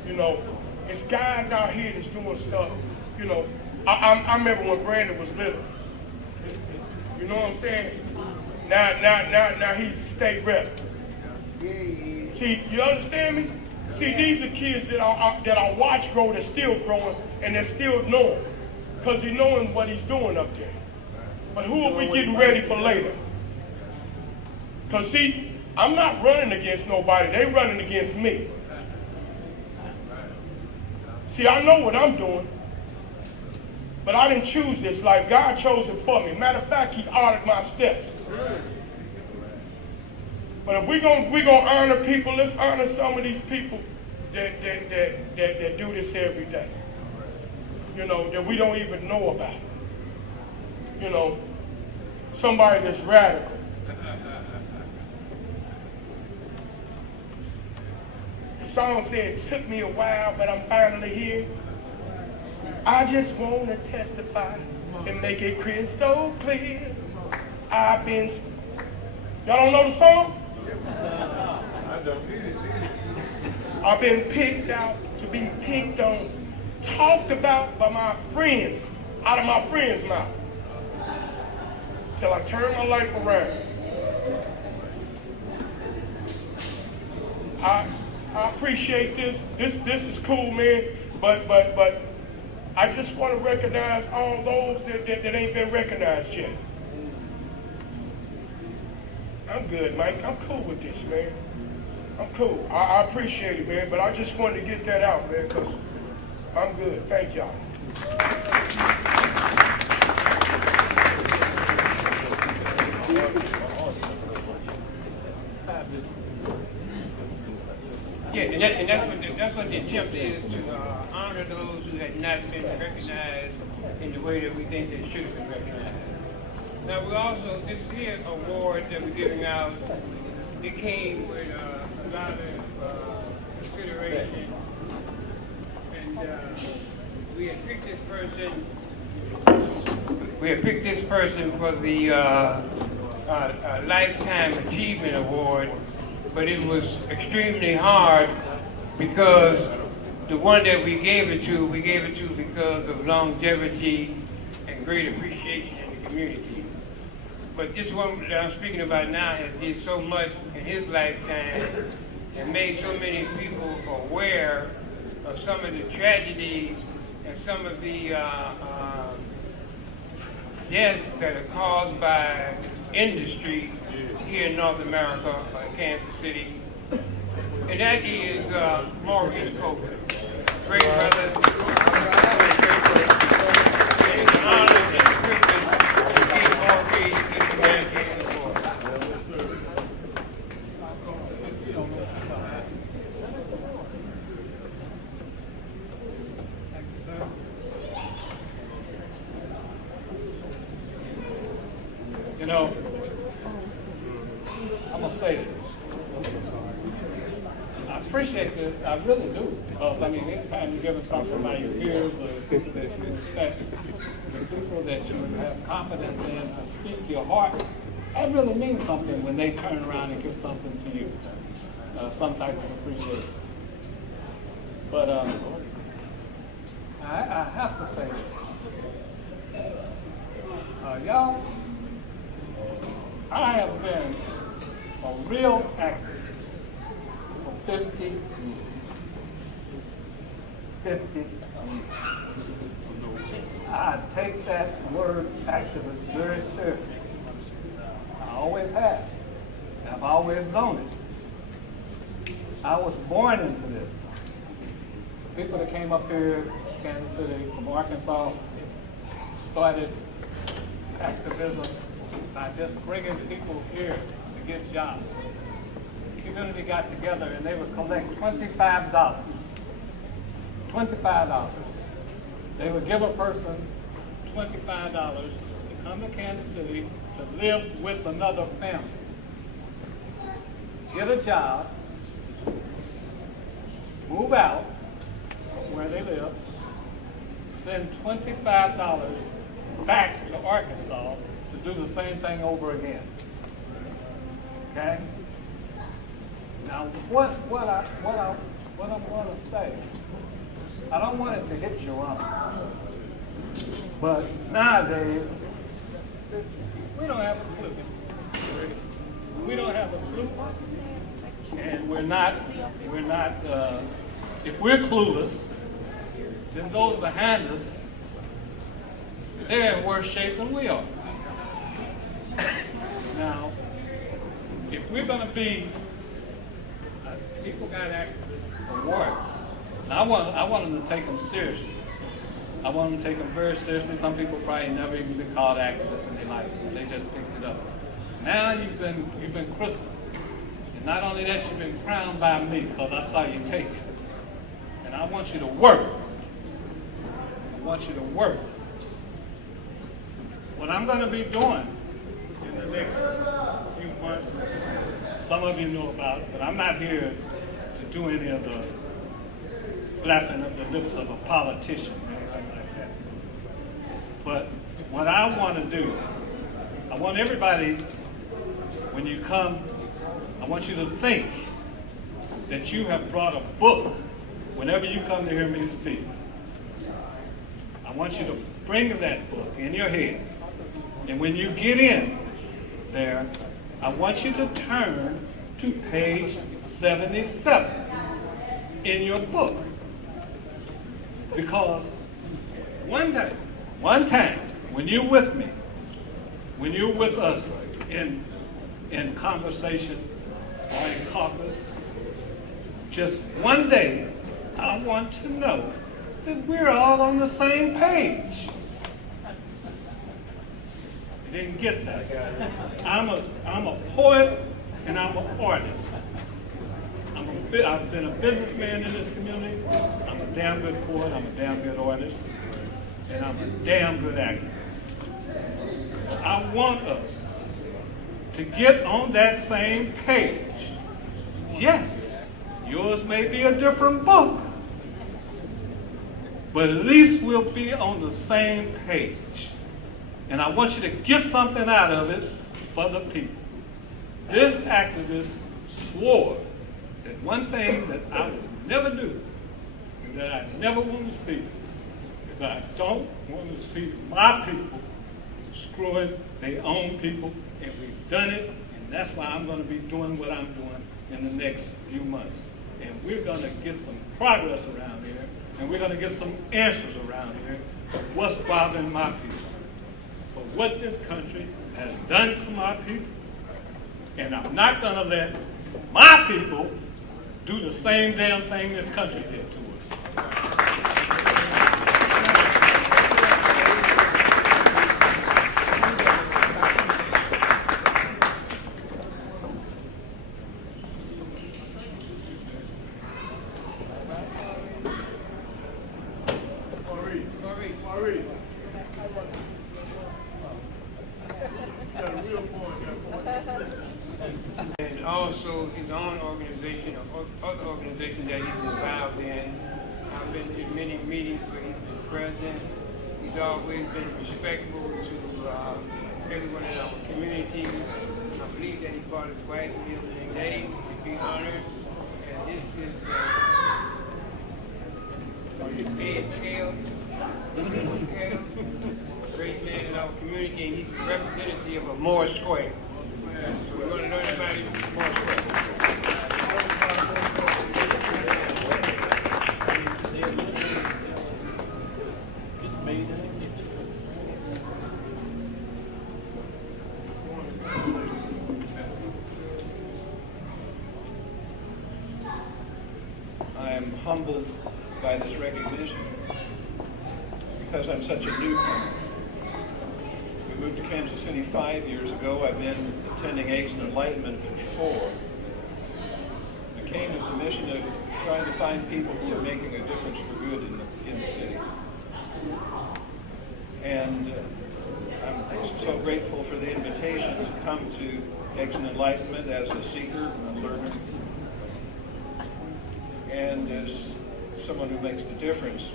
You know, it's guys out here that's doing stuff. You know, I remember when Brandon was little. You know what I'm saying? Now he's a state rep. See, you understand me? See, these are kids that I watch grow, that's still growing, and they're still knowing. Because he's knowing what he's doing up there. But who are we getting ready for later? Because see, I'm not running against nobody. They're running against me. See, I know what I'm doing. But I didn't choose this life. God chose it for me. Matter of fact, he ordered my steps. But if we're gonna honor people, let's honor some of these people that do this every day. You know, that we don't even know about. You know, somebody that's radical. The song said, it took me a while, but I'm finally here. I just want to testify and make it crystal clear. Y'all don't know the song? I've been picked out to be picked on, talked about by my friends, out of my friends' mouth, till I turn my life around. I appreciate this. This is cool, man. But I just want to recognize all those that ain't been recognized yet. I'm good, Mike. I'm cool with this, man. I'm cool. I appreciate it, man. But I just wanted to get that out, man, because I'm good. Thank y'all. Yeah, and that's what the attempt is, to honor those who had not been recognized in the way that we think they should have been recognized. Now, we also, this here award that we're giving out, it came with a lot of consideration, and we had picked this person for the Lifetime Achievement Award, but it was extremely hard because the one that we gave it to because of longevity and great appreciation in the community. But this one that I'm speaking about now has did so much in his lifetime and made so many people aware of some of the tragedies and some of the deaths that are caused by industry here in North America, Kansas City. And that is Maurice Copeland. Great brother. It's an honor and a privilege to give Maurice this humanitarian award. You know, I'm going to say this. I appreciate this, I really do. Because, I mean, anytime you're giving something by your peers or respect, the people that you have confidence in to speak your heart, that really means something when they turn around and give something to you. Some type of appreciation. But I have to say this. Y'all, I have been a real activist for 50 years. I take that word activist very seriously. I always have. I've always known it. I was born into this. The people that came up here, Kansas City, from Arkansas, started activism by just bringing people here to get jobs. The community got together and they would collect $25. $25. They would give a person $25 to come to Kansas City to live with another family. Get a job, move out where they live, send $25 back to Arkansas to do the same thing over again. Okay? Now, what I'm going to say, I don't want it to hit you wrong, but nowadays we don't have a clue. We don't have a clue, and we're not. If we're clueless, then those behind us, they're in worse shape than we are. Now, if we're going to be, people got activist awards. Now, I want them to take them seriously. I want them to take them very seriously. Some people probably never even been called activists in their life. They just picked it up. Now you've been christened. And not only that, you've been crowned by me because I saw you take it. And I want you to work. I want you to work. What I'm going to be doing in the next few months, some of you know about it, but I'm not here to do any of the flapping of the lips of a politician or anything like that. But what I want to do, I want everybody, when you come, I want you to think that you have brought a book whenever you come to hear me speak. I want you to bring that book in your head. And when you get in there, I want you to turn to page 77 in your book. Because one time, when you're with me, when you're with us in conversation or in caucus, just one day, I want to know that we're all on the same page. You didn't get that. I'm a poet and I'm an artist. I've been a businessman in this community. I'm a damn good poet, I'm a damn good artist, and I'm a damn good activist. I want us to get on that same page. Yes, yours may be a different book, but at least we'll be on the same page. And I want you to get something out of it for the people. This activist swore that one thing that I would never do and that I never want to see is I don't want to see my people screwing their own people, and we've done it, and And that's why I'm going to be doing what I'm doing in the next few months. And we're going to get some progress around here, and we're going to get some answers around here of what's bothering my people, for what this country has done to my people. And I'm not going to let my people do the same damn thing this country did to us. And also his own organization or other organizations that he's involved in. I've been to many meetings where he's been present. He's always been respectful to everyone in our community. I believe that he brought his wife here today to be honored. And this is Ed Kale, great man in our community, and he's a representative of Moore Square. So we're going to learn about it more. I am humbled by this recognition because I'm such a newcomer. We moved to Kansas City 5 years ago. I've been attending Eggs and Enlightenment for 4. I came with the mission of trying to find people who are making a difference for good in the city. And I'm so grateful for the invitation to come to Eggs and Enlightenment as a seeker, a learner, and as someone who makes the difference.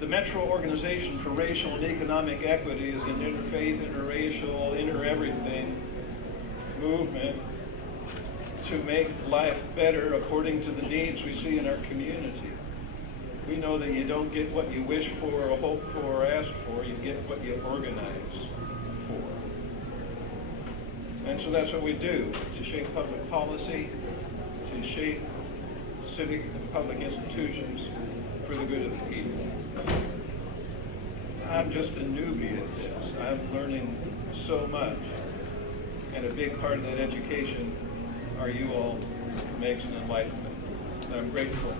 The Metro Organization for Racial and Economic Equity is an interfaith, interracial, inter-everything movement to make life better according to the needs we see in our community. We know that you don't get what you wish for or hope for or ask for, you get what you organize for. And so that's what we do, to shape public policy, to shape civic and public institutions for the good of the people. I'm just a newbie at this. I'm learning so much. And a big part of that education are you all from Eggs and Enlightenment. And I'm grateful.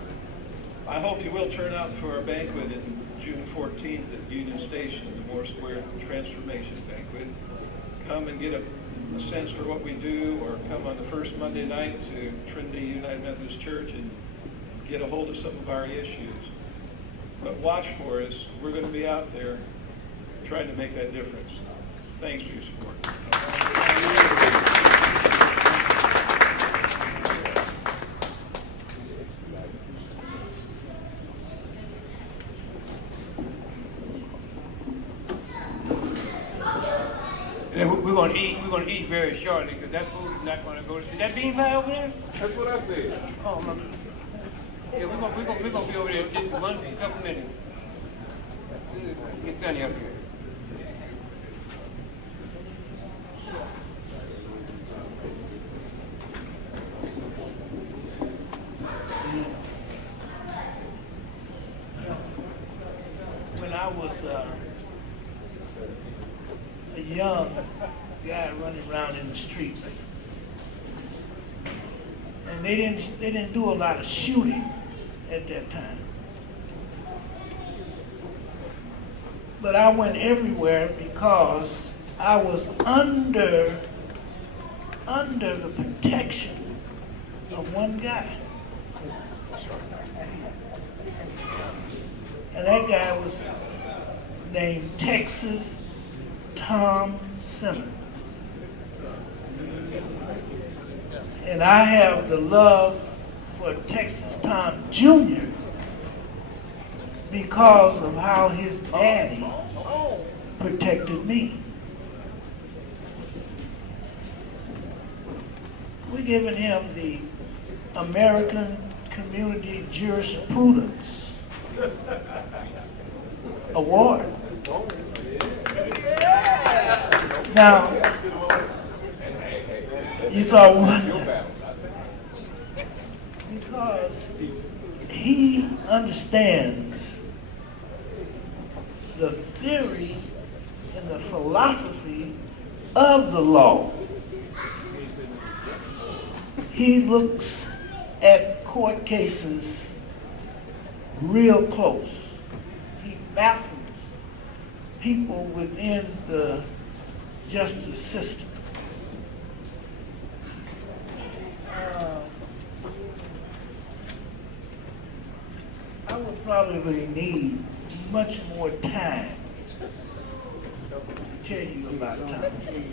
I hope you will turn out for our banquet in June 14th at Union Station, the Moore Square Transformation Banquet. Come and get a sense for what we do, or come on the first Monday night to Trinity United Methodist Church and get a hold of some of our issues. But watch for us. We're going to be out there trying to make that difference. Thanks for your support. And then we're going to eat very shortly because that food is not going to go. Is that bean pie over there? That's what I said. Oh, no. Yeah, we're gonna be over there in just a couple minutes. Get Sonny up here. When I was a young guy running around in the streets, and they didn't do a lot of shooting at that time. But I went everywhere because I was under the protection of one guy. And that guy was named Texas Tom Simmons. And I have the love for Texas Tom Jr. because of how his daddy protected me. We're giving him the American Community Jurisprudence Award. Now, You thought what? Because he understands the theory and the philosophy of the law. He looks at court cases real close. He baffles people within the justice system. I would probably need much more time to tell you about Tommy.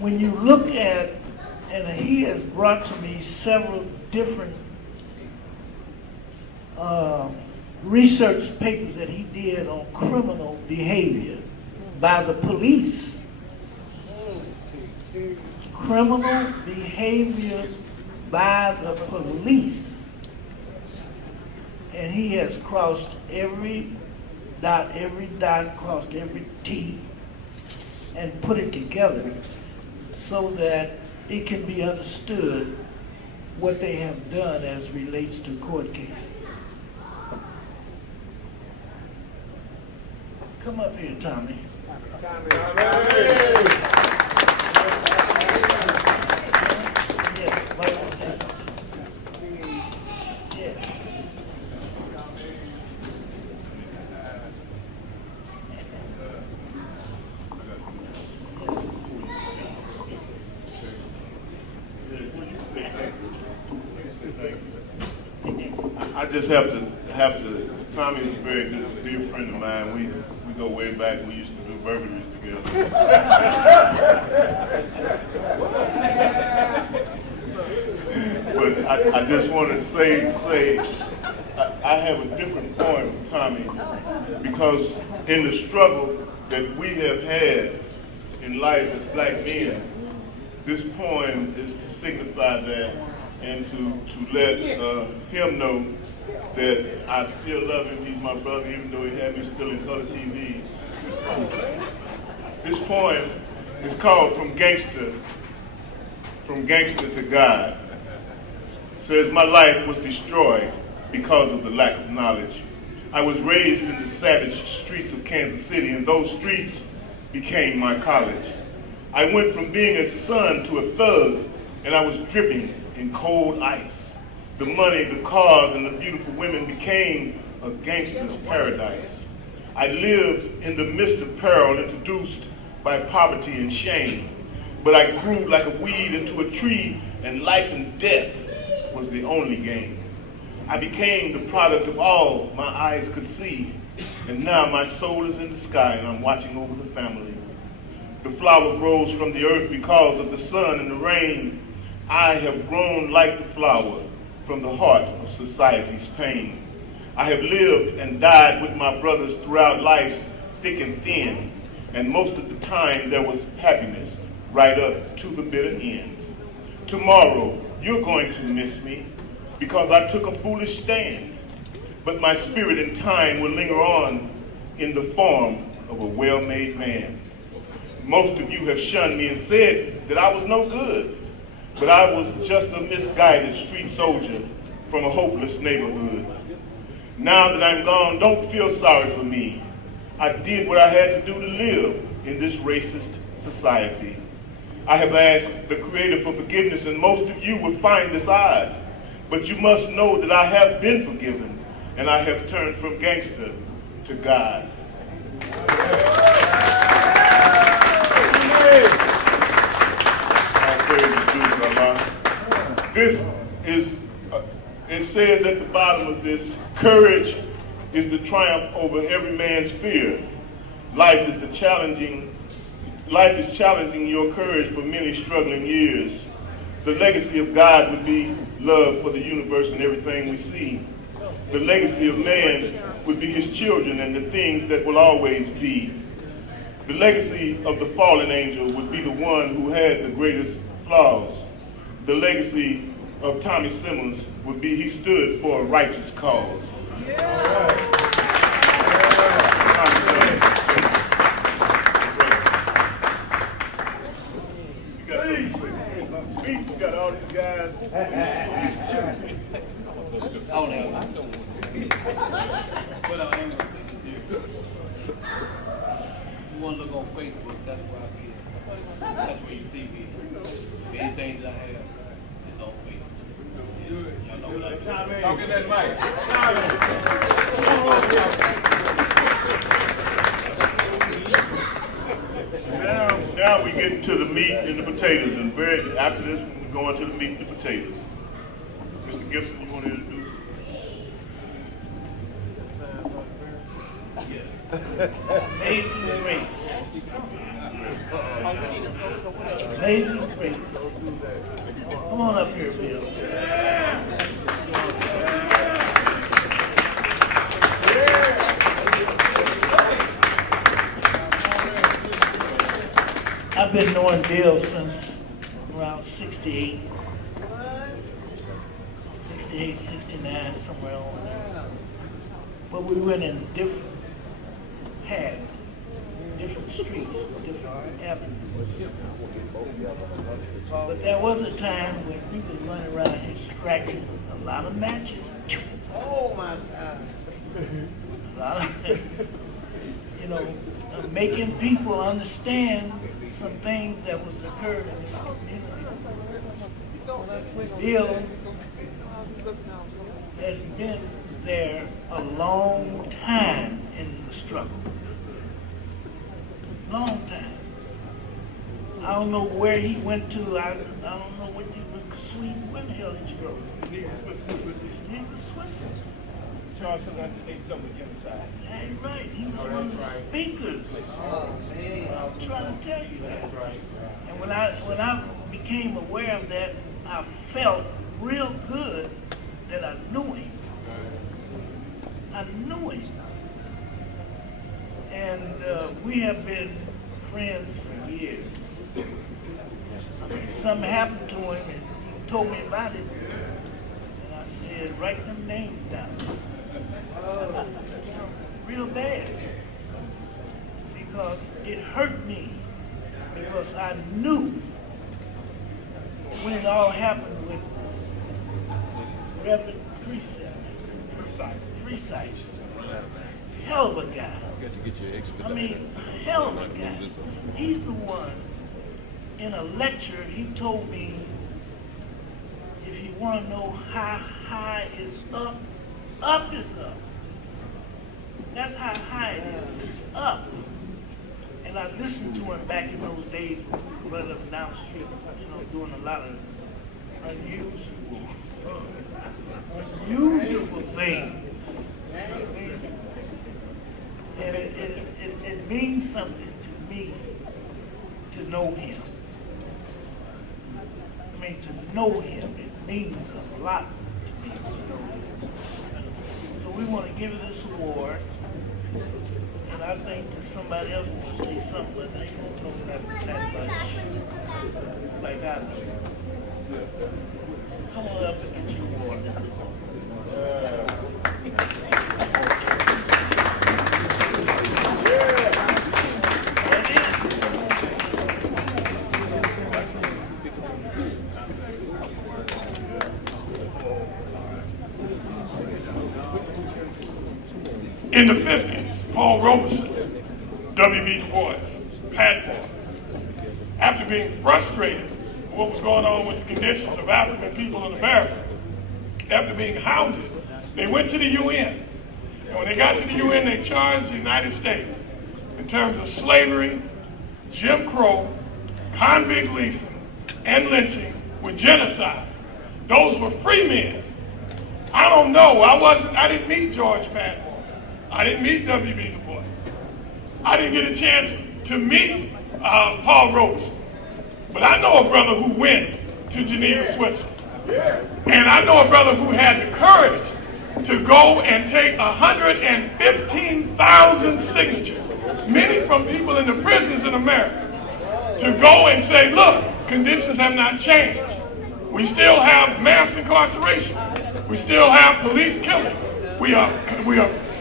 When you look at, and he has brought to me several different research papers that he did on criminal behavior by the police. Criminal behavior by the police. And he has crossed every dot, crossed every T, and put it together so that it can be understood what they have done as relates to court cases. Come up here, Tommy. Yes, Mike will say something. Yeah. I just have to. Tommy's a very good, dear friend of mine. We go way back. We used to do burglaries together. But I just wanted to say I have a different point with Tommy, because in the struggle that we have had in life as black men, this poem is to signify that and to let him know that I still love him. He's my brother, even though he had me still in color TV. This poem is called From Gangster to God. It says, my life was destroyed because of the lack of knowledge. I was raised in the savage streets of Kansas City, and those streets became my college. I went from being a son to a thug, and I was dripping in cold ice. The money, the cars, and the beautiful women became a gangster's paradise. I lived in the midst of peril, introduced by poverty and shame. But I grew like a weed into a tree, and life and death was the only game. I became the product of all my eyes could see, and now my soul is in the sky, and I'm watching over the family. The flower grows from the earth because of the sun and the rain. I have grown like the flower from the heart of society's pain. I have lived and died with my brothers throughout life's thick and thin, and most of the time there was happiness right up to the bitter end. Tomorrow, you're going to miss me because I took a foolish stand, but my spirit in time will linger on in the form of a well-made man. Most of you have shunned me and said that I was no good, but I was just a misguided street soldier from a hopeless neighborhood. Now that I'm gone, don't feel sorry for me. I did what I had to do to live in this racist society. I have asked the Creator for forgiveness, and most of you will find this odd. But you must know that I have been forgiven, and I have turned from gangster to God. This is, it says at the bottom of this, courage is the triumph over every man's fear. Life is challenging your courage for many struggling years. The legacy of God would be love for the universe and everything we see. The legacy of man would be his children and the things that will always be. The legacy of the fallen angel would be the one who had the greatest flaws. The legacy of Tommy Simmons would be he stood for a righteous cause. beef, you got all these guys. Oh, no. But I am. You want to look on Facebook, that's where I be. That's where you see me. Anything that I have is on Facebook. Y'all know what I'm saying? Don't get that mic. Now we get to the meat and the potatoes, and after this, we go into the meat and the potatoes. Mr. Gibson, you want to introduce? Amazing grace. Amazing grace. Come on up here, Bill. I've been knowing Bill since around 68, 69, somewhere on there. But we went in different paths, different streets, different avenues. But there was a time when we was running around here scratching a lot of matches. Oh my God. A lot of, making people understand some things that was occurring in this community. Bill has been there a long time in the struggle. Long time. I don't know where he went to. I don't know what he went to Sweden. Where the hell did you go? Geneva, Switzerland. Charles of the United States double genocide. That's right. He was one of the speakers. I'm trying to tell you that. That's right. And when I became aware of that, I felt real good that I knew him. I knew him. And we have been friends for years. Something happened to him and he told me about it. And I said, write them names down. Real bad. Because it hurt me. Because I knew when it all happened with Reverend Precythe. Hell of a guy. I mean, hell of a guy. He's the one, in a lecture, he told me, if you want to know how high is up, up is up. That's how high it is. It's up. And I listened to him back in those days when we were running up and down the street, doing a lot of unusual things. And it means something to me to know him. I mean, to know him, it means a lot to me to know him. So we want to give you this award. And I think that somebody else wants to say something, but they don't know that much like I do. Come on up and get your award. In the 50s, Paul Robeson, W.B. Du Bois, Pat Moore, after being frustrated with what was going on with the conditions of African people in America, after being hounded, they went to the UN. And when they got to the UN, they charged the United States in terms of slavery, Jim Crow, convict leasing, and lynching with genocide. Those were free men. I don't know. I didn't meet George Patmore. I didn't meet W.B. Du Bois. I didn't get a chance to meet Paul Robeson. But I know a brother who went to Geneva, Switzerland. And I know a brother who had the courage to go and take 115,000 signatures, many from people in the prisons in America, to go and say, look, conditions have not changed. We still have mass incarceration. We still have police killings. We are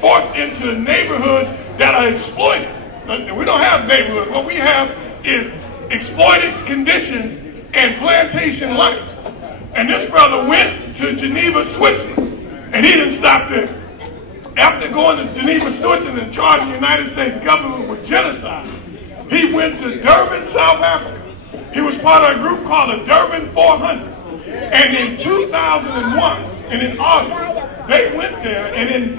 forced into neighborhoods that are exploited. We don't have neighborhoods. What we have is exploited conditions and plantation life. And this brother went to Geneva, Switzerland, and he didn't stop there. After going to Geneva, Switzerland and charging the United States government with genocide, he went to Durban, South Africa. He was part of a group called the Durban 400. And in 2001, and in August, they went there, and in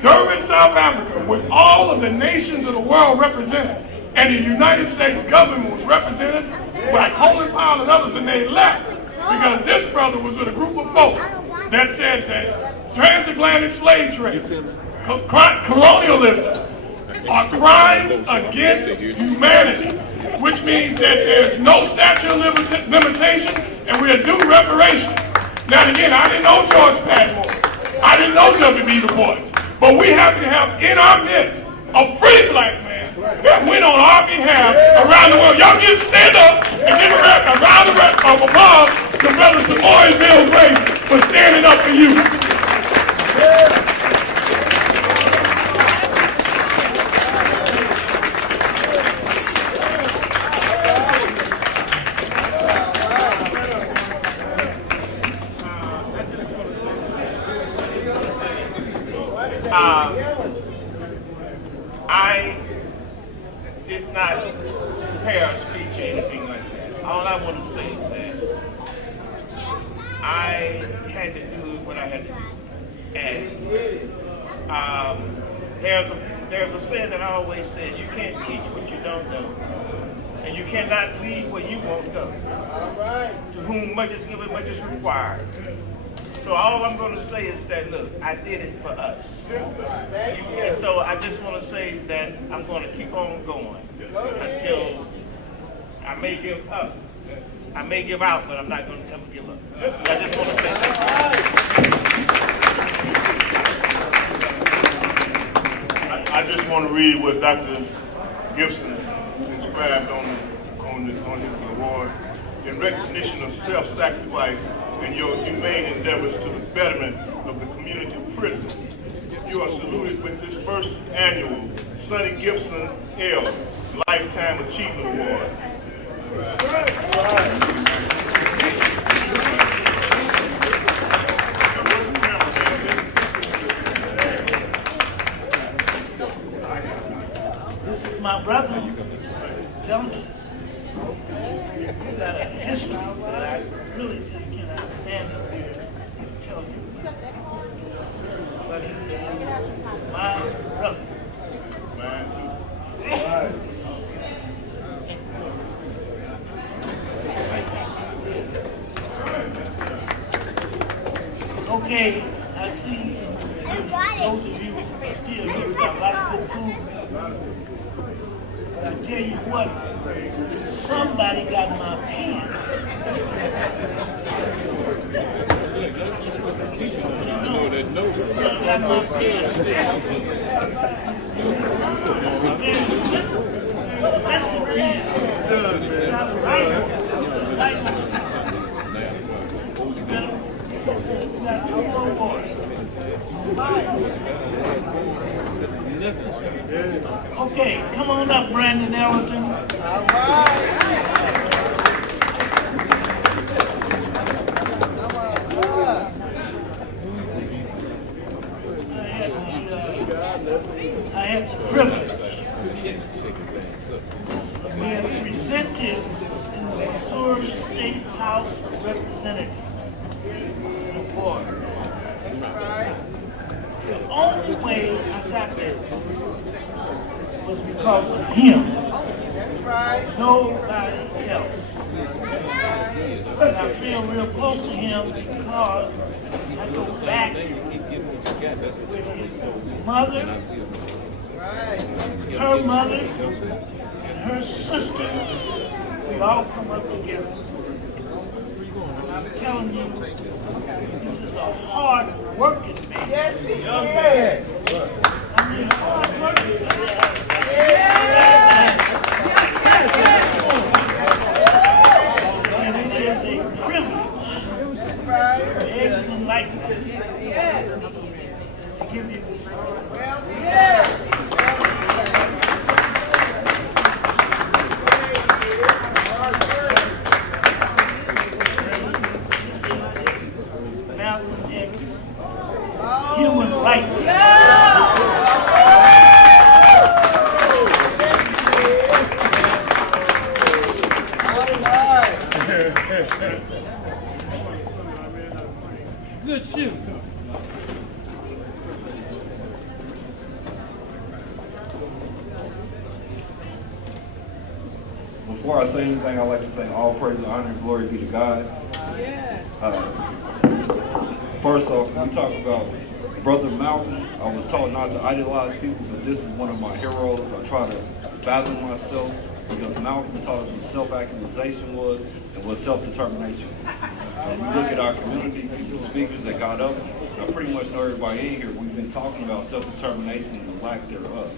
Durban, South Africa, with all of the nations of the world represented, and the United States government was represented by Colin Powell and others, and they left because this brother was with a group of folks that said that transatlantic slave trade, colonialism, are crimes against humanity, which means that there's no statute of limitation, and we're due reparations. Now again, I didn't know George Padmore. I didn't know W.B. Du Bois. But we happen to have in our midst a free black man that went on our behalf around the world. Y'all give stand up and give a round of applause to Brother Samoy Bill Grace for standing up for you. I did not prepare a speech or anything like that. All I want to say is that I had to do what I had to do. And there's a saying that I always say: you can't teach what you don't know, and you cannot lead where you won't go. To whom much is given, much is required. So all I'm going to say is that, look, I did it for us. And so I just want to say that I'm going to keep on going until I may give up. I may give out, but I'm not going to ever give up. So I just want to say that. I just want to read what Dr. Gibson inscribed on his award. In recognition of self-sacrifice and your humane endeavors to the betterment of the community of prisons, you are saluted with this first annual Sonny Gibson L. Lifetime Achievement Award. This is my brother. Tell him. You got a history that I really just cannot stand up here and tell you. But he is my brother. Mine Okay, I see those of you still here got a lot of good food. But I tell you what, somebody got my pen. Somebody got my Okay, come on up, Brandon Ellington. All right. I had the privilege of being presented in the Missouri State House of Representatives. The only way I got there was because of him. Nobody else. And I feel real close to him because I go back with his mother, her mother, and her sister. We all come up together. And I'm telling you, this is a hard working man. Yes, he is. I mean, hard working man. And it is a privilege for Eggs and Enlightenment to give you this. Good shoot. Before I say anything, I'd like to say all praise and honor and glory be to God. Yes. First off, when we talk about Brother Malcolm, I was taught not to idolize people, but this is one of my heroes. I try to fathom myself because Malcolm taught us what self-actualization was and what self-determination was. When we look at our community, people, speakers that got up, I pretty much know everybody in here, we've been talking about self-determination and the lack thereof.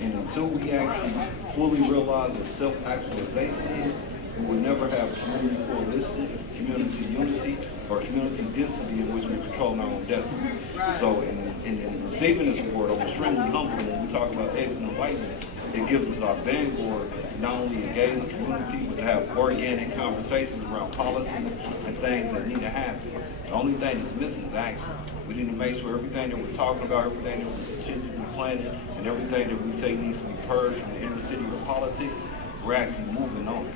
And until we actually fully realize what self-actualization is, we will never have community coalition, community unity, or community density in which we control our own destiny. So in receiving this award, I'm extremely humble when we talk about Enlightenment. It gives us our vanguard to not only engage the community, but to have organic conversations around policies and things that need to happen. The only thing that's missing is action. We need to make sure everything that we're talking about, everything that we're strategically planning, and everything that we say needs to be purged from the inner city of politics, we're actually moving on.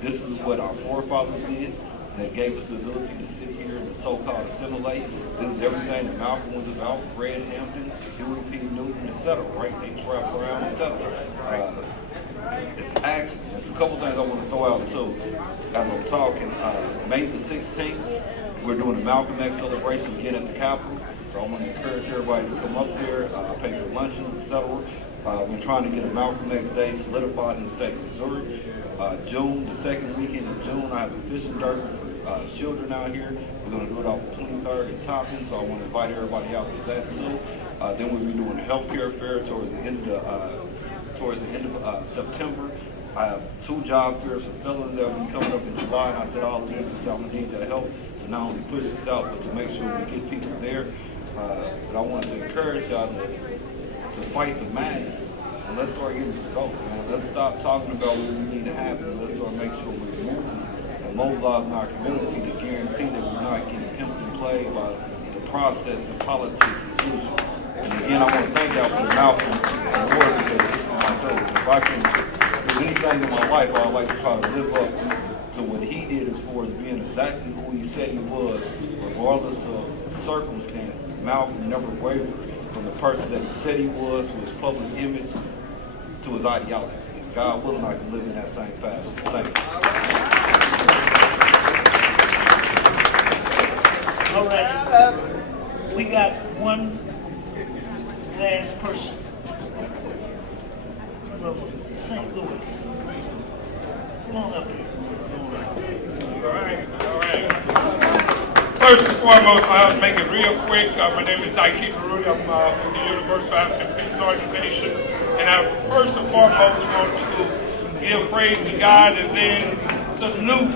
This is what our forefathers did. That gave us the ability to sit here and so-called assimilate. This is everything that Malcolm was about, Fred Hampton, Huey P. Newton, etc. Right? They trapped around, etc. It's action. There's a couple things I want to throw out too as I'm talking. May the 16th, we're doing the Malcolm X celebration again at the Capitol. So I want to encourage everybody to come up there, pay for lunches, etc. We're trying to get a Malcolm X Day solidified in the state of Missouri. June, the second weekend of June, I have a fishing derby for children out here. We're going to do it off the 23rd and Topping, so I want to invite everybody out to that too. Then we'll be doing a healthcare fair towards the end of September. I have 2 job fairs for felons that will be coming up in July, and I said all of this is I'm going to need your help to not only push this out, but to make sure we get people there. But I wanted to encourage y'all to fight the madness. And let's start getting results, man. Let's stop talking about what we need to happen. And let's start making sure we're moving and mobilizing our community to guarantee that we're not getting pimped and played by the process and politics as usual. And again, I want to thank y'all for the Malcolm Award because this is my goal. If I can do anything in my life, I would like to try to live up to what he did as far as being exactly who he said he was, regardless of circumstances. Malcolm never wavered from the person that he said he was, to his public image, to his ideology. God willing, I can live in that same fashion. Thank you. All right. We got one last person from St. Louis. Come on up here. All right. First and foremost, I'll make it real quick. My name is Ike Baruti. I'm from the Universal African Peace Organization. And I first and foremost want to give praise to God and then salute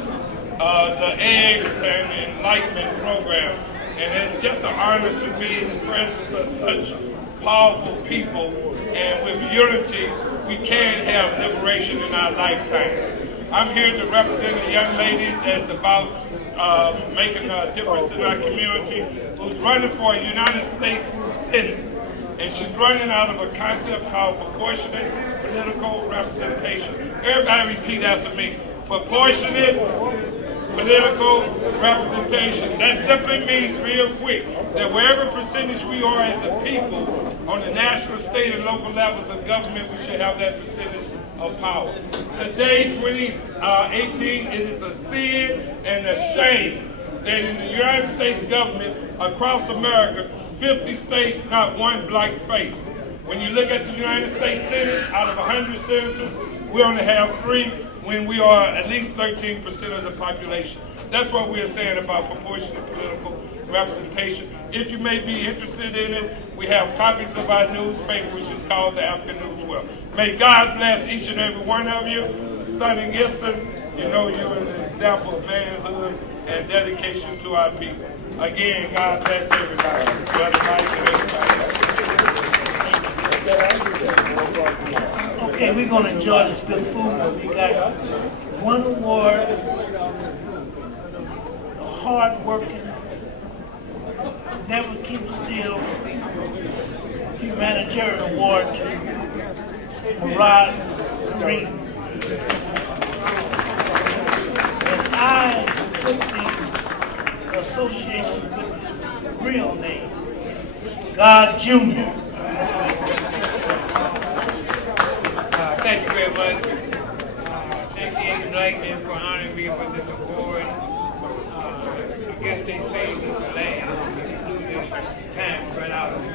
the Eggs and Enlightenment program. And it's just an honor to be in the presence of such powerful people. And with unity, we can have liberation in our lifetime. I'm here to represent a young lady that's about making a difference in our community, who's running for a United States Senate. And she's running out of a concept called proportionate political representation. Everybody repeat after me. Proportionate political representation. That simply means, real quick, that wherever percentage we are as a people, on the national, state, and local levels of government, we should have that percentage of power. Today, 2018, it is a sin and a shame that in the United States government, across America, 50 states, not one black face. When you look at the United States Senate, out of 100 senators, we only have 3 when we are at least 13% of the population. That's what we're saying about proportionate political representation. If you may be interested in it, we have copies of our newspaper, which is called the African News World. May God bless each and every one of you. Sonny Gibson, you know you're an example of manhood and dedication to our people. Again, God bless everybody. Brother Mike and everybody. Okay, we're going to enjoy this good food, but we got one award, a hard-working, never keep still humanitarian award to Murad Kareem. And I association with his real name, God Jr. Thank you very much. Thank the Enlightenment for honoring me with this award. I guess they say this is the last. Time run out of me.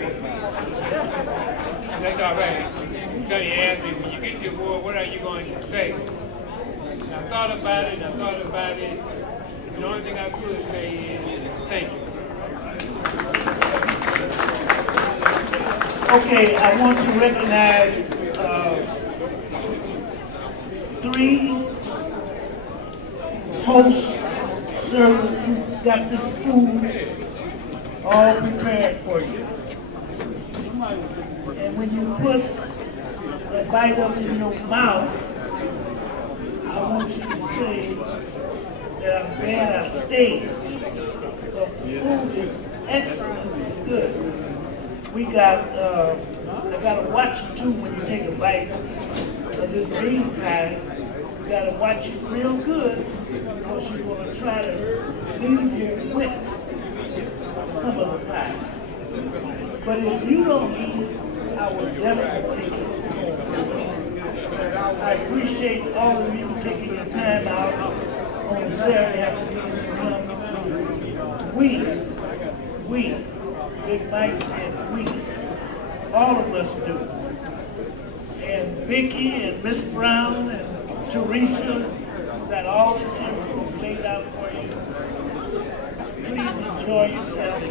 That's all right. Sonny asked me, when you get the award, what are you going to say? And I thought about it, and the only thing I could say is thank you. Okay, I want to recognize 3 host servers who got this food all prepared for you. And when you put that bite up in your mouth, I want you to say that I'm glad I stayed, because the food is excellent, it's good. We got, I gotta watch you too when you take a bite of this bean pie. You gotta watch it real good, because you're gonna try to leave you with some of the pie. But if you don't eat it, I will definitely take it home. I appreciate all of you taking your time out on a Saturday afternoon to come. We, Big Mike said we, all of us do. And Vicki and Miss Brown and Teresa got all this here laid out for you. Please enjoy yourself.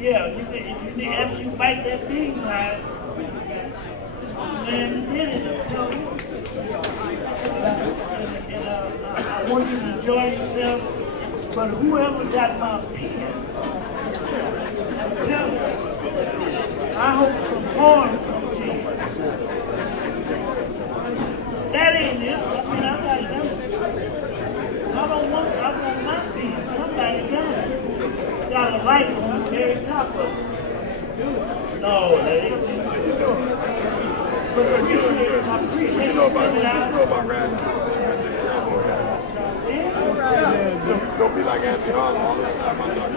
Yeah, after you bite that bean pie, man, you did it, I'm telling you. And I want you to enjoy yourself, but whoever got my pen, I'm telling you, I hope some harm comes to you. That ain't it. I mean, I don't want my pen. Somebody got it. It's got a light on the very top of it. No, that ain't it. But I appreciate you coming out. Don't be like Anthony Arnold all the time. I'm not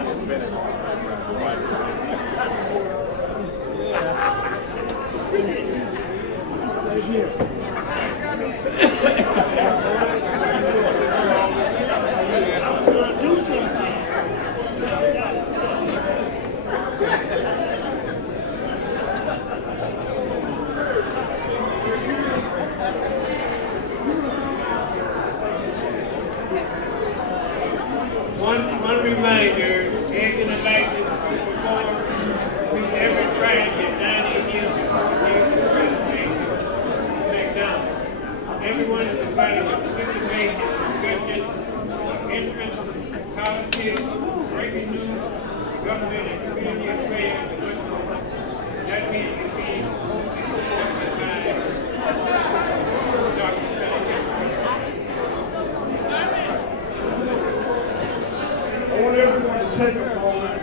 One reminder, eggs in the light is before we ever tried to 98 years McDonald's. Everyone is invited to participate in discussion, interest, politics, breaking news, government and community affairs, and much more. That means you see hosted by Dr. Senator. I want everyone to take a moment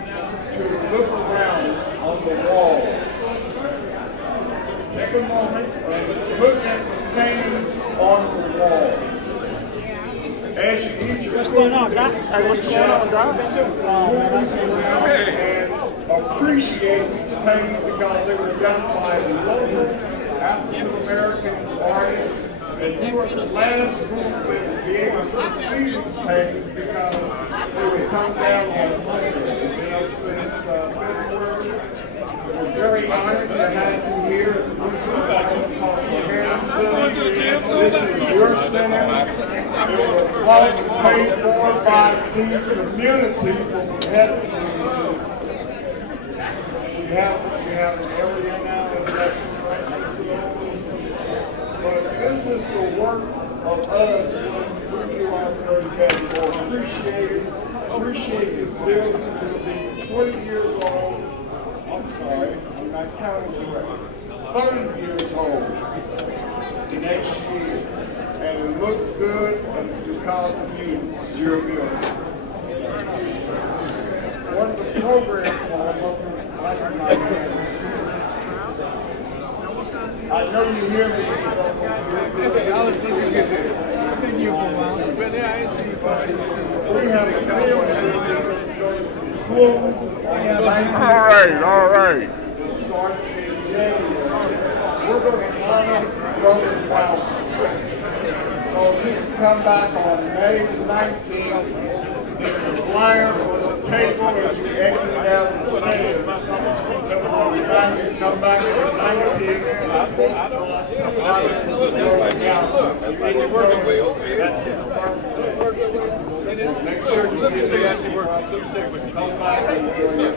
to look around on the walls. Take a moment and look at the paintings on the walls. As you eat your What's going on, Doc? Hey, what's going on, Doc? And appreciate these paintings because they were done by local African-American artists. And you were the last group that would be able to see these paintings because they would come down on Monday. And since February, we're very honored to have you here at the Museum of Heritage Center. This is your center. It was bought and paid for by the community from the head of the museum. We have an area now that's right next to the but this is the work of us when we do our very best. So appreciate this building. It'll be 20 years old. I'm sorry, I'm not counting correctly. 30 years old next year. And it looks good, and it's because of you. It's your building. One of the programs I know you hear me. But We have a field series that's going to conclude. All right. Start in January. We're going to honor Brother Malcolm. So you can come back on May the 19th. Leave the flyer on the table as you exit down the stairs. Then we're going to have you come back on the 19th. That's his birthday. Make sure you get there. Come back and enjoy your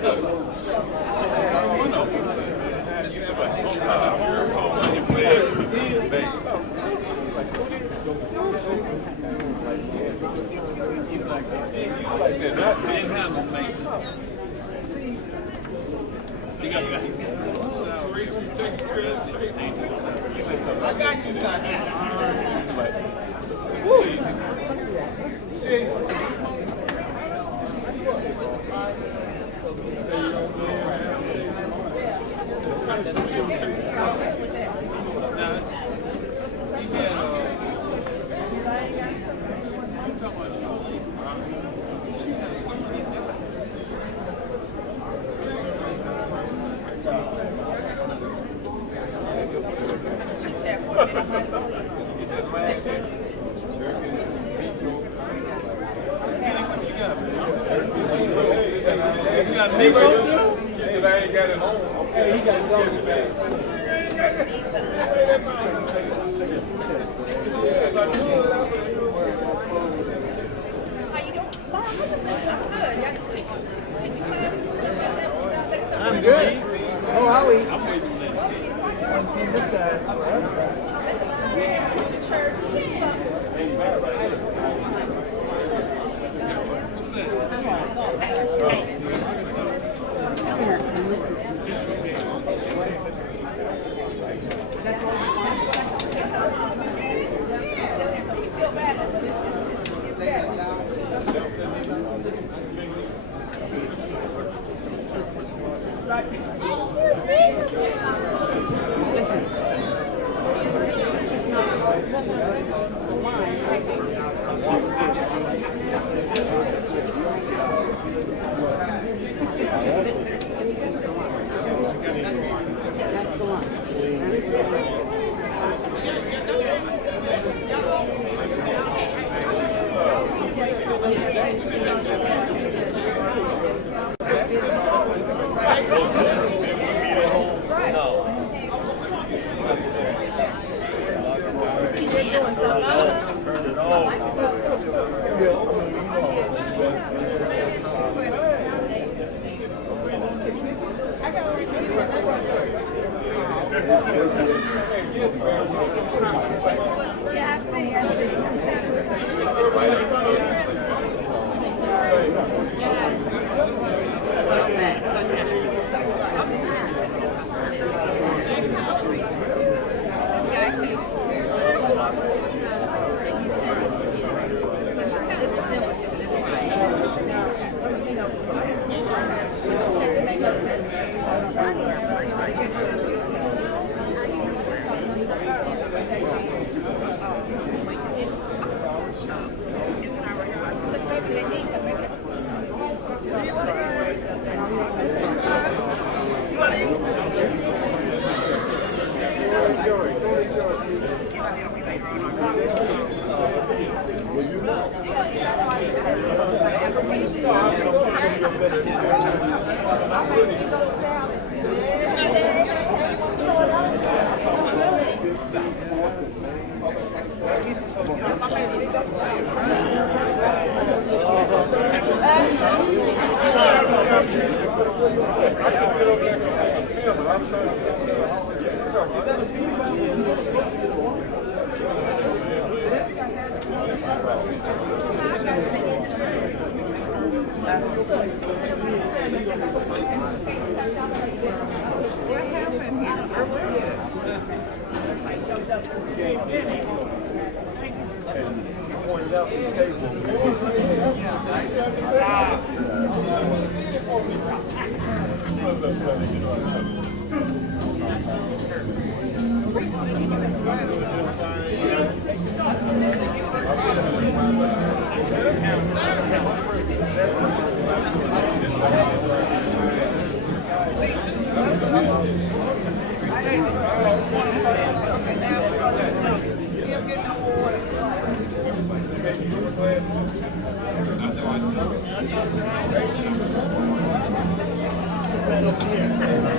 I got you, son. I'm good. Oh, I'll eat. I'm waiting for this guy. Yeah.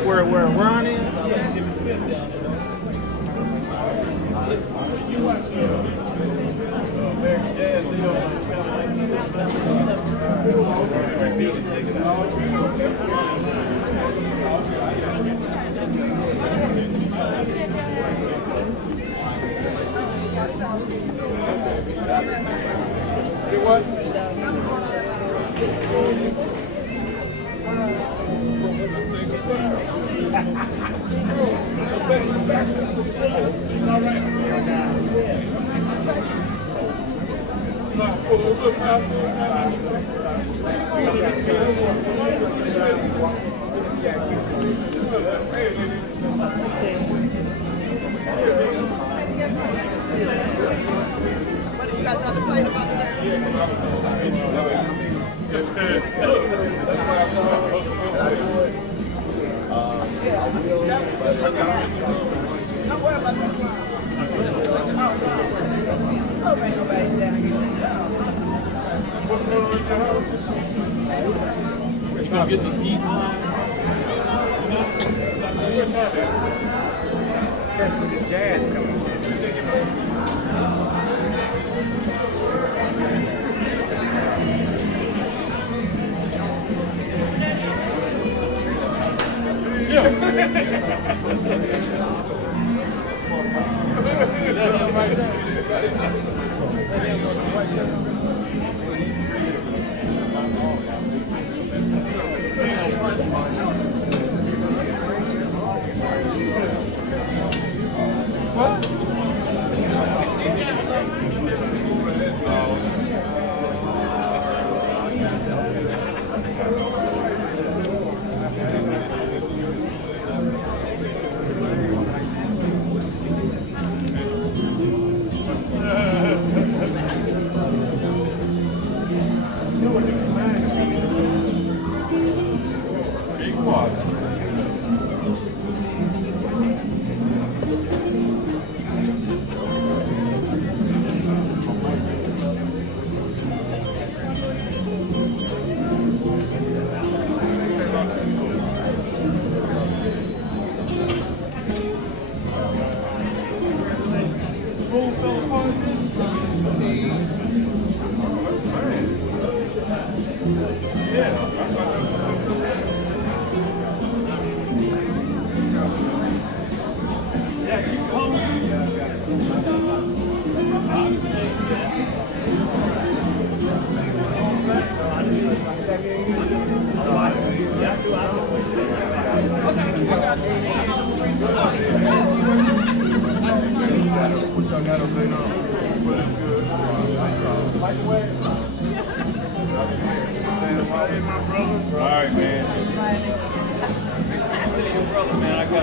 Where Ron is? You gonna get the deep line? Jazz coming.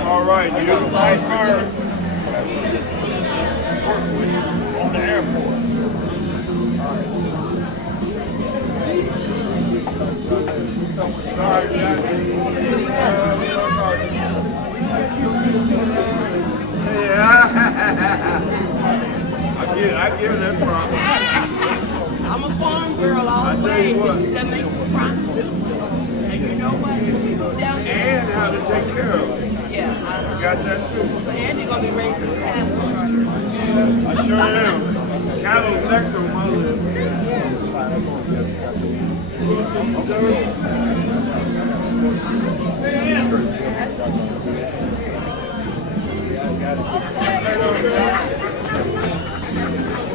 All right, you got a white card. Work with you on the airport. Sorry, Jack. I get that problem. I'm a farm girl all the way. That makes me promises. And you know what? You go down there. And how to take care of it. Yeah, I got that too. But Andy's gonna be raising cattle. I sure am. Cattle's next on my list.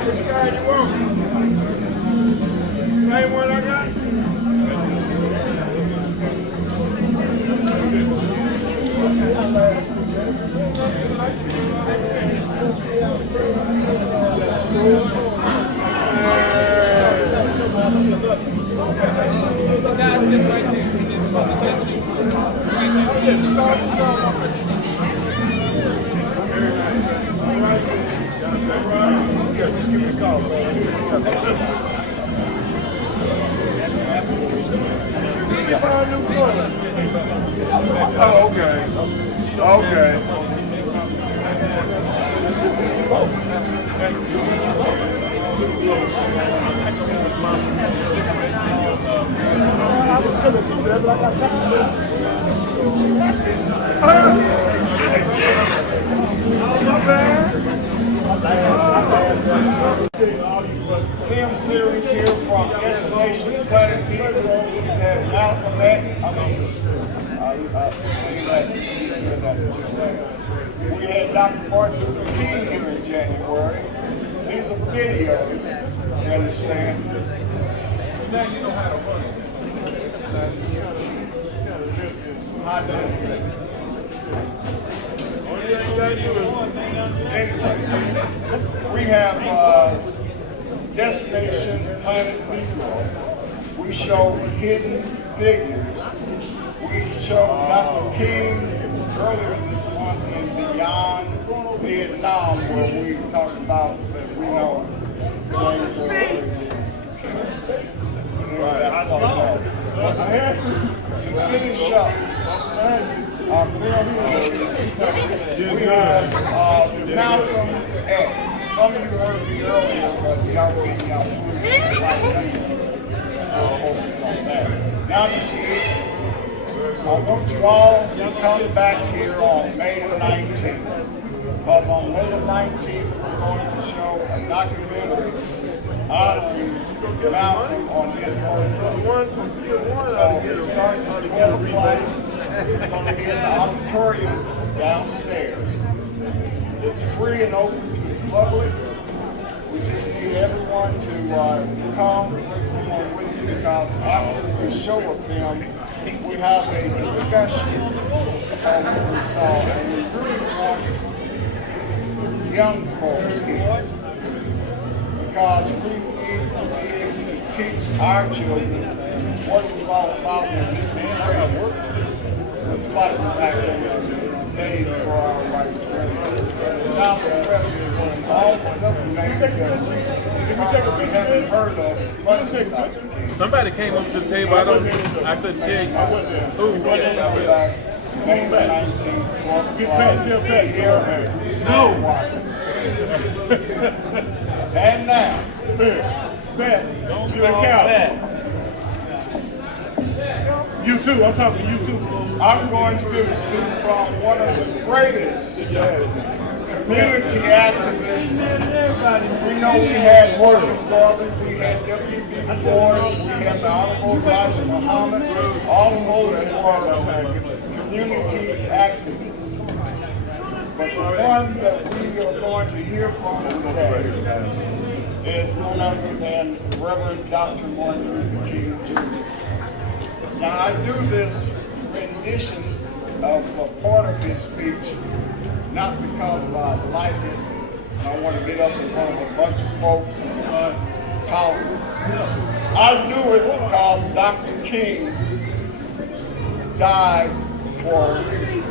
Which guy you want? Same one I got? Just give me a call, bro. Oh, okay. Okay. I was gonna do that, but I got tired. Oh, my bad. Film series here from Destination Planet Negro. We had Malcolm X. We had Dr. Martin Luther King here in January. These are videos, you understand? Now you know how to run it. Anyway, we have Destination Planet Negro. We show hidden figures. We showed Dr. King earlier this month in Beyond Vietnam, where we talked about that we know James I had to finish up our film series. We have Malcolm X. Some of you heard me earlier, but y'all getting out focus on that. Now that you I want you all to come back here on May the 19th. Because on May the 19th, we're going to show a documentary honoring Malcolm on his birthday. So it starts at 12 o'clock. It's going to be in the auditorium downstairs. It's free and open to the public. We just need everyone to come, bring someone with you, because after we show a film, we have a discussion of what we saw, and we really want young folks here, because we need to be able to teach our children what it was all about when this was race. Let's fight back in the days for our rights. Child oppression, all those other names that we haven't heard of much about. Somebody came up to the table. I couldn't tell you. Who? May 19th. Get back, get back. Here. No. And now, back. Don't be cow. You too. I'm talking to you too. I'm going to give a speech from one of the greatest community activists. We know we had Workers Garbage, we had W.B. Du Bois, we had the Honorable Elijah Muhammad, all of those were community activists. But the one that we are going to hear from today is none other than Reverend Dr. Martin Luther King Jr. Now I do this rendition of a part of his speech not because I like it, I want to get up in front of a bunch of folks and talk. I do it because Dr. King died for a reason.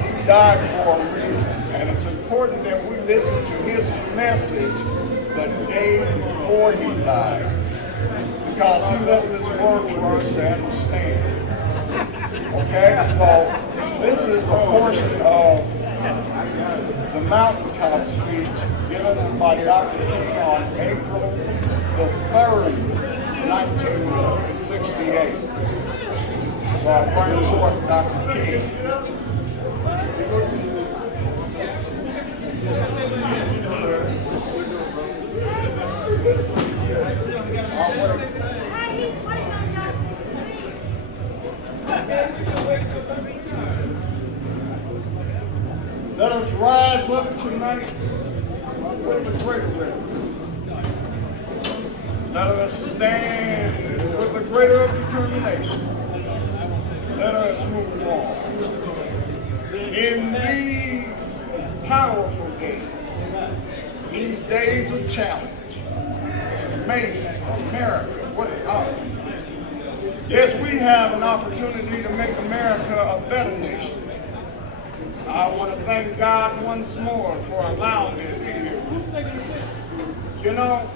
He died for a reason, and it's important that we listen to his message the day before he died, because he left this word for us to understand. Okay, so this is a portion of the mountaintop speech given by Dr. King on April the 3rd, 1968. So I bring forth Dr. King. Let us rise up tonight with the greater reverence. Let us stand with the greater determination. Let us move on. In these powerful days, these days of challenge, to make America what it ought to be. Yes, we have an opportunity to make America a better nation. I want to thank God once more for allowing me to be here. You know,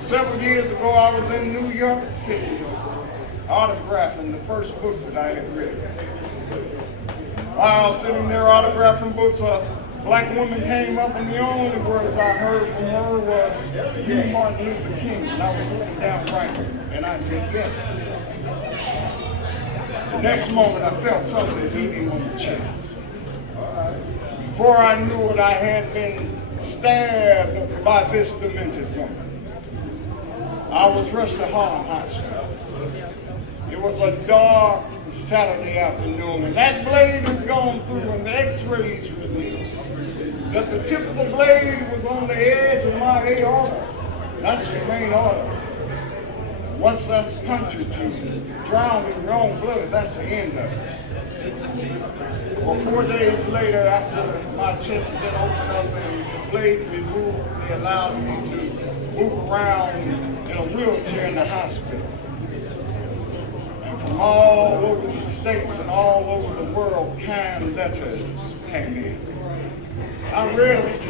Several years ago, I was in New York City autographing the first book that I had read. While I was sitting there autographing books, a black woman came up, and the only words I heard from her was, "You Martin Luther King." And I was looking down right, and I said, "Yes." The next moment, I felt something beating on the chest. Before I knew it, I had been stabbed by this demented woman. I was rushed to Harlem Hospital. It was a dark Saturday afternoon, and that blade had gone through, and the x-rays revealed that the tip of the blade was on the edge of my aorta. That's the main artery. Once that's punctured, you drown in your own blood. That's the end of it. Well, 4 days later, after my chest had been opened up and the blade removed, they allowed me to move around in a wheelchair in the hospital. And from all over the states and all over the world, kind letters came in. I read it,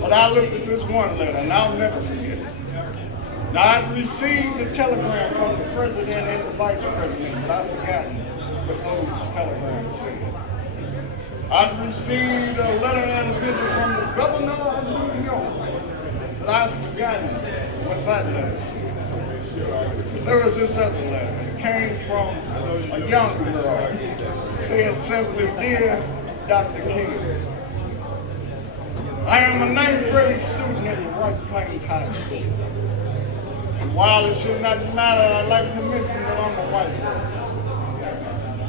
but I looked at this one letter, and I'll never forget it. Now, I'd received a telegram from the president and the vice president, but I've forgotten what those telegrams said. I'd received a letter and a visit from the governor of New York, but I've forgotten what that letter said. There was this other letter. It came from a young girl. It said simply, "Dear Dr. King, I am a 9th grade student at the White Plains High School. And while it should not matter, I'd like to mention that I'm a white girl.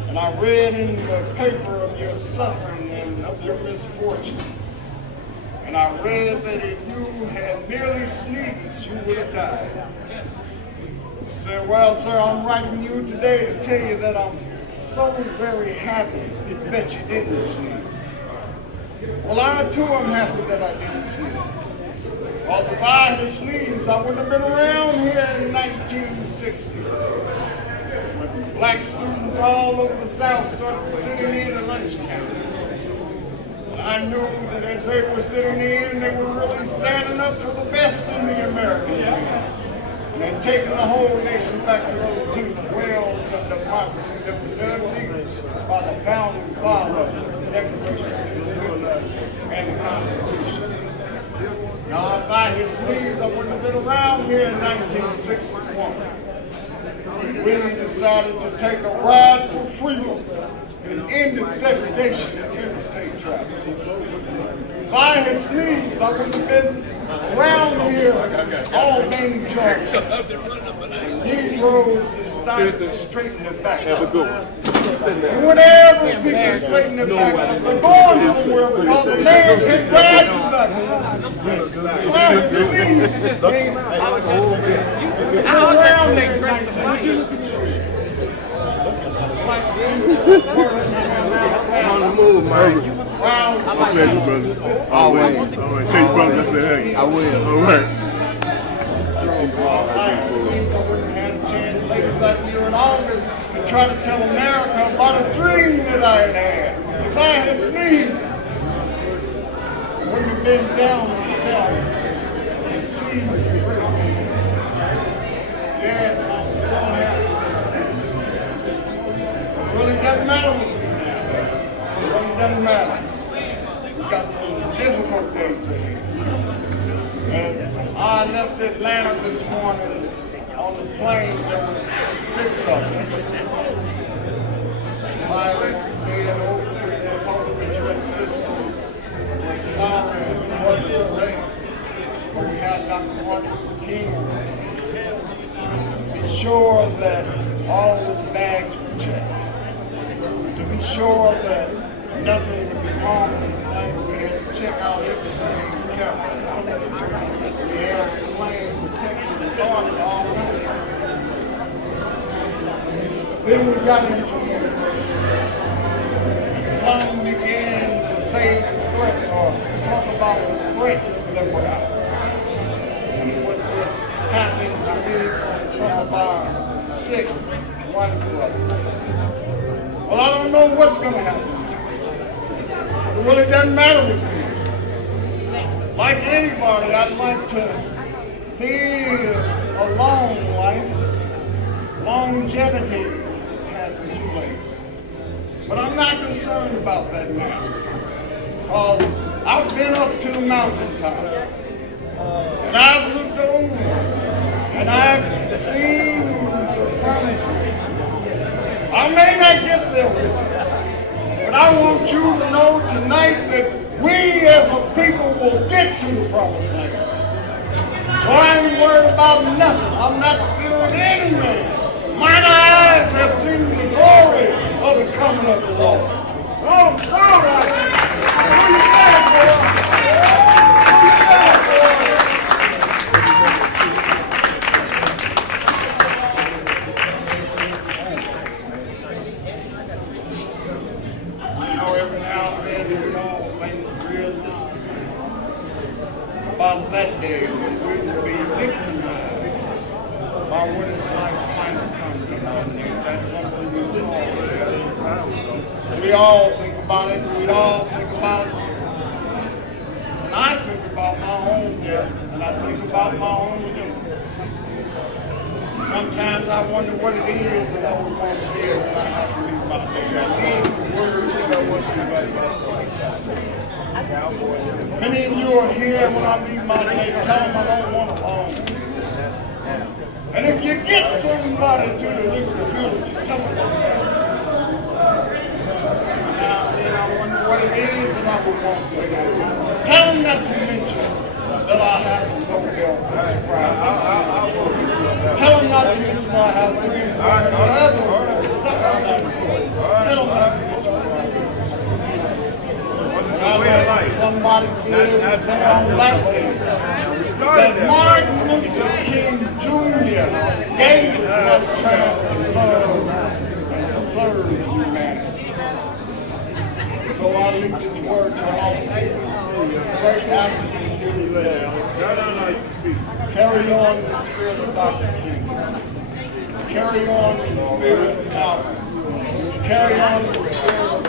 And I read in the paper of your suffering and of your misfortune. And I read that if you had merely sneezed, you would have died." I said, "Well, sir, I'm writing you today to tell you that I'm so very happy that you didn't sneeze." Well, I too am happy that I didn't sneeze. Because if I had sneezed, I wouldn't have been around here in 1960. When black students all over the South started sitting in the lunch counters. I knew that as they were sitting in, they were really standing up for the best in the American dream. And taking the whole nation back to those deep wells of democracy that were dug deep by the founding fathers of the Declaration of Independence and the Constitution. Now, if I had sneezed, I wouldn't have been around here in 1961. We decided to take a ride for freedom and ended segregation in interstate traffic. If I had sneezed, I wouldn't have been around here all named Georgia. Negroes decided to straighten their backs. And whenever people straighten their backs up, they're going somewhere because the man can ride you back. If I had sneezed, I was around here in 1960. On the move, man. Okay, brother. Always. All right. Take your brother. Let's say hey. I will. All right. I wouldn't have had a chance later that year in August to try to tell America about a dream that I had had. If I had sneezed, when you've been down yourself to see the great. Yes, I'm so happy. It really doesn't matter with me now. It really doesn't matter. We've got some difficult days ahead. As I left Atlanta this morning on the plane, there was 6 of us. The pilot said over the public address system, "We're sorry for the delay, but we have Dr. Martin Luther King to be sure that all his bags were checked, to be sure that nothing would be wrong with the plane. We had to check out everything carefully. We had the plane protected on all night. Then we got into news. Some began to say threats or talk about the threats that were out and what would happen to me from some of our sick white brothers. Well, I don't know what's going to happen. It really doesn't matter with me. Like anybody, I'd like to live a long life. Longevity has its place. But I'm not concerned about that now. Because I've been up to the mountaintop. And I've looked over. And I've seen the promises. I may not get there with you. But I want you to know tonight that we as a people will get to the promised land. So I ain't worried about nothing. I'm not fearing any man. Mine eyes have seen the glory of the coming of the Lord. Oh, all right. Who you got, boy? Who you got, boy? You know, every now and then we all think realistic about that day when we will be victimized by what is life's final conflict. That's something we all think about it. We all think about it. And I think about my own death, and I think about my own death. Sometimes I wonder what it is that I would want to say when I have to leave my bed. I need the words that I want to. Many of you are here when I leave my leg. Tell them I don't want a home. And if you get somebody to the Liberty Village, tell them that. Now and then I wonder what it is that I would want to say. Tell them not to mention that I have a Nobel Prize. Tell them not to mention that I have a Tell them not to mention that. Somebody did something like this. That Martin Luther King Jr. gave his life to love and serve humanity. So I leave this word to all great Africans here today. Carry on in the spirit of Dr. King. Carry on in the spirit of Malcolm. Carry on in the spirit of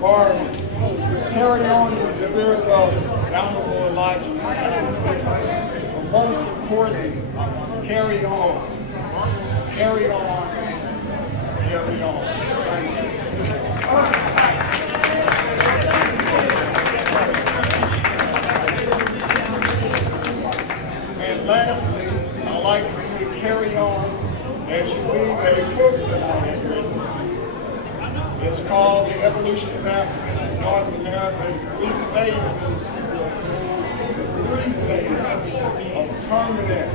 Barber. Carry on in the spirit of the Honorable Elijah. But most importantly, carry on. Carry on. Carry on. Thank you. And lastly, I'd like for you to carry on as you read a book that I have written. It's called The Evolution of Africa in North America. Three phases of permanent